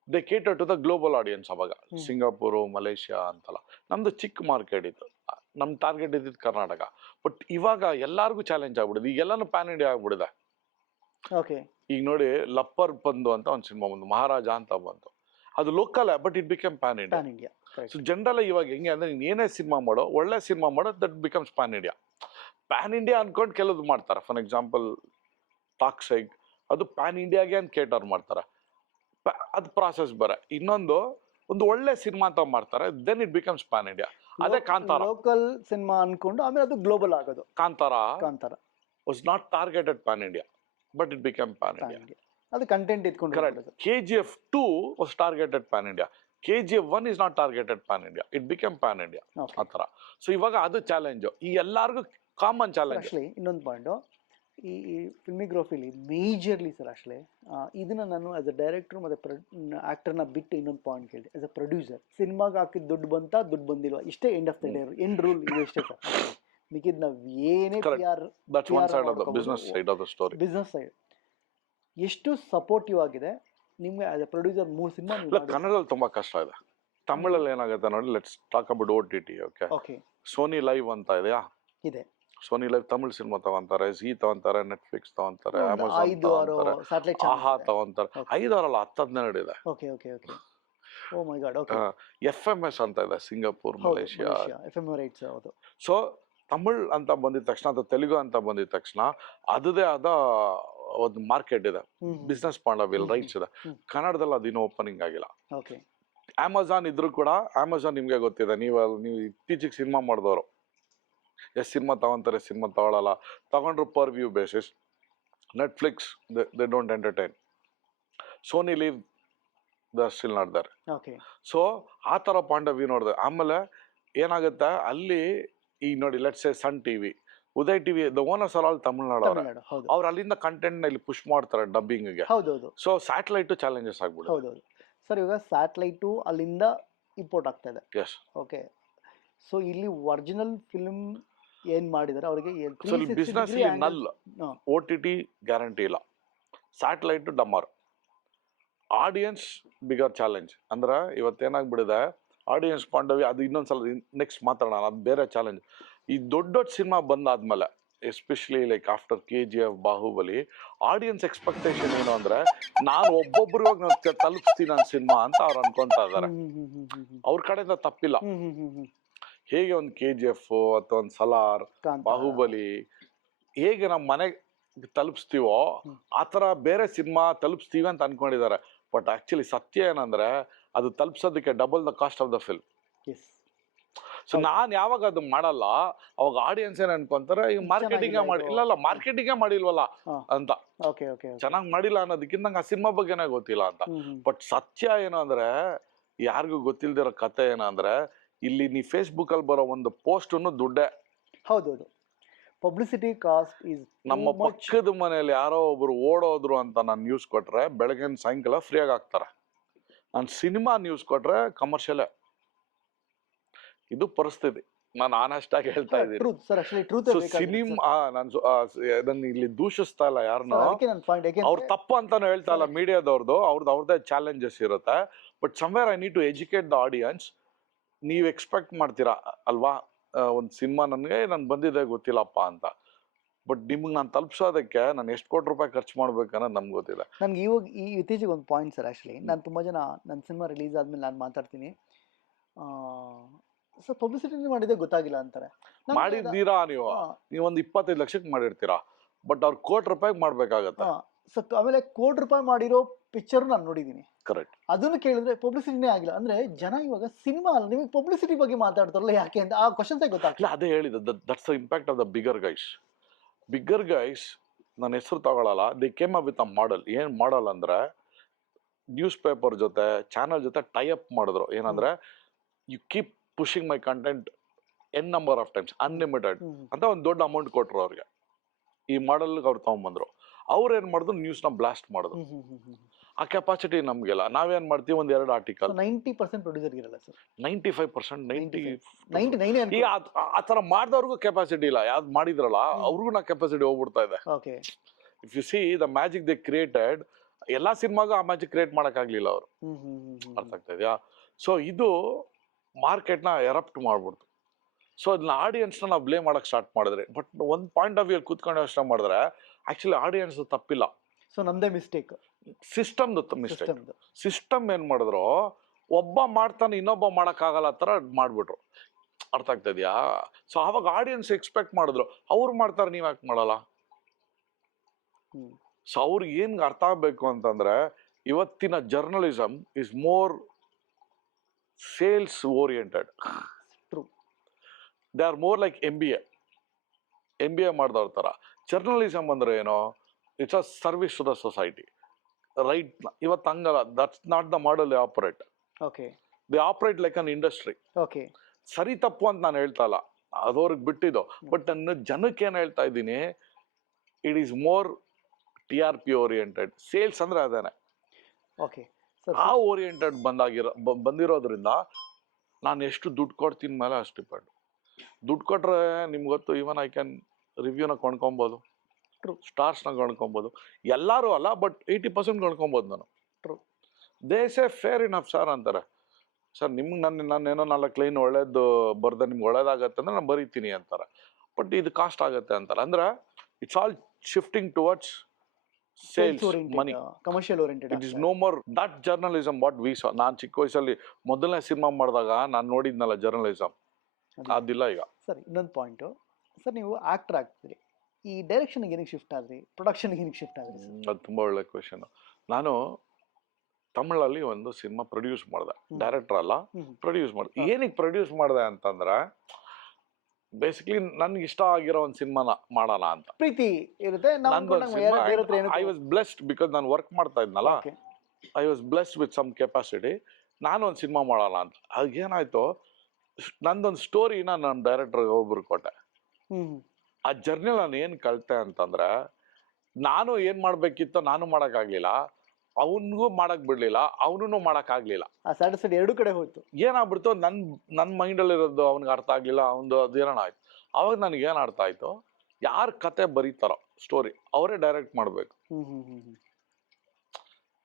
they cater to the global audience. ಅವಾಗ ಸಿಂಗಾಪುರು, ಮಲೇಷ್ಯಾ ಅಂತಲ್ಲ, ನಮ್ದು ಚಿಕ್ಕ ಮಾರ್ಕೆಟ್ ಇತ್ತು, ನಮ್ ಟಾರ್ಗೆಟ್ ಇದ್ದಿದ್ದು ಕರ್ನಾಟಕ. ಬಟ್ ಇವಾಗ ಎಲ್ಲಾರ್ಗು ಚಾಲೆಂಜ್ ಆಗ್ಬಿಡಿದೆ, ಈಗೆಲ್ಲಾನು ಪ್ಯಾನ್ ಇಂಡಿಯಾ ಆಗ್ಬಿಡಿದೆ. ಈಗ ನೋಡಿ, ಲಪ್ಪರ್ ಬಂದು ಅಂತ ಒಂದು ಸಿನಿಮಾ ಬಂದು, ಮಹಾರಾಜ ಅಂತ ಬಂತು, ಅದು local but it become pan India. So general ಇವಾಗ ಹೆಂಗೆ ಅಂದ್ರೆ, ನೀನ್ ಏನೇ ಸಿನಿಮಾ ಮಾಡೋ, ಒಳ್ಳೆ ಸಿನಿಮಾ ಮಾಡೋ, that becomes pan India. PAN India ಅನ್ಕೊಂಡು ಕೆಲವ್ದು ಮಾಡ್ತಾರೆ. ಫಾರ್ ಎಕ್ಸಾಂಪಲ್ ಟಾಕ್ಸೈಗ್, ಅದು ಪ್ಯಾನ್ ಇಂಡಿಯಾಗೆ ಅಂತ ಕೇಟರ್ ಮಾಡ್ತಾರೆ, ಅದು ಪ್ರಾಸೆಸ್ ಬರ. ಇನ್ನೊಂದು ಒಂದು ಒಳ್ಳೆ ಸಿನಿಮಾ ಅಂತ ಮಾಡ್ತಾರೆ, then it becomes pan India. ಅದೇ ಕಾಂತಾರ, ಲೋಕಲ್ ಸಿನಿಮಾ ಅನ್ಕೊಂಡು ಆಮೇಲೆ ಅದು ಗ್ಲೋಬಲ್ ಆಗೋದು. Kantara was not targeted pan India, but it become pan India. ಅದು ಕಂಟೆಂಟ್ ಇಟ್ಕೊಂಡು. Correct. KGF 2 was targeted pan India, KGF 1 is not targeted pan India, it become pan India ಆ ಥರ. So ಇವಾಗ ಅದು ಚಾಲೆಂಜ್, ಈ ಎಲ್ಲಾರ್ಗು ಕಾಮನ್ ಚಾಲೆಂಜ್. ಇನ್ನೊಂದು point, ಈ ಫಿಲ್ಮಿಗ್ರಫಿಲಿ ಮೇಜರ್ಲಿ ಸರ್, ಆ್ಯಕ್ಚುಲಿ ಇದನ್ನ ನಾನು ಆಸ್ ಅ ಡೈರೆಕ್ಟರ್ ಮತ್ತು ಆ್ಯಕ್ಟರ್ನ ಬಿಟ್ಟು ಇನ್ನೊಂದು ಪಾಯಿಂಟ್ ಕೇಳಿದೆ. ಆಸ್ ಅ ಪ್ರೊಡ್ಯೂಸರ್, ಸಿನಿಮಾಗೆ ಹಾಕಿದ ದುಡ್ಡು ಬಂತಾ, ದುಡ್ಡು ಬಂದಿಲ್ವಾ, ಇಷ್ಟೇ end of the day, end rule ಇದು ಇಷ್ಟೇ ಸರ್. ಮಿಕ್ಕಿದ್ ನಾವು ಏನೇ ಬಿಸ್ನೆಸ್ ಸೈಡ್ ಎಷ್ಟು ಸಪೋರ್ಟಿವ್ ಆಗಿದೆ ನಿಮ್ಗೆ ಆಸ್ ಅ ಪ್ರೊಡ್ಯೂಸರ್? 3 ಸಿನಿಮಾ ಕನ್ನಡದಲ್ಲಿ ತುಂಬಾ ಕಷ್ಟ ಇದೆ. ತಮಿಳಲ್ಲಿ ಏನಾಗುತ್ತೆ ನೋಡಿ, let's talk about OTT. Okay, Sony LIV ಅಂತ ಇದೆಯಾ? ಇದೆ. ಸೋನಿ ಲೈವ್ ತಮಿಳ್ ಸಿನಿಮಾ ತಗೊಂತಾರೆ, ಜೀ ತಗೊಂತಾರೆ, ನೆಟ್ಫ್ಲಿಕ್ಸ್ ತಗೊಂತಾರೆ, ಅಮೆಝಾನ್ ತಗೊಂತಾರೆ, ಆಹಾ ತಗೊಂತಾರೆ. 5 ಅಲ್ಲ 10-12 ಇದೆ. ಓ ಮೈ ಗಾಡ್. FMS ಅಂತ ಇದೆ, ಸಿಂಗಾಪುರ್, ಮಲೇಷಿಯಾ. ಸೊ ತಮಿಳ್ ಅಂತ ಬಂದಿದ ತಕ್ಷಣ ಅಥವಾ ತೆಲುಗು ಅಂತ ಬಂದಿದ ತಕ್ಷಣ ಅದೇ ಆದ ಒಂದು ಮಾರ್ಕೆಟ್ ಇದೆ, ಬಿಸ್ನೆಸ್ ಮಾಡಲ್ ರೈಟ್ಸ್ ಇದೆ. ಕನ್ನಡದಲ್ಲಿ ಅದಿನ್ನೂ ಓಪನಿಂಗ್ ಆಗಿಲ್ಲ. ಅಮೆಝಾನ್ ಇದ್ರು ಕೂಡ, ಅಮೆಝಾನ್ ನಿಮ್ಗೆ ಗೊತ್ತಿದೆ, ನೀವು ಇತ್ತೀಚೆಗೆ ಸಿನಿಮಾ ಮಾಡಿದವರು ಎಷ್ಟು ಸಿನಿಮಾ ತಗೊಂತಾರೆ, ಸಿನಿಮಾ ತಗೊಳ್ಳಲ್ಲ, ತಗೊಂಡ್ರು per view basis. Netflix they don't entertain. Sony LIV the still not there. So ಆ ಥರ ಪಾಯಿಂಟ್ ಆಫ್ ವ್ಯೂ ನೋಡಿದೆ. ಆಮೇಲೆ ಏನಾಗುತ್ತೆ ಅಲ್ಲಿ, ಈಗ ನೋಡಿ let's say Sun TV, Uday TV, the owners are all Tamil Nadu. ಅವ್ರು ಅಲ್ಲಿಂದ ಕಂಟೆಂಟ್ ನ ಇಲ್ಲಿ ಪುಷ್ ಮಾಡ್ತಾರೆ ಡಬ್ಬಿಂಗ್ಗೆ. ಸೊ ಸ್ಯಾಟಲೈಟ್ ಚಾಲೆಂಜಸ್ ಆಗ್ಬಿಡುತ್ತೆ ಸರ್. ಇವಾಗ ಸ್ಯಾಟಲೈಟು ಅಲ್ಲಿಂದ ಇಂಪೋರ್ಟ್ ಆಗ್ತಾ ಇದೆ. ಓಕೆ, ಸೊ ಇಲ್ಲಿ ಒರಿಜಿನಲ್ ಫಿಲ್ಮ್ ಏನ್ ಮಾಡಿದಾರೆ ಅವರಿಗೆ ಬಿಸ್ನೆಸ್ ನಲ್. OTT ಗ್ಯಾರಂಟಿ ಇಲ್ಲ, ಸ್ಯಾಟಲೈಟ್ ಡಮ್ಮರ್. ಆಡಿಯನ್ಸ್ ಬಿಗರ್ ಚಾಲೆಂಜ್ ಅಂದ್ರೆ ಇವತ್ತೇನಾಗ್ಬಿಡಿದೆ ಆಡಿಯನ್ಸ್ ಪಾಯಿಂಟ್ ಆಫ್ ವ್ಯೂ ಅದು ಇನ್ನೊಂದ್ಸಲ ನೆಕ್ಸ್ಟ್ ಮಾತಾಡೋಣ, ಅದು ಬೇರೆ ಚಾಲೆಂಜ್. ಈ ದೊಡ್ಡ ದೊಡ್ಡ ಸಿನಿಮಾ ಬಂದಾದ್ಮೇಲೆ especially like after KGF, Baahubali, audience expectation ಏನು ಅಂದ್ರೆ ನಾನು ಒಬ್ಬೊಬ್ಬರು ನಾನು ತಲುಪಿಸ್ತೀನಿ ನನ್ನ ಸಿನಿಮಾ ಅಂತ ಅವ್ರು ಅನ್ಕೊಂತಾ ಇದಾರೆ. ಅವ್ರ ಕಡೆಯಿಂದ ತಪ್ಪಿಲ್ಲ. ಹೇಗೆ ಒಂದು KGF ಅಥವಾ ಒಂದು ಸಲಾರ್, ಬಾಹುಬಲಿ ಹೇಗೆ ನಮ್ಮ ಮನೆಗೆ ತಲುಪಿಸ್ತೀವೋ ಆತರ ಬೇರೆ ಸಿನಿಮಾ ತಲುಪಿಸ್ತೀವಿ ಅಂತ ಅನ್ಕೊಂಡಿದ್ದಾರೆ. ಬಟ್ ಆಕ್ಚುಲಿ ಸತ್ಯ ಏನಂದ್ರೆ ಅದು ತಲುಪಿಸೋದಕ್ಕೆ double the cost of the film. So ನಾನ್ ಯಾವಾಗ ಅದು ಮಾಡಲ್ಲ ಅವಾಗ ಆಡಿಯನ್ಸ್ ಏನ್ ಅನ್ಕೊಂತಾರೆ ಈಗ ಮಾರ್ಕೆಟಿಂಗ್ ಮಾಡಿ ಇಲ್ಲ ಮಾರ್ಕೆಟಿಂಗೇ ಮಾಡಿಲ್ವಲ್ಲ ಅಂತ, ಚೆನ್ನಾಗಿ ಮಾಡಿಲ್ಲ ಅನ್ನೋದಕ್ಕಿಂತ ನಂಗೆ ಆ ಸಿನಿಮಾ ಬಗ್ಗೆನೇ ಗೊತ್ತಿಲ್ಲ ಅಂತ. ಬಟ್ ಸತ್ಯ ಏನು ಅಂದ್ರೆ ಯಾರಿಗೂ ಗೊತ್ತಿಲ್ದಿರೋ ಕತೆ ಏನಂದ್ರೆ ಇಲ್ಲಿ ನೀ ಫೇಸ್ಬುಕ್ ಅಲ್ಲಿ ಬರೋ ಒಂದು ಪೋಸ್ಟ್ ದುಡ್ಡೇ. ಹೌದೌದು, ಪಬ್ಲಿಸಿಟಿ ಕಾಸ್ಟ್ ಇಸ್. ನಮ್ಮ ಪಕ್ಕದ ಮನೆಯಲ್ಲಿ ಯಾರೋ ಒಬ್ರು ಓಡೋದ್ರು ಅಂತ ನಾನು ನ್ಯೂಸ್ ಕೊಟ್ರೆ ಬೆಳಗ್ಗೆ ಸಾಯಂಕಾಲ ಫ್ರೀಯಾಗಿ ಹಾಕ್ತಾರೆ. ನಾನು ಸಿನಿಮಾ ನ್ಯೂಸ್ ಕೊಟ್ರೆ ಕಮರ್ಷಿಯಲೇ. ಇದು ಪರಿಸ್ಥಿತಿ, ನಾನು ಆನೆಸ್ಟ್ ಆಗಿ ಹೇಳ್ತಾ ಇದ್ದೀನಿ. ಸಿನಿಮಾ ನಾನು ಇಲ್ಲಿ ದೂಷಿಸ್ತಾ ಇಲ್ಲ ಯಾರನ್ನೋ, ಅವ್ರ ತಪ್ಪು ಅಂತಾನು ಹೇಳ್ತಾ ಇಲ್ಲ ಮೀಡಿಯಾದವ್ರದ್ದು, ಅವ್ರದ್ದೇ ಚಾಲೆಂಜಸ್ ಇರುತ್ತೆ. But somewhere I need to educate the audience. ನೀವು ಎಕ್ಸ್ಪೆಕ್ಟ್ ಮಾಡ್ತೀರಾ ಅಲ್ವಾ ಒಂದು ಸಿನಿಮಾ ನನಗೆ ಬಂದಿದೆ ಗೊತ್ತಿಲ್ಲಪ್ಪ ಅಂತ, ಬಟ್ ನಿಮ್ಗೆ ನಾನು ತಲುಪಿಸೋದಕ್ಕೆ ನಾನು ಎಷ್ಟು ಕೋಟಿ ರೂಪಾಯಿ ಖರ್ಚು ಮಾಡ್ಬೇಕನ್ನೋದು ನಮ್ಗೆ ಗೊತ್ತಿಲ್ಲ. ನನ್ಗೆ ಇವಾಗ ಇತ್ತೀಚೆಗೆ ಒಂದು ಪಾಯಿಂಟ್ ಸರ್, ಆ್ಯಕ್ಚುಲಿ ನಾನು ತುಂಬ ಜನ ನನ್ನ ಸಿನಿಮಾ ರಿಲೀಸ್ ಆದ್ಮೇಲೆ ನಾನು ಮಾತಾಡ್ತೀನಿ, ಸರ್ ಪಬ್ಲಿಸಿಟಿ ಮಾಡಿದೆ ಗೊತ್ತಾಗಿಲ್ಲ ಅಂತಾರೆ. ಮಾಡಿದ್ದೀರಾ ನೀವು ಒಂದು 25 ಲಕ್ಷಕ್ಕೆ ಮಾಡಿರ್ತೀರಾ, ಬಟ್ ಅವ್ರು ಕೋಟಿ ರೂಪಾಯಿಗೆ ಮಾಡ್ಬೇಕಾಗತ್ತೆ. ಸೊ ಆಮೇಲೆ ಕೋಟಿ ರೂಪಾಯಿ ಮಾಡಿರೋ ಪಿಕ್ಚರ್ ನಾನು ನೋಡಿದ್ದೀನಿ. ಕರೆಕ್ಟ್. ಅದನ್ನು ಕೇಳಿದ್ರೆ ಪಬ್ಲಿಸಿಟಿನೇ ಆಗಿಲ್ಲ ಅಂದ್ರೆ ಜನ ಇವಾಗ ಸಿನಿಮಾ ಅಲ್ಲ ನಿಮಗೆ ಪಬ್ಲಿಸಿಟಿ ಬಗ್ಗೆ ಮಾತಾಡ್ತಾರಲ್ಲ ಯಾಕೆ ಅಂತ ಆ ಕ್ವಶನ್ಸೇ ಗೊತ್ತಾಗ್ತಿಲ್ಲ. ಅದೇ ಹೇಳಿದ that's the impact of the bigger guys. Bigger guys ನನ್ನ ಹೆಸರು ತಗೊಳ್ಳಲ್ಲ, they came up with a model. ಏನ್ ಮಾಡಲ್ ಅಂದ್ರೆ ನ್ಯೂಸ್ ಪೇಪರ್ ಜೊತೆ ಚಾನಲ್ ಜೊತೆ ಟೈ ಅಪ್ ಮಾಡಿದ್ರು. ಏನಂದ್ರೆ you keep pushing my content n number of times unlimited ಅಂತ ಒಂದು ದೊಡ್ಡ ಅಮೌಂಟ್ ಕೊಟ್ರು ಅವ್ರಿಗೆ. ಈ ಮಾಡೆಲ್ ಅವ್ರು ತಗೊಂಡ್ಬಂದ್ರು. ಅವ್ರು ಏನ್ ಮಾಡಿದ್ರು ನ್ಯೂಸ್ನ ಬ್ಲಾಸ್ಟ್ ಮಾಡಿದ್ರು. ಆ ಕೆಪಾಸಿಟಿ ನಮ್ಗೆಲ್ಲ. ನಾವೇನ್ ಮಾಡ್ತೀವಿ ಒಂದ್ 2 ಆರ್ಟಿಕಲ್. 90% ಪ್ರೊಡ್ಯೂಸರ್ ಇರಲ್ಲ ಸರ್. 95% 99 ಈಗ ಆತರ ಮಾಡಿದವ್ರಿಗೂ ಕೆಪಾಸಿಟಿ ಇಲ್ಲ. ಯಾವ್ದು ಮಾಡಿದ್ರಲ್ಲ ಅವ್ರಿಗೂ ನಾ ಕೆಪಾಸಿಟಿ ಹೋಗ್ಬಿಡ್ತಾ ಇದೆ. If U C the magic they created, ಎಲ್ಲಾ ಸಿನಿಮಾಗೂ ಆ ಮ್ಯಾಜಿಕ್ ಕ್ರಿಯೇಟ್ ಮಾಡಕ್ ಆಗ್ಲಿಲ್ಲ ಅವರು. ಅರ್ಥ ಆಗ್ತಾ ಇದೆಯಾ? ಸೊ ಇದು ಮಾರ್ಕೆಟ್ನ ಎರಪ್ಟ್ ಮಾಡ್ಬಿಡ್ತು. ಸೊ ಅದನ್ನ ಆಡಿಯನ್ಸ್ನ ನಾವು ಬ್ಲೇಮ್ ಮಾಡಕ್ ಸ್ಟಾರ್ಟ್ ಮಾಡಿದ್ರೆ, ಬಟ್ ಒಂದ್ ಪಾಯಿಂಟ್ ಆಫ್ ವ್ಯೂ ಕೂತ್ಕೊಂಡು ಯೋಚನೆ ಮಾಡಿದ್ರೆ ಆಕ್ಚುಲಿ ಆಡಿಯನ್ಸ್ ತಪ್ಪಿಲ್ಲ. ಸೊ ನಮ್ದೇ ಮಿಸ್ಟೇಕ್, ಸಿಸ್ಟಮ್ದು ಮಿಸ್ಟೇಕ್. ಸಿಸ್ಟಮ್ ಏನ್ ಮಾಡಿದ್ರು, ಒಬ್ಬ ಮಾಡ್ತಾನೆ ಇನ್ನೊಬ್ಬ ಮಾಡಕ್ಕಾಗಲ್ಲ ತರ ಮಾಡ್ಬಿಟ್ರು. ಅರ್ಥ ಆಗ್ತಾ ಇದೆಯಾ? ಸೊ ಅವಾಗ ಆಡಿಯನ್ಸ್ ಎಕ್ಸ್ಪೆಕ್ಟ್ ಮಾಡಿದ್ರು ಅವ್ರು ಮಾಡ್ತಾರೆ, ನೀವ್ ಯಾಕೆ ಮಾಡಲ್ಲ? ಸೊ ಅವ್ರಿಗೆ ಏನ್ ಅರ್ಥ ಆಗ್ಬೇಕು ಅಂತಂದ್ರೆ ಇವತ್ತಿನ journalism is more sales oriented. They are more like MBA ಮಾಡಿದವ್ರ ತರ. ಜರ್ನಲಿಸಮ್ ಅಂದ್ರೆ ಏನೋ, it's a service to the society. Right? ಇವತ್ತು ಹಂಗಲ್ಲ. That's not the model they operate. They operate like an industry. ಸರಿ ತಪ್ಪು ಅಂತ ನಾನು ಹೇಳ್ತಾ ಇಲ್ಲ, ಅದವ್ರಿಗೆ ಬಿಟ್ಟಿದ್ದು. ಬಟ್ ನನ್ನ ಜನಕ್ಕೆ ಏನ್ ಹೇಳ್ತಾ ಇದ್ದೀನಿ, it is more TRP oriented. Sales ಅಂದ್ರೆ ಅದೇನೆ. ಆ ಓರಿಯೆಂಟೆಡ್ ಬಂದಿರೋದ್ರಿಂದ ನಾನು ಎಷ್ಟು ದುಡ್ಡು ಕೊಡ್ತೀನಿ ಮೇಲೆ ಅಷ್ಟು ಡಿಪೆಂಡ್. ದುಡ್ಡು ಕೊಟ್ರೆ ನಿಮ್ಗೆ ಗೊತ್ತು, ಇವನ್ ಐ ಕ್ಯಾನ್ ರಿವ್ಯೂನ ಕೊಂಡ್ಕೊಬೋದು, ಸ್ಟಾರ್ಸ್ನ ಕೊಂಡ್ಕೊಬೋದು. ಎಲ್ಲರೂ ಅಲ್ಲ, ಬಟ್ 80% ಕೊಂಡ್ಕೊಬೋದು ನಾನು. ದೇಸೆ ಫೇರ್ ಇನಫ್ ಸರ್ ಅಂತಾರೆ. ಸರ್ ನಿಮ್ಗೆ ನಾನೇನೋ 4 ಲೈನ್ ಒಳ್ಳೇದು ಬರ್ದೆ ನಿಮ್ಗೆ ಒಳ್ಳೇದಾಗತ್ತೆ ಅಂದ್ರೆ ನಾನು ಬರೀತೀನಿ ಅಂತಾರೆ. ಬಟ್ ಇದು ಕಾಸ್ಟ್ ಆಗುತ್ತೆ ಅಂತಾರೆ. ಅಂದ್ರೆ it's all shifting towards sales, money, commercial oriented. It is no more that journalism what we saw. ನಾನು ಚಿಕ್ಕ ವಯಸ್ಸಲ್ಲಿ ಮೊದಲನೇ ಸಿನಿಮಾ ಮಾಡಿದಾಗ ನಾನು ನೋಡಿದ್ನಲ್ಲ ಜರ್ನಲಿಸಮ್, ಅದಿಲ್ಲ ಈಗ. ಸರ್ ಇನ್ನೊಂದು ಪಾಯಿಂಟು ಸರ್, ನೀವು ಆಕ್ಟರ್ ಆಗ್ತೀರಿ, ಈ ಡೈರೆಕ್ಷನ್ ಏನಕ್ಕೆ ಶಿಫ್ಟ್ ಆದ್ರಿ, ಪ್ರೊಡಕ್ಷನ್ ಏನಕ್ಕೆ ಶಿಫ್ಟ್ ಆದ್ರಿ? ಅದು ತುಂಬಾ ಒಳ್ಳೆ ಕ್ವೆಶನ್. ನಾನು ತಮಿಳಲ್ಲಿ ಒಂದು ಸಿನಿಮಾ ಪ್ರೊಡ್ಯೂಸ್ ಮಾಡಿದೆ, ಡೈರೆಕ್ಟರ್ ಅಲ್ಲ, ಪ್ರೊಡ್ಯೂಸ್ ಮಾಡಿದೆ. ಏನಕ್ಕೆ ಪ್ರೊಡ್ಯೂಸ್ ಮಾಡಿದೆ ಅಂತಂದ್ರೆ ಬೇಸಿಕ್ಲಿ ನನ್ಗೆ ಇಷ್ಟ ಆಗಿರೋ ಒಂದು ಸಿನಿಮಾನ ಮಾಡೋಣ ಅಂತ ಪ್ರೀತಿ ಇರುತ್ತೆ. ಐ ವಾಸ್ ಬ್ಲೆಸ್ಡ್ ಬಿಕಾಸ್ ನಾನು ವರ್ಕ್ ಮಾಡ್ತಾ ಇದ್ನಲ್ಲ, I was blessed with some capacity. ನಾನು ಒಂದು ಸಿನಿಮಾ ಮಾಡೋಣ ಅಂತ. ಅದೇನಾಯ್ತು, ನಂದೊಂದು ಸ್ಟೋರಿನ ನಾನು ಡೈರೆಕ್ಟರ್ಗೆ ಒಬ್ರು ಕೊಟ್ಟೆ. ಆ ಜರ್ನಿ ನಾನು ಏನು ಕಲಿತೆ ಅಂತಂದ್ರೆ, ನಾನು ಏನ್ ಮಾಡ್ಬೇಕಿತ್ತೋ ನಾನು ಮಾಡೋಕ್ಕಾಗ್ಲಿಲ್ಲ, ಅವನಿಗೂ ಮಾಡಕ್ ಬಿಡ್ಲಿಲ್ಲ, ಅವನು ಮಾಡಕ್ಕಾಗ್ಲಿಲ್ಲ. ಸ್ಯಾಟಿಸ್ಫೈಡ್ ಎರಡು ಕಡೆ ಹೋಯ್ತು. ಏನಾಗ್ಬಿಡ್ತು, ನನ್ನ ಮೈಂಡಲ್ಲಿ ಇರೋದು ಅವ್ನಿಗೆ ಅರ್ಥ ಆಗ್ಲಿಲ್ಲ, ಅವನದು ಅದೇನೋ ಆಯ್ತು. ಅವಾಗ ನನಗೆ ಏನ್ ಅರ್ಥ ಆಯ್ತು, ಯಾರ ಕತೆ ಬರೀತಾರೋ ಸ್ಟೋರಿ ಅವರೇ ಡೈರೆಕ್ಟ್ ಮಾಡ್ಬೇಕು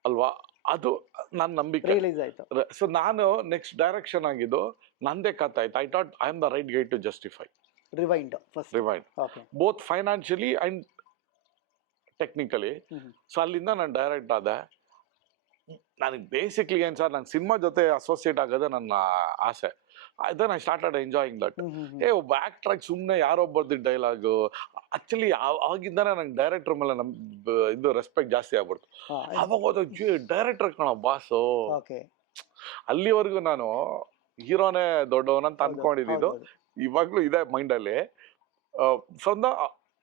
ಅಲ್ವಾ? ಅದು ನನ್ನ ನಂಬಿಕೆ. ರಿಯಲೈಸ್ ಆಯ್ತು. ಸೊ ನಾನು ನೆಕ್ಸ್ಟ್ ಡೈರೆಕ್ಷನ್ ಆಗಿದ್ದು ನಂದೇ ಕಥೆ ಆಯ್ತು. I thought I am the right guy to justify. Rewind first. Rewind okay. Both financially and technically. So ಅಲ್ಲಿಂದ ನಾನು ಡೈರೆಕ್ಟ್ ಆದೆ. ನನಗೆ ಬೇಸಿಕ್ಲಿ ಏನು ಸರ್, ನಂಗೆ ಸಿನಿಮಾ ಜೊತೆ ಅಸೋಸಿಯೇಟ್ ಆಗೋದೇ ನನ್ನ ಆಸೆ. Then I started enjoying that. ಒಬ್ಬ ಆಕ್ಟ್ರಾಗಿ ಸುಮ್ಮನೆ ಯಾರೋ ಬರ್ದಿದ್ದ ಡೈಲಾಗು. ಆಕ್ಚುಲಿ ಆಗಿಂದಾನೆ ನಂಗೆ ಡೈರೆಕ್ಟರ್ ಮೇಲೆ ಇದು ರೆಸ್ಪೆಕ್ಟ್ ಜಾಸ್ತಿ ಆಗ್ಬಿಡ್ತು. ಅವಾಗ ಹೋದ ಡೈರೆಕ್ಟರ್ ಕಣ ಬಾಸು. ಅಲ್ಲಿವರೆಗೂ ನಾನು ಹೀರೋನೇ ದೊಡ್ಡವನಂತ ಅನ್ಕೊಂಡಿದ್ದು. ಇವಾಗ್ಲೂ ಇದೆ ಮೈಂಡಲ್ಲಿ from the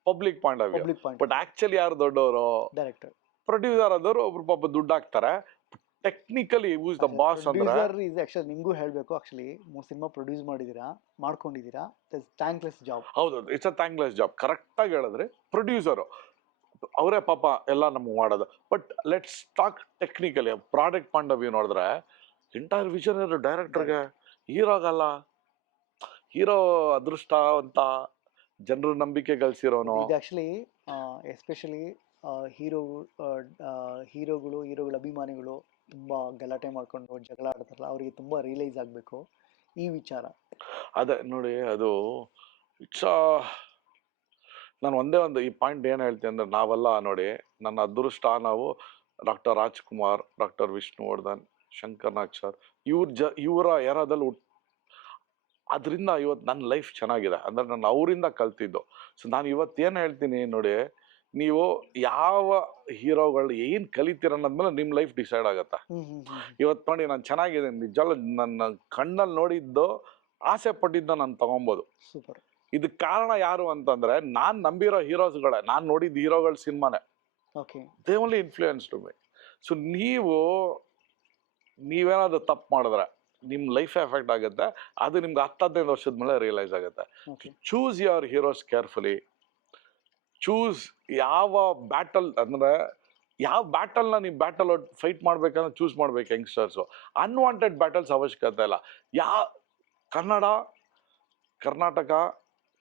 public point of view. But actually ಯಾರು ದೊಡ್ಡವರು? ಡೈರೆಕ್ಟರ್. ಪ್ರೊಡ್ಯೂಸರ್ ಆದವರು ಒಬ್ರು ಪಾಪ ದುಡ್ಡು ಹಾಕ್ತಾರೆ. Technically who is the boss ಅಂದ್ರೆ ಆಕ್ಚುಲಿ ನಿಮಗೂ ಹೇಳಬೇಕು. ಆಕ್ಚುಲಿ ಸಿನಿಮಾ ಪ್ರೊಡ್ಯೂಸ್ ಮಾಡಿದೀರಾ, ಮಾಡ್ಕೊಂಡಿದ್ದೀರಾ, ಥ್ಯಾಂಕ್ಲೆಸ್ ಜಾಬ್. ಹೌದು, it's a thankless job. Correct ಆಗಿ ಹೇಳಿದ್ರೆ ಪ್ರೊಡ್ಯೂಸರು ಅವರೇ ಪಾಪ ಎಲ್ಲ ನಮ್ಗೆ ಮಾಡೋದು. But let's talk technically product point of view ನೋಡಿದ್ರೆ ಎಂಟೈರ್ ವಿಷನ್ ಇರೋ ಡೈರೆಕ್ಟರ್ಗೆ. ಹೀರೋ ಆಗಲ್ಲ. ಹೀರೋ ಅದೃಷ್ಟ ಅಂತ ಜನರ ನಂಬಿಕೆ ಗಳಿಸಿರೋನು. ಆಕ್ಚುಲಿ ಎಸ್ಪೆಷಲಿ ಹೀರೋಗಳ ಅಭಿಮಾನಿಗಳು ತುಂಬಾ ಗಲಾಟೆ ಮಾಡ್ಕೊಂಡು ಜಗಳ ಆಡ್ತಾರಲ್ಲ, ಅವರಿಗೆ ತುಂಬಾ ರಿಯಲೈಸ್ ಆಗ್ಬೇಕು ಈ ವಿಚಾರ. ಅದೇ ನೋಡಿ, ಅದು ಇಟ್ಸ್ ನಾನು ಒಂದೇ ಒಂದು ಈ ಪಾಯಿಂಟ್ ಏನು ಹೇಳ್ತೀನಿ ಅಂದ್ರೆ, ನಾವೆಲ್ಲ ನೋಡಿ ನನ್ನ ಅದೃಷ್ಟ, ನಾವು doctor Rajkumar, doctor Vishnuvardhan, Shankar Nag sir, ಇವರ ಎರಾದಲ್ಲಿ ಅದರಿಂದ ಇವತ್ತು ನನ್ನ ಲೈಫ್ ಚೆನ್ನಾಗಿದೆ. ಅಂದ್ರೆ ನಾನು ಅವರಿಂದ ಕಲ್ತಿದ್ದು. ಸೊ ನಾನು ಇವತ್ತೇನು ಹೇಳ್ತೀನಿ ನೋಡಿ, ನೀವು ಯಾವ ಹೀರೋಗಳು ಏನು ಕಲಿತೀರ ಅನ್ನೋದ್ಮೇಲೆ ನಿಮ್ಮ ಲೈಫ್ ಡಿಸೈಡ್ ಆಗತ್ತೆ. ಇವತ್ತು ನೋಡಿ ನಾನು ಚೆನ್ನಾಗಿದ್ದೀನಿ, ನಿಜ ನನ್ನ ಕಣ್ಣಲ್ಲಿ ನೋಡಿದ್ದು, ಆಸೆ ಪಟ್ಟಿದ್ದು ನಾನು ತಗೊಬೋದು. ಸೂಪರ್. ಇದಕ್ಕೆ ಕಾರಣ ಯಾರು ಅಂತಂದ್ರೆ, ನಾನು ನಂಬಿರೋ ಹೀರೋಸ್ಗಳೇ, ನಾನು ನೋಡಿದ ಹೀರೋಗಳ ಸಿನಿಮಾನೇ. They only influenced me. So ನೀವೇನಾದ್ರು ತಪ್ಪು ಮಾಡಿದ್ರೆ ನಿಮ್ಮ ಲೈಫ್ ಎಫೆಕ್ಟ್ ಆಗುತ್ತೆ. ಅದು ನಿಮ್ಗೆ 10-15 ವರ್ಷದ ಮೇಲೆ ರಿಯಲೈಸ್ ಆಗುತ್ತೆ. Choose your heroes carefully. Choose ಯಾವ ಬ್ಯಾಟಲ್ ಅಂದ್ರೆ, ಯಾವ ಬ್ಯಾಟಲ್ನ ನೀವು ಬ್ಯಾಟಲ್ ಫೈಟ್ ಮಾಡ್ಬೇಕಂದ್ರೆ ಚೂಸ್ ಮಾಡ್ಬೇಕು ಯಂಗ್ಸ್ಟರ್ಸು. ಅನ್ವಾಂಟೆಡ್ ಬ್ಯಾಟಲ್ಸ್ ಅವಶ್ಯಕತೆ ಇಲ್ಲ. ಕರ್ನಾಟಕ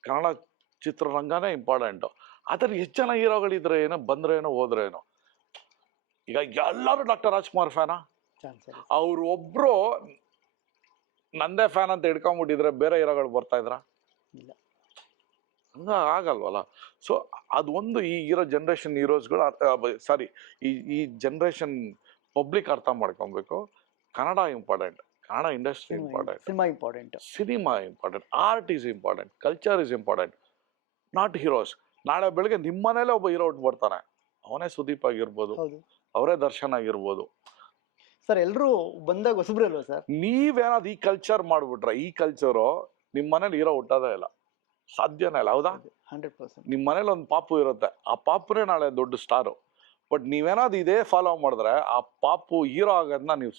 ಕನ್ನಡ ಚಿತ್ರರಂಗನೇ ಇಂಪಾರ್ಟೆಂಟು. ಅದ್ರ ಎಷ್ಟು ಜನ ಹೀರೋಗಳಿದ್ರೆ ಏನೋ, ಬಂದ್ರೇನೋ ಹೋದ್ರೇನೋ. ಈಗ ಎಲ್ಲರೂ ಡಾಕ್ಟರ್ ರಾಜ್ಕುಮಾರ್ ಫ್ಯಾನಾ? ಅವ್ರು ಒಬ್ರು ನಂದೇ ಫ್ಯಾನ್ ಅಂತ ಹಿಡ್ಕೊಂಡ್ಬಿಟ್ಟಿದ್ರೆ ಬೇರೆ ಹೀರೋಗಳು ಬರ್ತಾ ಇದ್ರ? ಹಂಗ ಆಗಲ್ವಲ್ಲ. ಸೊ ಅದೊಂದು ಈ ಇರೋ ಜನ್ರೇಷನ್ ಹೀರೋಸ್ಗಳು, ಸಾರಿ, ಈ ಜನ್ರೇಷನ್ ಪಬ್ಲಿಕ್ ಅರ್ಥ ಮಾಡ್ಕೊಬೇಕು. Kannada important, Kannada industry important, cinema important, art is important, culture is important, not heroes. ನಾಳೆ ಬೆಳಗ್ಗೆ ನಿಮ್ಮ ಮನೇಲೆ ಒಬ್ಬ ಹೀರೋ ಉಟ್ಟು ಬರ್ತಾನೆ. ಅವನೇ ಸುದೀಪ್ ಆಗಿರ್ಬೋದು, ಅವರೇ ದರ್ಶನ್ ಆಗಿರ್ಬೋದು. ಸರ್ ಎಲ್ಲರೂ ಬಂದಾಗ ಹೊಸಬ್ರಲ್ವ ಸರ್? ನೀವೇನಾದ್ರು ಈ ಕಲ್ಚರ್ ಮಾಡ್ಬಿಟ್ರೆ, ಈ ಕಲ್ಚರು ನಿಮ್ಮ ಮನೇಲಿ ಹೀರೋ ಹುಟ್ಟೋದೇ ಇಲ್ಲ, ಸಾಧ್ಯನೇ ಇಲ್ಲ. ಹೌದಾ? 100%. ನಿಮ್ಮ ಮನೇಲಿ ಒಂದು ಪಾಪು ಇರುತ್ತೆ, ಆ ಪಾಪುನೇ ನಾಳೆ ದೊಡ್ಡ ಸ್ಟಾರು. ಬಟ್ ನೀವೇನಾದ್ರು ಇದೇ ಫಾಲೋ ಮಾಡಿದ್ರೆ ಆ ಪಾಪು ಹೀರೋ ಆಗೋದನ್ನ ನೀವು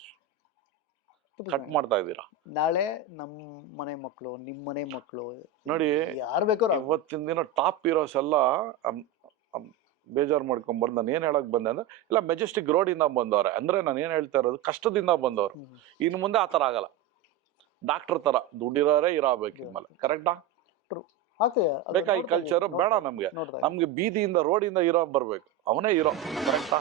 ಕಟ್ ಮಾಡ್ತಾ ಇದ್ದೀರಾ. ನಾಳೆ ನಮ್ಮ ಮನೆ ಮಕ್ಕಳು, ನಿಮ್ಮ ಮನೆ ಮಕ್ಕಳು ನೋಡಿ, ಯಾರು ಬೇಕಾದ್ರೂ ಇವತ್ತಿನ ದಿನ ಟಾಪ್ ಹೀರೋಸ್ ಎಲ್ಲ ಬೇಜಾರು ಮಾಡ್ಕೊಂಬರ್ದು ನಾನು ಏನು ಹೇಳಕ್ ಬಂದೆ ಅಂದ್ರೆ, ಇಲ್ಲ ಮೆಜೆಸ್ಟಿಕ್ ರೋಡಿಂದ ಬಂದವ್ರೆ ಅಂದ್ರೆ, ನಾನು ಏನು ಹೇಳ್ತಾ ಇರೋದು, ಕಷ್ಟದಿಂದ ಬಂದವರು. ಇನ್ನು ಮುಂದೆ ಆ ಥರ ಆಗಲ್ಲ. ಡಾಕ್ಟರ್ ಥರ ದುಡ್ಡಿರೋರೇ ಇರಬೇಕು ಇನ್ಮೇಲೆ. ಕರೆಕ್ಟಾ? ಬೇಕಾ ಈ ಕಲ್ಚರ್? ಬೇಡ ನಮ್ಗೆ ಬೀದಿಯಿಂದ ರೋಡಿಂದ ಹೀರೋ ಬರ್ಬೇಕು, ಅವನೇ ಹೀರೋ. ಕರೆಕ್ಟಾ?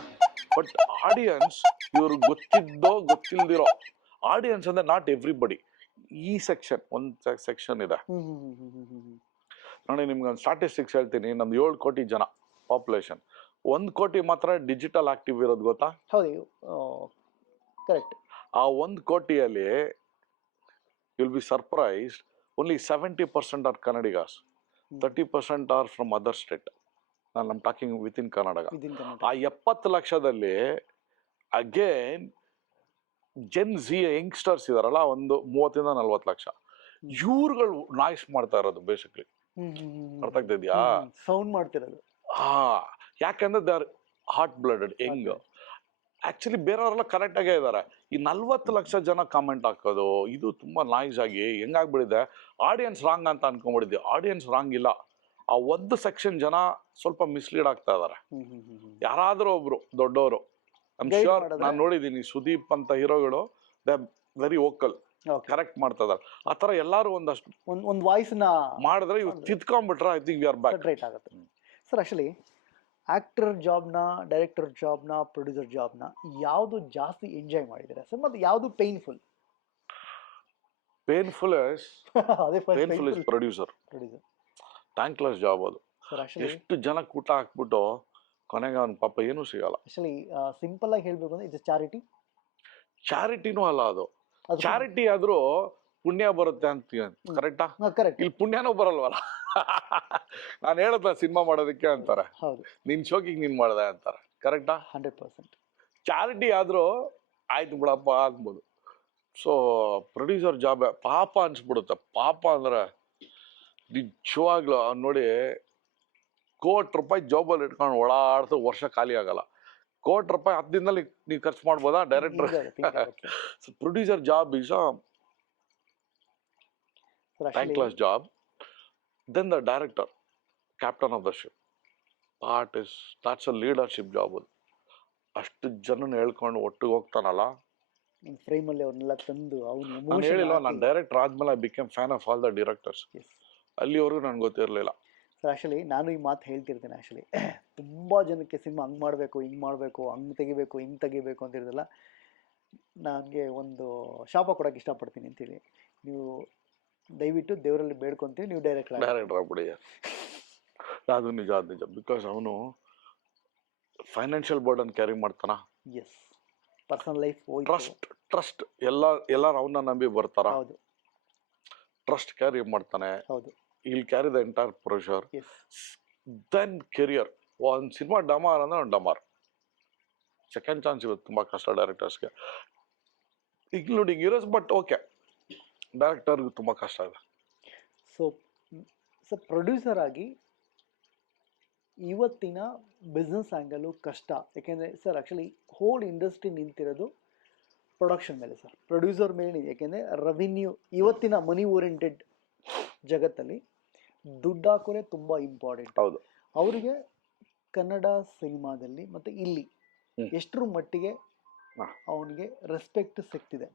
ಬಟ್ ಆಡಿಯನ್ಸ್, ಇವ್ರು ಗೊತ್ತಿದ್ದೋ ಗೊತ್ತಿಲ್ದಿರೋ ಆಡಿಯನ್ಸ್ ಅಂದ್ರೆ ನಾಟ್ ಎವ್ರಿಬಡಿ. ಈ ಒಂದು ಸೆಕ್ಷನ್ ಇದೆ ನೋಡಿ. ನಿಮ್ಗೆ ಒಂದು ಸ್ಟಾಟಿಸ್ಟಿಕ್ಸ್ ಹೇಳ್ತೀನಿ. ನಮ್ದು 7 ಕೋಟಿ ಜನ ಪಾಪ್ಯುಲೇಷನ್. 1 ಕೋಟಿ ಮಾತ್ರ ಡಿಜಿಟಲ್ ಆಕ್ಟಿವ್ ಇರೋದು, ಗೊತ್ತಾ? ಕರೆಕ್ಟ್. ಆ 1 ಕೋಟಿಯಲ್ಲಿ you'll be surprised, only 70% are Kannadigas, 30% are from other state. I'm talking within Karnataka. ಆ 70 ಲಕ್ಷದಲ್ಲಿ ಅಗೇನ್ ಜೆನ್ ಝಿ ಯಂಗ್ಸ್ಟರ್ಸ್ ಇದಾರಲ್ಲ, ಒಂದು 30-40 ಲಕ್ಷ. ಇವ್ರುಗಳು ನಾಯ್ಸ್ ಮಾಡ್ತಾ ಇರೋದು ಬೇಸಿಕ್ಲಿ. ಅರ್ಥ ಆಗ್ತಿದ್ಯಾ? ಸೌಂಡ್ ಮಾಡ್ತಿರೋದು. ಯಾಕಂದ್ರೆ they are hot blooded, Young. Actually ಬೇರೆಯವರೆಲ್ಲ ಕರೆಕ್ಟ್ ಆಗೇ ಇದಾರೆ. ಈ 40 ಲಕ್ಷ ಜನ ಕಾಮೆಂಟ್ ಹಾಕೋದು, ಇದು ತುಂಬಾ ನಾಯ್ಸ್ ಆಗಿ ಹೆಂಗಾಗ್ಬಿಡಿದೆ, ಆಡಿಯನ್ಸ್ ರಾಂಗ್ ಅಂತ ಅನ್ಕೊಂಡ್ಬಿಡಿದ್ವಿ. ಆಡಿಯನ್ಸ್ ರಾಂಗ್ ಇಲ್ಲ. ಆ ಒಂದು ಸೆಕ್ಷನ್ ಜನ ಸ್ವಲ್ಪ ಮಿಸ್ಲೀಡ್ ಆಗ್ತಾ ಇದಾರೆ. ಯಾರಾದ್ರೂ ಒಬ್ರು ದೊಡ್ಡವರು, ಐ ಆಮ್ ಶ್ಯೂರ್, ನಾನು ನೋಡಿದೀನಿ ಸುದೀಪ್ ಅಂತ ಹೀರೋಗಳು, ದೇ ವೆರಿ ವೋಕಲ್, ಕರೆಕ್ಟ್ ಮಾಡ್ತಾ ಇದಾರೆ. ಆ ತರ ಎಲ್ಲಾರು ಒಂದ್ ವಾಯ್ಸ್ ನ ಮಾಡಿದ್ರೆ ಇವ್ರು ತಿದ್ಕೊಂಡ್ಬಿಟ್ರೆ I think we are back. Right ಆಗುತ್ತೆ ಸರ್. ಆಕ್ಚುಲಿ ಆಕ್ಟರ್ ಜಾಬ್ನ, ಡೈರೆಕ್ಟರ್ ಜಾಬ್ನ, ಪ್ರೊಡ್ಯೂಸರ್ ಜಾಬ್ನ ಯಾವುದು ಜಾಸ್ತಿ ಎಂಜಾಯ್ ಮಾಡಿದ್ದೀರಾ ಸರ್, ಮತ್ತು ಯಾವುದು ಪೇನ್ಫುಲ್? ಪೇನ್ಫುಲ್ ಅದೇ painful is producer. Producer thankless job ಅದು. ಸರ್. ಆ್ಯಕ್ಚುಲಿ ಎಷ್ಟು ಜನಕ್ಕೆ ಊಟ ಹಾಕ್ಬಿಟ್ಟು ಕೊನೆಗೆ ಅವ್ನ ಪಾಪ ಏನೂ ಸಿಗಲ್ಲ. ಆ್ಯಕ್ಚುಲಿ ಸಿಂಪಲ್ ಆಗಿ ಹೇಳಬೇಕು ಅಂದರೆ ಇಟ್ಸ್ ಚಾರಿಟಿ. ಚಾರಿಟಿನೂ ಅಲ್ಲ ಅದು. ಚಾರಿಟಿ ಆದ್ರೂ ಪುಣ್ಯ ಬರುತ್ತೆ ಅಂತ, ಕರೆಕ್ಟಾ? ಕರೆಕ್ಟ್. ಇಲ್ಲಿ ಪುಣ್ಯನೂ ಬರಲ್ವಲ್ಲ. ನಾನು ಹೇಳದ ಸಿನಿಮಾ ಮಾಡೋದಕ್ಕೆ ಅಂತಾರೆ, ಹೌದು, ನಿನ್ ಶೋಕಿಗೆ ನೀನ್ ಮಾಡ್ದೆ ಅಂತಾರೆ, ಕರೆಕ್ಟಾ? 100%. ಚಾರಿಟಿ ಆದ್ರೂ ಆಯ್ತು ಬಿಡಪ್ಪ ಅನ್ಬೋದು. ಸೊ ಪ್ರೊಡ್ಯೂಸರ್ ಜಾಬ್ ಪಾಪ ಅನ್ಸ್ಬಿಡುತ್ತೆ. ಪಾಪ ಅಂದ್ರೆ ನಿಜವಾಗ್ಲು ಅವ್ನು ನೋಡಿ, ₹1,00,00,000 ಜಾಬಲ್ಲಿ ಇಟ್ಕೊಂಡು ಓಡಾಡ್ತು, ವರ್ಷ ಖಾಲಿ ಆಗಲ್ಲ. ₹1,00,00,000 10 ದಿನದಲ್ಲಿ ನೀವು ಖರ್ಚು ಮಾಡ್ಬೋದಾ director? Producer job is a thankless job. Then the director, captain of the ship, that's a leadership job. ಅಷ್ಟು ಜನನ ಹೇಳ್ಕೊಂಡು ಒಟ್ಟಿಗೆ ಹೋಗ್ತಾನಲ್ಲ, ಫ್ರೇಮಲ್ಲಿ ಅವ್ರನ್ನೆಲ್ಲ ತಂದು ಅವನು ನಾನು ಹೇಳಿಲ್ಲ, ನಾನು ಡೈರೆಕ್ಟರ್ ಆದ್ಮೇಲೆ I became fan of all the directors. ಅಲ್ಲಿವರೆಗೂ ನನಗೆ ಗೊತ್ತಿರಲಿಲ್ಲ ಸರ್. ಆ್ಯಕ್ಚುಲಿ ನಾನು ಈ ಮಾತು ಹೇಳ್ತಿರ್ತೇನೆ. ಆ್ಯಕ್ಚುಲಿ ತುಂಬ ಜನಕ್ಕೆ ಸಿನಿಮಾ ಹಂಗೆ ಮಾಡಬೇಕು, ಹಿಂಗೆ ಮಾಡಬೇಕು, ಹಂಗೆ ತೆಗಿಬೇಕು, ಹಿಂಗೆ ತೆಗಿಬೇಕು ಅಂತ ಇರೋದಲ್ಲ. ನನಗೆ ಒಂದು ಶಾಪ ಕೊಡೋಕೆ ಇಷ್ಟಪಡ್ತೀನಿ ಅಂತೇಳಿ, ನೀವು ದಯವಿಟ್ಟು ದೇವರಲ್ಲಿ ಬೇಡ್ಕೊಂತೀವಿ, ನೀವು ಡೈರೆಕ್ಟರ್ ಆಗ್ಬಿಡಿ. ಅದು ನಿಜ, ಅದು ನಿಜ. ಬಿಕಾಸ್ ಅವನು ಫೈನಾನ್ಷಿಯಲ್ ಬರ್ಡನ್ ಕ್ಯಾರಿ ಮಾಡ್ತಾನ. ಎಸ್, ಪರ್ಸನಲ್ ಲೈಫ್, ಟ್ರಸ್ಟ್ ಎಲ್ಲರೂ ಅವನ್ನ ನಂಬಿ ಬರ್ತಾರ. ಹೌದು, ಟ್ರಸ್ಟ್ ಕ್ಯಾರಿ ಮಾಡ್ತಾನೆ. ಹೌದು, he'll carry the entire pressure. Then career. ಒಂದು ಸಿನಿಮಾ ಡಮಾರ್ ಅಂದ್ರೆ ಒಂದು ಡಮಾರ್. ಸೆಕೆಂಡ್ ಚಾನ್ಸ್ ಇವತ್ತು ತುಂಬಾ ಕಷ್ಟ ಡೈರೆಕ್ಟರ್ಸ್ಗೆ, ಇನ್ಕ್ಲೂಡಿಂಗ್ ಹೀರೋಸ್. ಬಟ್ ಓಕೆ, ಡೈರೆಕ್ಟರ್ಗೆ ತುಂಬ ಕಷ್ಟ ಇದೆ. ಸೊ ಪ್ರೊಡ್ಯೂಸರ್ ಆಗಿ ಇವತ್ತಿನ ಬಿಸ್ನೆಸ್ ಆ್ಯಂಗಲು ಕಷ್ಟ. ಯಾಕೆಂದರೆ ಸರ್ ಆ್ಯಕ್ಚುಲಿ ಹೋಲ್ ಇಂಡಸ್ಟ್ರಿ ನಿಂತಿರೋದು ಪ್ರೊಡಕ್ಷನ್ ಮೇಲೆ ಸರ್, ಪ್ರೊಡ್ಯೂಸರ್ ಮೇಲೆ. ಯಾಕೆಂದರೆ ರೆವಿನ್ಯೂ ಇವತ್ತಿನ ಮನಿ ಓರಿಯೆಂಟೆಡ್ ಜಗತ್ತಲ್ಲಿ ದುಡ್ಡು ಹಾಕೋರೆ ತುಂಬ ಇಂಪಾರ್ಟೆಂಟ್. ಹೌದು. ಅವರಿಗೆ ಕನ್ನಡ ಸಿನಿಮಾದಲ್ಲಿ ಮತ್ತು ಇಲ್ಲಿ ಎಷ್ಟರ ಮಟ್ಟಿಗೆ ಅವನಿಗೆ ರೆಸ್ಪೆಕ್ಟ್ ಸಿಗ್ತಿದೆ?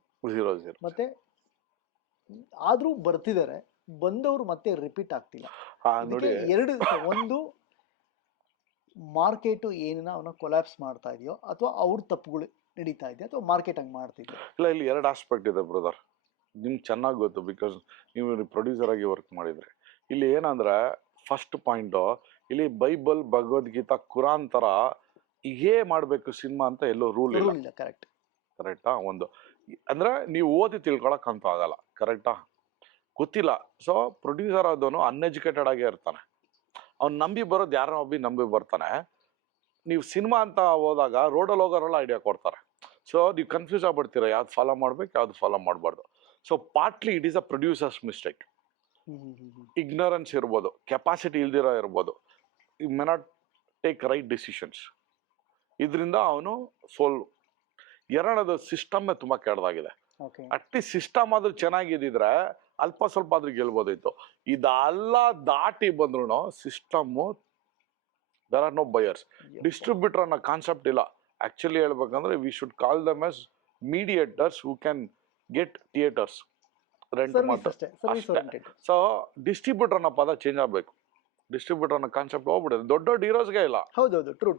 ಮತ್ತು ಆದರೂ ಬರ್ತಿದ್ದಾರೆ, ಬಂದವರು ಮತ್ತೆ ರಿಪೀಟ್ ಆಗ್ತಿಲ್ಲ. ಎರಡು, ಒಂದು ಮಾರ್ಕೆಟು ಏನನ್ನ ಅವನ ಕೊಲ್ಯಾಪ್ಸ್ ಮಾಡ್ತಾ ಇದೆಯೋ, ಅಥವಾ ಅವ್ರ ತಪ್ಪುಗಳು ನಡೀತಾ ಇದೆಯಾ, ಅಥವಾ ಮಾರ್ಕೆಟ್ ಹಂಗೆ ಮಾಡ್ತಿದ್ಯೋ? ಇಲ್ಲ, ಇಲ್ಲಿ ಎರಡು ಆಸ್ಪೆಕ್ಟ್ ಇದೆ ಬ್ರದರ್. ನಿಮ್ಗೆ ಚೆನ್ನಾಗಿ ಗೊತ್ತು, ಬಿಕಾಸ್ ನೀವು ಪ್ರೊಡ್ಯೂಸರ್ ಆಗಿ ವರ್ಕ್ ಮಾಡಿದ್ರೆ. ಇಲ್ಲಿ ಏನಂದ್ರೆ ಫಸ್ಟ್ ಪಾಯಿಂಟು, ಇಲ್ಲಿ ಬೈಬಲ್, ಭಗವದ್ಗೀತಾ, ಕುರಾನ್ ಥರ ಹೀಗೇ ಮಾಡಬೇಕು ಸಿನಿಮಾ ಅಂತ ಎಲ್ಲೋ ರೂಲ್ ಇಲ್ಲ. ಕರೆಕ್ಟಾ? ಒಂದು ಅಂದ್ರೆ ನೀವು ಓದಿ ತಿಳ್ಕೊಳಕ್ಕಂತ ಆಗಲ್ಲ, ಕರೆಕ್ಟಾ? ಗೊತ್ತಿಲ್ಲ. ಸೊ ಪ್ರೊಡ್ಯೂಸರ್ ಆದವನು ಅನ್ಎಜುಕೇಟೆಡ್ ಆಗೇ ಇರ್ತಾನೆ. ಅವ್ನು ನಂಬಿ ಬರೋದು ಯಾರೋ ನಂಬಿ ಬರ್ತಾನೆ. ನೀವು ಸಿನಿಮಾ ಅಂತ ಹೋದಾಗ ರೋಡಲ್ಲಿ ಹೋಗೋರೆಲ್ಲ ಐಡಿಯಾ ಕೊಡ್ತಾರೆ. ಸೊ ನೀವು ಕನ್ಫ್ಯೂಸ್ ಆಗ್ಬಿಡ್ತೀರ, ಯಾವ್ದು ಫಾಲೋ ಮಾಡ್ಬೇಕು, ಯಾವ್ದು ಫಾಲೋ ಮಾಡಬಾರ್ದು. So partly it is a producers mistake. Ignorance ಇರ್ಬೋದು, ಕೆಪಾಸಿಟಿ ಇಲ್ದಿರೋ ಇರ್ಬೋದು. You may not take right decisions. ಇದರಿಂದ ಅವನು ಎರಡನೇದು ಸಿಸ್ಟಮ್ಮೇ ತುಂಬ ಕೆಟ್ಟದಾಗಿದೆ. ಅಟ್ಲೀಸ್ಟ್ ಸಿಸ್ಟಮ್ ಆದ್ರೂ ಚೆನ್ನಾಗಿದ್ದಿದ್ರೆ ಅಲ್ಪ ಸ್ವಲ್ಪ ಆದ್ರೂ ಗೆಲ್ಬೋದಿತ್ತು. ಇದೆಲ್ಲ ದಾಟಿ ಬಂದ್ರು system, there are no buyers. Distributor ಅನ್ನೋ ಕಾನ್ಸೆಪ್ಟ್ ಇಲ್ಲ. ಆಕ್ಚುಲಿ ಹೇಳ್ಬೇಕಂದ್ರೆ we should call them as mediators who can get theatres rent ಮಾತ್ರ. ಸೊ ಡಿಸ್ಟ್ರಿಬ್ಯೂಟರ್ ಅನ್ನೋ ಪದ ಚೇಂಜ್ ಆಗ್ಬೇಕು. ಡಿಸ್ಟ್ರಿಬ್ಯೂಟರ್ ಅನ್ನೋ ಕಾನ್ಸೆಪ್ಟ್ ಹೋಗ್ಬಿಡುತ್ತೆ. ದೊಡ್ಡ ದೊಡ್ಡ ಹೀರೋಸ್ಗೆ ಇಲ್ಲ. ಹೌದೌದು, ಟ್ರೂ.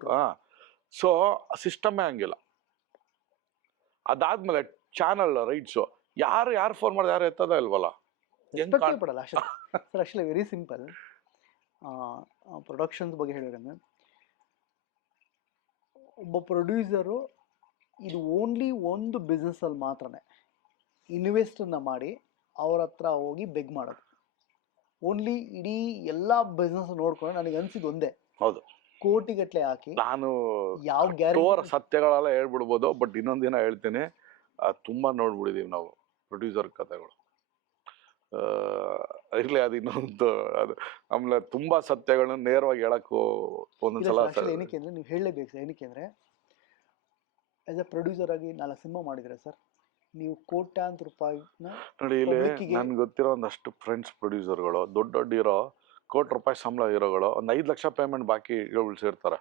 ಸೊ ಸಿಸ್ಟಮೇ ಹಂಗಿಲ್ಲ. ಅದಾದ್ಮೇಲೆ ಚಾನಲ್ ರೈಟ್ಸು ಯಾರು ಫೋನ್ ಮಾಡಿದ್ರೆ ಯಾರು ಎತ್ತದ ಇಲ್ವಲ್ಲ. ಪಡಲ್ಲ sir. Actually very simple. Productions ಬಗ್ಗೆ ಹೇಳೋದಂದ್ರೆ, ಒಬ್ಬ ಪ್ರೊಡ್ಯೂಸರು ಇದು ಓನ್ಲಿ ಒಂದು ಬಿಸ್ನೆಸ್ಸಲ್ಲಿ ಮಾತ್ರನೇ ಇನ್ವೆಸ್ಟನ್ನ ಮಾಡಿ ಅವ್ರ ಹತ್ರ ಹೋಗಿ ಬೆಗ್ ಮಾಡೋದು. ಓನ್ಲಿ ಇಡೀ ಎಲ್ಲ ಬಿಸ್ನೆಸ್ ನೋಡ್ಕೊಂಡು ನನಗೆ ಅನ್ಸಿದ್ದು ಒಂದೇ, ಹೌದು, ಕೋಟಿಗಟ್ಟಲೆ ಹಾಕಿ ನಾನು ಯಾವ ಗ್ಯಾರಂಟಿ ಸತ್ಯಗಳೆಲ್ಲ ಹೇಳ್ಬಿಡ್ಬೋದು. ಬಟ್ ಇನ್ನೊಂದಿನ ಹೇಳ್ತೀನಿ, ತುಂಬಾ ನೋಡ್ಬಿಡಿದೀವಿ ನಾವು ಪ್ರೊಡ್ಯೂಸರ್ ಕಥೆಗಳು. ಇರ್ಲಿ, ಅದು ಇನ್ನೊಂದು, ಅದು ಆಮೇಲೆ ತುಂಬಾ ಸತ್ಯಗಳನ್ನ ನೇರವಾಗಿ ಹೇಳಕ್ಕೂ ಒಂದೊಂದ್ಸಲ ಏನಕ್ಕೆ ಅಂದ್ರೆ ನೀವು ಹೇಳಲೇಬೇಕು. ಏನಕ್ಕೆ ಅಂದ್ರೆ ಆಸ್ ಎ ಪ್ರೊಡ್ಯೂಸರ್ ಆಗಿ 4 ಸಿನಿಮಾ ಮಾಡಿದ್ರೆ ಸರ್, ನೀವು ಕೋಟ್ಯಾಂತರ ರೂಪಾಯಿನ ನೋಡಿ. ಇಲ್ಲಿ ನನ್ಗೆ ಗೊತ್ತಿರೋ ಒಂದಷ್ಟು ಫ್ರೆಂಡ್ಸ್ ಪ್ರೊಡ್ಯೂಸರ್ಗಳು, ದೊಡ್ಡ ದೊಡ್ಡ ಹೀರೋ, ₹1,00,00,000 ಸಂಬಳ ಹೀರೋಗಳು, ಒಂದು 5 ಲಕ್ಷ ಪೇಮೆಂಟ್ ಬಾಕಿ ಸೇರ್ತಾರೆ.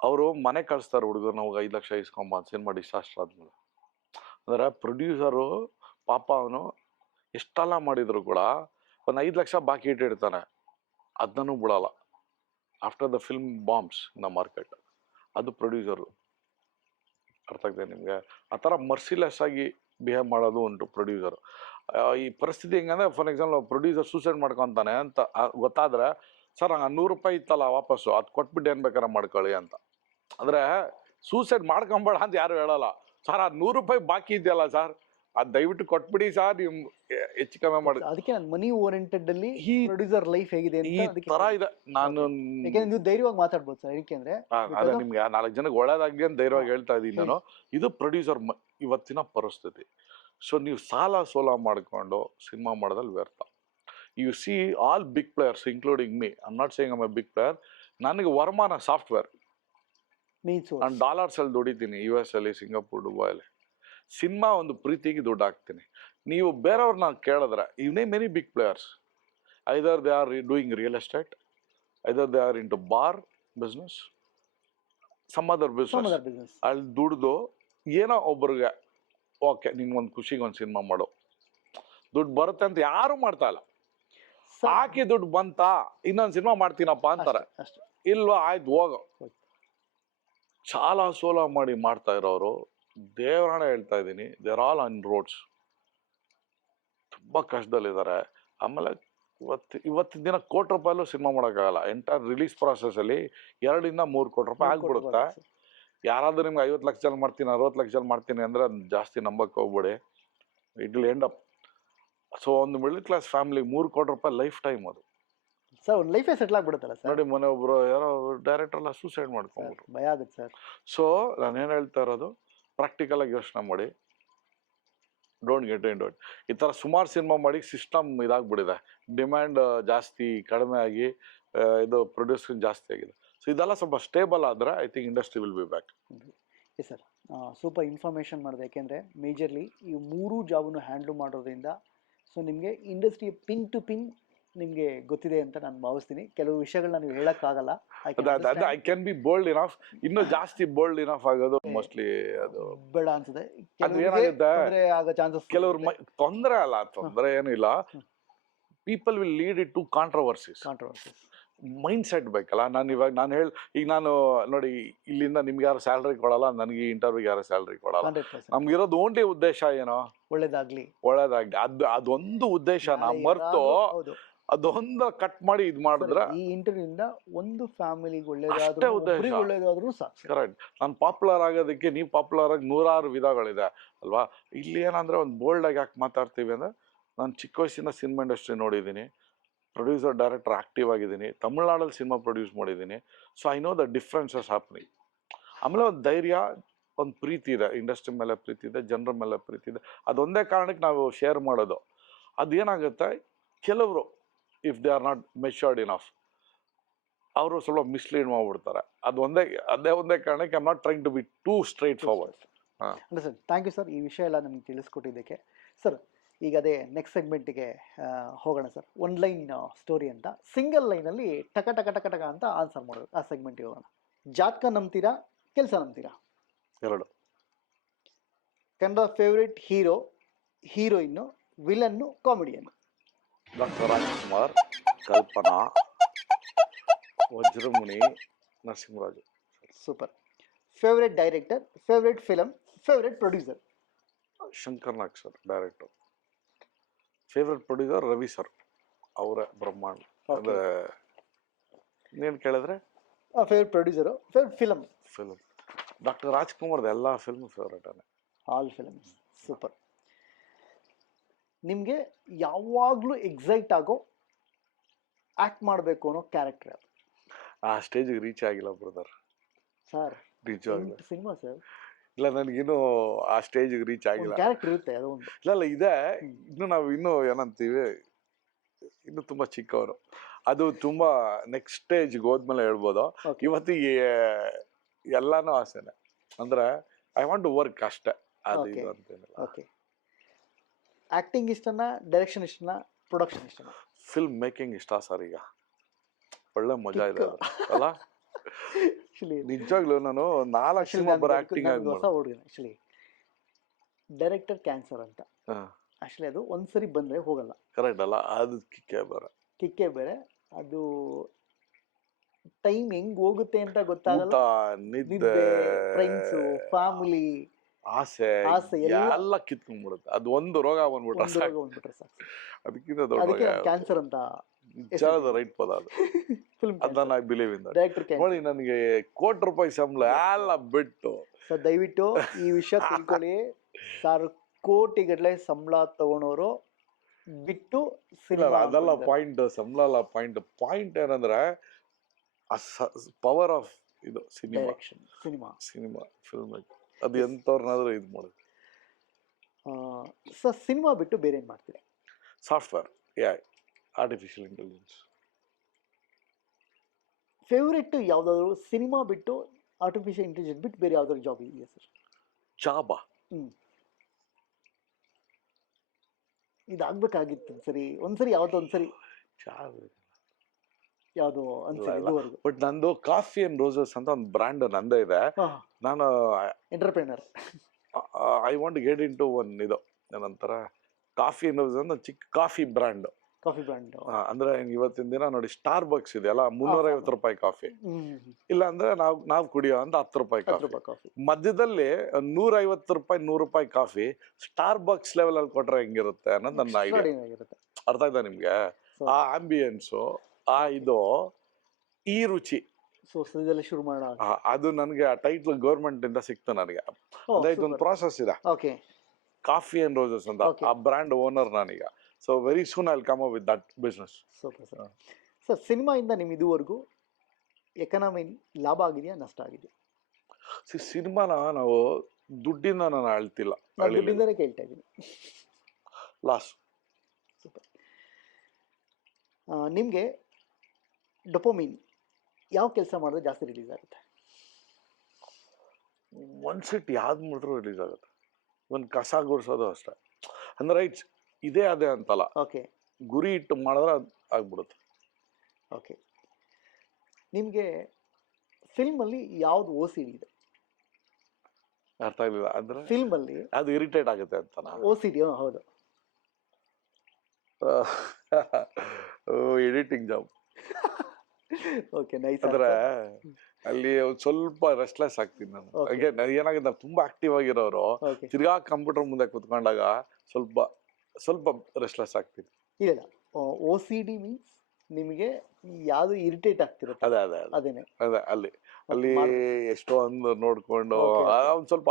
ಅವರು ಮನೆ ಕಳಿಸ್ತಾರೆ ಹುಡುಗರು, ನಾವು 5 ಲಕ್ಷ ಇಸ್ಕೊಂಬ ಸಿನಿಮಾ ಡಿಸಾಸ್ಟರ್ ಆದ್ಮೇಲೆ. ಅಂದ್ರೆ ಪ್ರೊಡ್ಯೂಸರು ಪಾಪ ಅವನು ಎಷ್ಟೆಲ್ಲ ಮಾಡಿದ್ರು ಕೂಡ ಒಂದು 5 ಲಕ್ಷ ಬಾಕಿ ಇಟ್ಟಿರ್ತಾನೆ, ಅದನ್ನೂ ಬಿಡಲ್ಲ. After the film bombs in the market, ಅದು ಪ್ರೊಡ್ಯೂಸರು. ಅರ್ಥ ಆಗ್ತದೆ ನಿಮಗೆ? ಆ ಥರ ಮರ್ಸಿಲೆಸ್ ಆಗಿ ಬಿಹೇವ್ ಮಾಡೋದು ಉಂಟು ಪ್ರೊಡ್ಯೂಸರ್. ಈ ಪರಿಸ್ಥಿತಿ ಹೆಂಗಂದ್ರೆ, ಫಾರ್ ಎಕ್ಸಾಂಪಲ್ ಪ್ರೊಡ್ಯೂಸರ್ ಸೂಸೈಡ್ ಮಾಡ್ಕೊತಾನೆ ಅಂತ ಗೊತ್ತಾದ್ರೆ, ಸರ್ ನಂಗೆ ₹100 ಇತ್ತಲ್ಲ ವಾಪಸ್ಸು, ಅದು ಕೊಟ್ಬಿಟ್ಟು ಏನು ಬೇಕಾದ್ರೆ ಮಾಡ್ಕೊಳ್ಳಿ ಅಂತ. ಅಂದರೆ ಸೂಸೈಡ್ ಮಾಡ್ಕೊಂಬೇಡ ಅಂತ ಯಾರು ಹೇಳಲ್ಲ. ಸರ್ ಅದು ₹100 ಬಾಕಿ ಇದೆಯಲ್ಲ ಸರ್, ಅದು ದಯವಿಟ್ಟು ಕೊಟ್ಬಿಡಿ ಸರ್, ನೀವು ಹೆಚ್ಚು ಕಮ್ಮಿ ಮಾಡಿ. ಅದಕ್ಕೆ ನಾನು ಮನಿ ಓರಿಯೆಂಟೆಡ್ ಅಲ್ಲಿ ಈ ಪ್ರೊಡ್ಯೂಸರ್ ಲೈಫ್ ಹೇಗಿದೆ ಈ ಅಂತ ಅದಕ್ಕೆ ತರ ಇದೆ. ನಾನು ಯಾಕೆಂದ್ರೆ ನೀವು ಧೈರ್ಯವಾಗಿ ಮಾತಾಡ್ಬೋದು ಸರ್. ಯಾಕೆಂದ್ರೆ ಅದೇ ನಿಮ್ಗೆ 4 ಜನಕ್ಕೆ ಒಳ್ಳೇದಾಗ್ಲಿ ಅಂತ ಧೈರ್ಯವಾಗಿ ಹೇಳ್ತಾ ಇದ್ದೀನಿ ನಾನು. ಇದು ಪ್ರೊಡ್ಯೂಸರ್ ಇವತ್ತಿನ ಪರಿಸ್ಥಿತಿ. ಸೊ ನೀವು ಸಾಲ ಸೋಲ ಮಾಡ್ಕೊಂಡು ಸಿನಿಮಾ ಮಾಡೋದಲ್ಲಿ ವ್ಯರ್ಥ. You see all big players including me, I am not saying I am a big player. ನನಗೆ ವರಮಾನ ಸಾಫ್ಟ್ವೇರ್, ನಾನು ಡಾಲರ್ಸಲ್ಲಿ ದುಡಿತೀನಿ, US ಅಲ್ಲಿ, ಸಿಂಗಾಪುರ್, ದುಬೈಲಿ. ಸಿನಿಮಾ ಒಂದು ಪ್ರೀತಿಗೆ ದುಡ್ಡು ಹಾಕ್ತೀನಿ. ನೀವು ಬೇರೆಯವ್ರನ್ನ ಕೇಳಿದ್ರೆ, ಇವನೇ many big players, either they are doing real estate, either they are into bar business, some other business. ಅಲ್ಲಿ ದುಡ್ದು ಏನೋ ಒಬ್ರಿಗೆ ಓಕೆ ನಿಂಗೊಂದು ಖುಷಿಗೆ ಒಂದು ಸಿನಿಮಾ ಮಾಡು, ದುಡ್ಡು ಬರುತ್ತೆ ಅಂತ ಯಾರು ಮಾಡ್ತಾ ಇಲ್ಲ. ಹಾಕಿ ದುಡ್ಡು ಬಂತಾ ಇನ್ನೊಂದು ಸಿನಿಮಾ ಮಾಡ್ತೀನಪ್ಪ ಅಂತಾರೆ. ಇಲ್ವಾ ಆಯ್ತು ಹೋಗೋ. ಸಾಲ ಸೋಲ ಮಾಡಿ ಮಾಡ್ತಾ ಇರೋರು, ದೇವರಾಣ ಹೇಳ್ತಾ ಇದ್ದೀನಿ, ದೇರ್ ಆಲ್ ಆನ್ ರೋಡ್ಸ್, ತುಂಬ ಕಷ್ಟದಲ್ಲಿದ್ದಾರೆ. ಆಮೇಲೆ ಇವತ್ತಿನ ದಿನ ₹1,00,00,000 ಸಿನಿಮಾ ಮಾಡೋಕ್ಕಾಗಲ್ಲ. ಎಂಟೈರ್ ರಿಲೀಸ್ ಪ್ರಾಸೆಸ್ಸಲ್ಲಿ ₹2-3 ಆಗ್ಬಿಡುತ್ತೆ. ಯಾರಾದರೂ ನಿಮ್ಗೆ 50 ಲಕ್ಷದಲ್ಲಿ ಮಾಡ್ತೀನಿ, 60 ಲಕ್ಷದಲ್ಲಿ ಮಾಡ್ತೀನಿ ಅಂದರೆ ಅದು ಜಾಸ್ತಿ ನಂಬಕ್ಕೆ ಹೋಗ್ಬೇಡಿ. It will end up. So ಒಂದು middle class family ₹3,00,00,000 lifetime ಅದು. ಸರ್ ಒಂದು ಲೈಫೇ ಸೆಟ್ಲ್ ಆಗ್ಬಿಡುತ್ತಲ್ಲ ಸರ್. ನೋಡಿ ಮೊನ್ನೆ ಒಬ್ಬರು ಯಾರೋ ಡೈರೆಕ್ಟರ್ ಎಲ್ಲ ಸೂಸೈಡ್ ಮಾಡ್ಕೊಂಡ್ಬಿಟ್ರು. ಭಯ ಆಗುತ್ತೆ ಸರ್. ಸೊ ನಾನೇನು ಹೇಳ್ತಾ ಇರೋದು, ಪ್ರಾಕ್ಟಿಕಲ್ ಆಗಿ ಯೋಚನೆ ಮಾಡಿ, ಡೋಂಟ್ ಗೆಟ್ ಇನ್ ಇಟ್. ಈ ಥರ ಸುಮಾರು ಸಿನಿಮಾ ಮಾಡಿ ಸಿಸ್ಟಮ್ ಇದಾಗ್ಬಿಟ್ಟಿದೆ. ಡಿಮ್ಯಾಂಡ್ ಜಾಸ್ತಿ ಕಡಿಮೆ ಆಗಿ ಇದು ಪ್ರೊಡ್ಯೂಸರ್ ಜಾಸ್ತಿ ಆಗಿದೆ. ಸೊ ಇದೆಲ್ಲ ಸ್ವಲ್ಪ ಸ್ಟೇಬಲ್ ಆದರೆ I think industry will be back. Yes sir, super information ಮಾಡಿದೆ. ಯಾಕೆಂದರೆ ಮೇಜರ್ಲಿ ಈ 3 ಜಾಬನ್ನು ಹ್ಯಾಂಡ್ಲ್ ಮಾಡೋದ್ರಿಂದ ಸೊ ನಿಮಗೆ ಇಂಡಸ್ಟ್ರಿ ಪಿನ್ ಟು ಪಿನ್ ನಿಮಗೆ ಗೊತ್ತಿದೆ ಅಂತ ನಾನು ಭಾವಿಸ್ತೀನಿ. ಕೆಲವು ವಿಷಯಗಳನ್ನ ನೀವು ಹೇಳೋಕ್ಕಾಗಲ್ಲ. I can be bold enough. ಇನ್ನೂ ಜಾಸ್ತಿ ಬೋಲ್ಡ್ ಇನಫ್ ಆಗೋದು ಮೋಸ್ಟ್ಲಿ ಅದು ಬೇಡ ಅನ್ಸುತ್ತೆ. ಅದು ಏನಾಗುತ್ತೆ, ಆಗೋ ಚಾನ್ಸಸ್ ಕೆಲವ್ರು ತೊಂದರೆ ಅಲ್ಲ, ತೊಂದರೆ ಏನೂ ಇಲ್ಲ. People will lead it to controversies. Mindset ಬೇಕಲ್ಲ. ಈಗ ನಾನು ನೋಡಿ, ಇಲ್ಲಿಂದ ನಿಮ್ಗೆ ಯಾರು ಸ್ಯಾಲ್ರಿ ಕೊಡಲ್ಲ, ನನಗೆ ಈ ಇಂಟರ್ವ್ಯೂಗೆ ಯಾರು ಸ್ಯಾಲ್ರಿ ಕೊಡಲ್ಲ. ನಮ್ಗಿರೋದು ಓನ್ಲಿ ಉದ್ದೇಶ ಏನೋ, ಒಳ್ಳೇದಾಗ್ಲಿ. ಅದೊಂದು ಉದ್ದೇಶ ನಾವು ಮರ್ತು ಅದೊಂದು ಕಟ್ ಮಾಡಿ ಇದು ಮಾಡಿದ್ರೆ ಈ ಇಂಟರ್ವ್ಯೂಯಿಂದ ಒಂದು ಫ್ಯಾಮಿಲಿಗೆ ಒಳ್ಳೇದಾದ್ರೂ ಸಾಕು. ಕರೆಕ್ಟ್. ನಾನು ಪಾಪ್ಯುಲರ್ ಆಗೋದಕ್ಕೆ, ನೀವು ಪಾಪ್ಯುಲರ್ ಆಗಿ 100 ವಿಧಗಳಿದೆ ಅಲ್ವಾ. ಇಲ್ಲಿ ಏನಂದ್ರೆ ಒಂದು ಬೋಲ್ಡ್ ಆಗಿ ಯಾಕೆ ಮಾತಾಡ್ತೀವಿ ಅಂದ್ರೆ, ನಾನು ಚಿಕ್ಕ ವಯಸ್ಸಿಂದ ಸಿನಿಮಾ ಇಂಡಸ್ಟ್ರಿ ನೋಡಿದ್ದೀನಿ, ಪ್ರೊಡ್ಯೂಸರ್ ಡೈರೆಕ್ಟರ್ ಆಕ್ಟಿವ್ ಆಗಿದ್ದೀನಿ, ತಮಿಳ್ನಾಡಲ್ಲಿ ಸಿನಿಮಾ ಪ್ರೊಡ್ಯೂಸ್ ಮಾಡಿದ್ದೀನಿ. So I know the differences happening. ಆಮೇಲೆ ಒಂದು ಧೈರ್ಯ, ಒಂದು ಪ್ರೀತಿ ಇದೆ, ಇಂಡಸ್ಟ್ರಿ ಮೇಲೆ ಪ್ರೀತಿ ಇದೆ, ಜನರ ಮೇಲೆ ಪ್ರೀತಿ ಇದೆ. ಅದೊಂದೇ ಕಾರಣಕ್ಕೆ ನಾವು ಶೇರ್ ಮಾಡೋದು. ಅದೇನಾಗುತ್ತೆ, ಕೆಲವರು if they are not matured enough, ಅವರು ಸ್ವಲ್ಪ ಮಿಸ್ಲೀಡ್ ಮಾಡಿಬಿಡ್ತಾರೆ. ಅದೇ ಒಂದೇ ಕಾರಣಕ್ಕೆ I am not trying to be too straightforward. ಅಲ್ಲ ಸರ್, ಥ್ಯಾಂಕ್ ಯು ಸರ್ ಈ ವಿಷಯ ಎಲ್ಲ ನಮಗೆ ತಿಳಿಸ್ಕೊಟ್ಟಿದ್ದಕ್ಕೆ. ಸರ್ ಈಗ ಅದೇ ನೆಕ್ಸ್ಟ್ ಸೆಗ್ಮೆಂಟಿಗೆ ಹೋಗೋಣ ಸರ್. 1 ಲೈನ್ ಸ್ಟೋರಿ ಅಂತ, ಸಿಂಗಲ್ ಲೈನಲ್ಲಿ ಟಕ ಟಕ ಟಕ ಟಕ ಅಂತ ಆನ್ಸರ್ ಮಾಡೋದು. ಆ ಸೆಗ್ಮೆಂಟಿಗೆ ಹೋಗೋಣ. ಜಾತಕ ನಂಬ್ತೀರಾ, ಕೆಲಸ ನಂಬ್ತೀರಾ? ಎರಡು. Kannada favourite hero, heroine, villain, comedian? Doctor Rajkumar, Kalpana, Vajramuni, Narasimharaju. Super. Favourite director, favourite film, favourite producer? Shankar Nag sir director. Favourite producer Ravi sir, ಅವರೇ ಬ್ರಹ್ಮಾಂಡ. ಅದೇ ಇನ್ನೇನು ಕೇಳಿದ್ರೆ favourite producer. Favourite film doctor ರಾಜ್ಕುಮಾರ್ದು ಎಲ್ಲ film favourite. All films. Super. ನಿಮಗೆ ಯಾವಾಗಲೂ ಎಕ್ಸೈಟ್ ಆಗೋ ಆ್ಯಕ್ಟ್ ಮಾಡಬೇಕು ಅನ್ನೋ ಕ್ಯಾರೆಕ್ಟರ್ ಯಾವುದು? ಆ ಸ್ಟೇಜಿಗೆ ರೀಚ್ ಆಗಿಲ್ಲ ಬ್ರದರ್. ಸರ್ ನಿಜವಾಗ್ಲೂ ಸಿನಿಮಾ ಸರ್. ಇಲ್ಲ, ನನಗಿನ್ನೂ ಆ ಸ್ಟೇಜಿಗೆ ರೀಚ್ ಆಗಿಲ್ಲ. ಕ್ಯಾರೆಕ್ಟರ್ ಇರುತ್ತೆ ಅದೊಂದು. ಇಲ್ಲ ಇದೆ, ನಾವು ಇನ್ನೂ ಏನಂತೀವಿ, ಇನ್ನು ತುಂಬ ಚಿಕ್ಕವರು. ಅದು ತುಂಬ ನೆಕ್ಸ್ಟ್ ಸ್ಟೇಜ್ಗೆ ಹೋದ್ಮೇಲೆ ಹೇಳ್ಬೋದು. ಇವತ್ತಿಗೆ ಎಲ್ಲಾನು ಆಸೆನೆ, ಅಂದರೆ ಐ ವಾಂಟ್ ಟು ವರ್ಕ್ ಅಷ್ಟೇ, ಅದು ಇದು ಅಂತೇನಿಲ್ಲ. ಓಕೆ. ಆ್ಯಕ್ಟಿಂಗ್ ಇಷ್ಟನಾ, ಡೈರೆಕ್ಷನ್ ಇಷ್ಟನಾ, ಪ್ರೊಡಕ್ಷನ್ ಇಷ್ಟನಾ? ಫಿಲ್ಮ್ ಮೇಕಿಂಗ್ ಇಷ್ಟ ಸರ್. ಈಗ ಒಳ್ಳೆ ಮಜಾ ಇದೆ ಅಲ್ಲ. ನಿಜವಾಗ್ಲೂ ನಾನು 4 ಸಿನಿಮಾ ಬರೋ ಆಕ್ಟಿಂಗ್ ಆಗಿ ಹೊಸ ಹುಡುಗ. ಆಕ್ಚುಲಿ ಡೈರೆಕ್ಟರ್ ಕ್ಯಾನ್ಸರ್ ಅಂತ, ಆಕ್ಚುಲಿ ಅದು ಒಂದ್ಸರಿ ಬಂದ್ರೆ ಹೋಗಲ್ಲ. ಕರೆಕ್ಟ್ ಅಲ್ಲ, ಅದು ಕಿಕ್ಕೇ ಬೇರೆ. ಅದು ಟೈಮ್ ಹೆಂಗ್ ಹೋಗುತ್ತೆ ಅಂತ ಗೊತ್ತಾಗಲ್ಲ. ಊಟ, ನಿದ್ದೆ, ನಿದ್ದೆ, ಫ್ರೆಂಡ್ಸು, ಫ್ಯಾಮಿಲಿ, ಆಸೆ ಆಸೆ ಎಲ್ಲ ಕಿತ್ಕೊಂಡ್ಬಿಡುತ್ತೆ. ಅದು ಒಂದು ರೋಗ ಬಂದ್ಬಿಟ್ರೆ ಒಂದು ರೋಗ ಸಾಕು. ಬಂದ್ಬಿಟ್ರೆ ಸಾಕು. ಅದಕ್ಕಿಂತ ದೊಡ್ಡ ಅದಕ್ಕೆ ರೋಗ ಕ್ಯಾನ್ಸರ್ ಅಂತ ನಿಜವಾದ ರೈಟ್ ಪದ ಅದು. ಫಿಲ್ಮ್ ಅದನ್ನ I believe in that. Director ನೋಡಿ, ನನಗೆ ₹1,00,00,000 ಸಂಬಳ ಎಲ್ಲ ಬಿಟ್ಟು ಸರ್ ದಯವಿಟ್ಟು ಈ ವಿಷಯ ತಿಳ್ಕೊಳ್ಳಿ ಸರ್. ಕೋಟಿಗಟ್ಟಲೆ ಸಂಬಳ ತಗೊಳೋರು ಬಿಟ್ಟು ಸಿನಿಮಾ ಅದೆಲ್ಲ ಪಾಯಿಂಟ್, ಸಂಬಳ ಅಲ್ಲ ಪಾಯಿಂಟ್. ಪಾಯಿಂಟ್ ಏನಂದ್ರೆ ಪವರ್ ಆಫ್ ಇದು ಸಿನಿಮಾ, ಡೈರೆಕ್ಷನ್, ಸಿನಿಮಾ ಫಿಲ್ಮ್. ಅದು ಎಂತವ್ರನ್ನಾದ್ರೂ ಇದು ಮಾಡುದು. ಸರ್ ಸಿನಿಮಾ ಬಿಟ್ಟು ಬೇರೆ ಏನ್ ಮಾಡ್ತೀರಿ? Software, AI, artificial intelligence. Favourite ಯಾವ್ದಾದ್ರು ಸಿನಿಮಾ ಬಿಟ್ಟು, ಆರ್ಟಿಫಿಷಿಯಲ್ ಇಂಟೆಲಿಜೆನ್ಸ್ ಬಿಟ್ಟು ಬೇರೆ ಯಾವ್ದಾದ್ರು ಜಾಬ್ ಇದೆಯಾ ಸರ್? ಜಾಬಾ? ಇದಾಗ್ಬೇಕಾಗಿತ್ತು ಒಂದ್ಸರಿ ಯಾವ್ದು ಅನ್ಸರಿ ಇದುವರೆಗೂ. ಬಟ್ ನಂದು ಕಾಫಿ ಅಂಡ್ ರೋಸಸ್ ಅಂತ ಒಂದು ಬ್ರ್ಯಾಂಡ್ ನಂದೇ ಇದೆ. ನಾನು entrepreneur. I want get into one ಇದು ಏನಂತಾರ, ಕಾಫಿ ಅಂಡ್ ರೋಸಸ್ ಅಂತ ಚಿಕ್ಕ ಕಾಫಿ ಬ್ರ್ಯಾಂಡ್. ಅಂದ್ರೆ ಇವತ್ತಿನ ದಿನ ನೋಡಿ, ಸ್ಟಾರ್ ಬಕ್ಸ್ ಇದೆ ಅಲ್ಲ, ₹350 ಕಾಫಿ. ಇಲ್ಲ ಅಂದ್ರೆ ನಾವ್ ಕುಡಿಯೋ ಅಂತ ₹10 ಕಾಫಿ. ಮಧ್ಯದಲ್ಲಿ ₹150, ₹100 ಕಾಫಿ ಸ್ಟಾರ್ ಬಕ್ಸ್ ಲೆವೆಲ್ ಅಲ್ಲಿ ಕೊಟ್ರೆ ಹೆಂಗಿರುತ್ತೆ ಅನ್ನೋದು ನನ್ನ ಐಡಿಯಾ. ಅರ್ಥ ಆಯ್ತಾ ನಿಮ್ಗೆ? ಆ ಆಂಬಿಯನ್ಸು, ಆ ಇದು, ಈ ರುಚಿ, ಶುರು ಮಾಡ ಅದು ನನಗೆ ಆ ಟೈಟ್ಲ್ ಗೌರ್ಮೆಂಟ್ ಇಂದ ಸಿಕ್ತು ನನಗೆ. ಅಂದ್ರೆ ಇದೊಂದು ಪ್ರಾಸೆಸ್ ಇದೆ, ಕಾಫಿ ಅಂಡ್ ರೋಸಸ್ ಅಂತ. ಆ ಬ್ರ್ಯಾಂಡ್ ಓನರ್ ನಾನೀಗ. So very soon I will come up with that business. Sir ಸಿನಿಮಾಯಿಂದ ನಿಮ್ ಇದುವರೆಗೂ ಎಕನಾಮಿ ಲಾಭ ಆಗಿದೆಯಾ, ನಷ್ಟ ಆಗಿದೆಯಾ? ಸಿನಿಮಾನ ನಾವು ದುಡ್ಡಿಂದ ನಾನು ಅಳ್ತಿಲ್ಲ, ದುಡ್ಡಿಂದಲೇ ಕೇಳ್ತಾ ಇದ್ದೀನಿ. ಲಾಸ್. ನಿಮ್ಗೆ ಡೊಪೋಮಿನ್ ಯಾವ ಕೆಲಸ ಮಾಡಿದ್ರೆ ಜಾಸ್ತಿ ರಿಲೀಸ್ ಆಗುತ್ತೆ? ಒಂದ್ಸೆಟ್ ಯಾವ್ದು ಮಾಡಿದ್ರು ರಿಲೀಸ್ ಆಗುತ್ತೆ. ಒಂದು ಕಸ ಗುಡಿಸೋದು ಅಷ್ಟೇ. ಅಂದ್ರೆ ಇದೇ ಅದೇ ಅಂತಲ್ಲ, ಗುರಿ ಇಟ್ಟು ಮಾಡಿದ್ರೆ ಆಗ್ಬಿಡುತ್ತೆ. ಓಕೆ, ನಿಮ್ಗೆ ಫಿಲ್ಮ್ ಅಲ್ಲಿ ಯಾವ್ದು OCD ಇದೆ? ಅರ್ಥ ಆಗಲಿಲ್ಲ. ಅಂದ್ರೆ ಫಿಲ್ಮ್ ಅಲ್ಲಿ ಅದು ಇರಿಟೇಟ್ ಆಗುತ್ತೆ ಅಂತ. OCD? ಹೌದು. Editing job. Okay, nice. ಅಂದ್ರೆ ಅಲ್ಲಿ ಸ್ವಲ್ಪ ರೆಸ್ಟ್ಲೆಸ್ ಆಗ್ತೀನಿ ನಾನು. ಏನಾಗಿದೆ, ನಾವು ತುಂಬಾ ಆಕ್ಟಿವ್ ಆಗಿರೋರು ತಿರ್ಗಾ ಕಂಪ್ಯೂಟರ್ ಮುಂದೆ ಕುತ್ಕೊಂಡಾಗ ಸ್ವಲ್ಪ ರೆಸ್ಟ್ಲೆಸ್ ಆಗ್ತೀನಿ. ಇಲ್ಲ, OCD ಮೀನ್ಸ್ ನಿಮಗೆ ಯಾವ್ದು ಇರಿಟೇಟ್ ಆಗ್ತಿರುತ್ತೆ. ಅದೇ ಅಲ್ಲಿ ಎಷ್ಟೊಂದು ನೋಡ್ಕೊಂಡು ಒಂದ್ ಸ್ವಲ್ಪ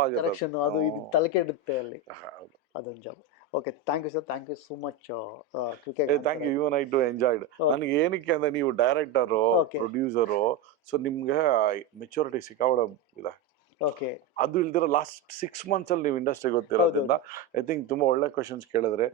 ಅದು ಇದು ತಲೆ ಕೆಡುತ್ತೆ ಅಲ್ಲಿ, ಅದೊಂದು job. Okay, thank you sir, thank you so much. Thank you, even I too enjoyed. ನನಗೆ ಏನಕ್ಕೆ ಅಂದ್ರೆ ನೀವು ಡೈರೆಕ್ಟರು, ಪ್ರೊಡ್ಯೂಸರು, ಸೊ ನಿಮ್ಗೆ ಮೆಚುರಿಟಿ ಸಿಕ್ಕಾವಡ ಇದೆ. ಓಕೆ, ಅದು ಇಲ್ದಿರೋ ಲಾಸ್ಟ್ 6 months ಅಲ್ಲಿ ನೀವು ಇಂಡಸ್ಟ್ರಿ ಗೊತ್ತಿರೋದ್ರಿಂದ ಐ ಥಿಂಕ್ ತುಂಬಾ ಒಳ್ಳೆ ಕ್ವಶನ್ಸ್ ಕೇಳಿದ್ರೆ.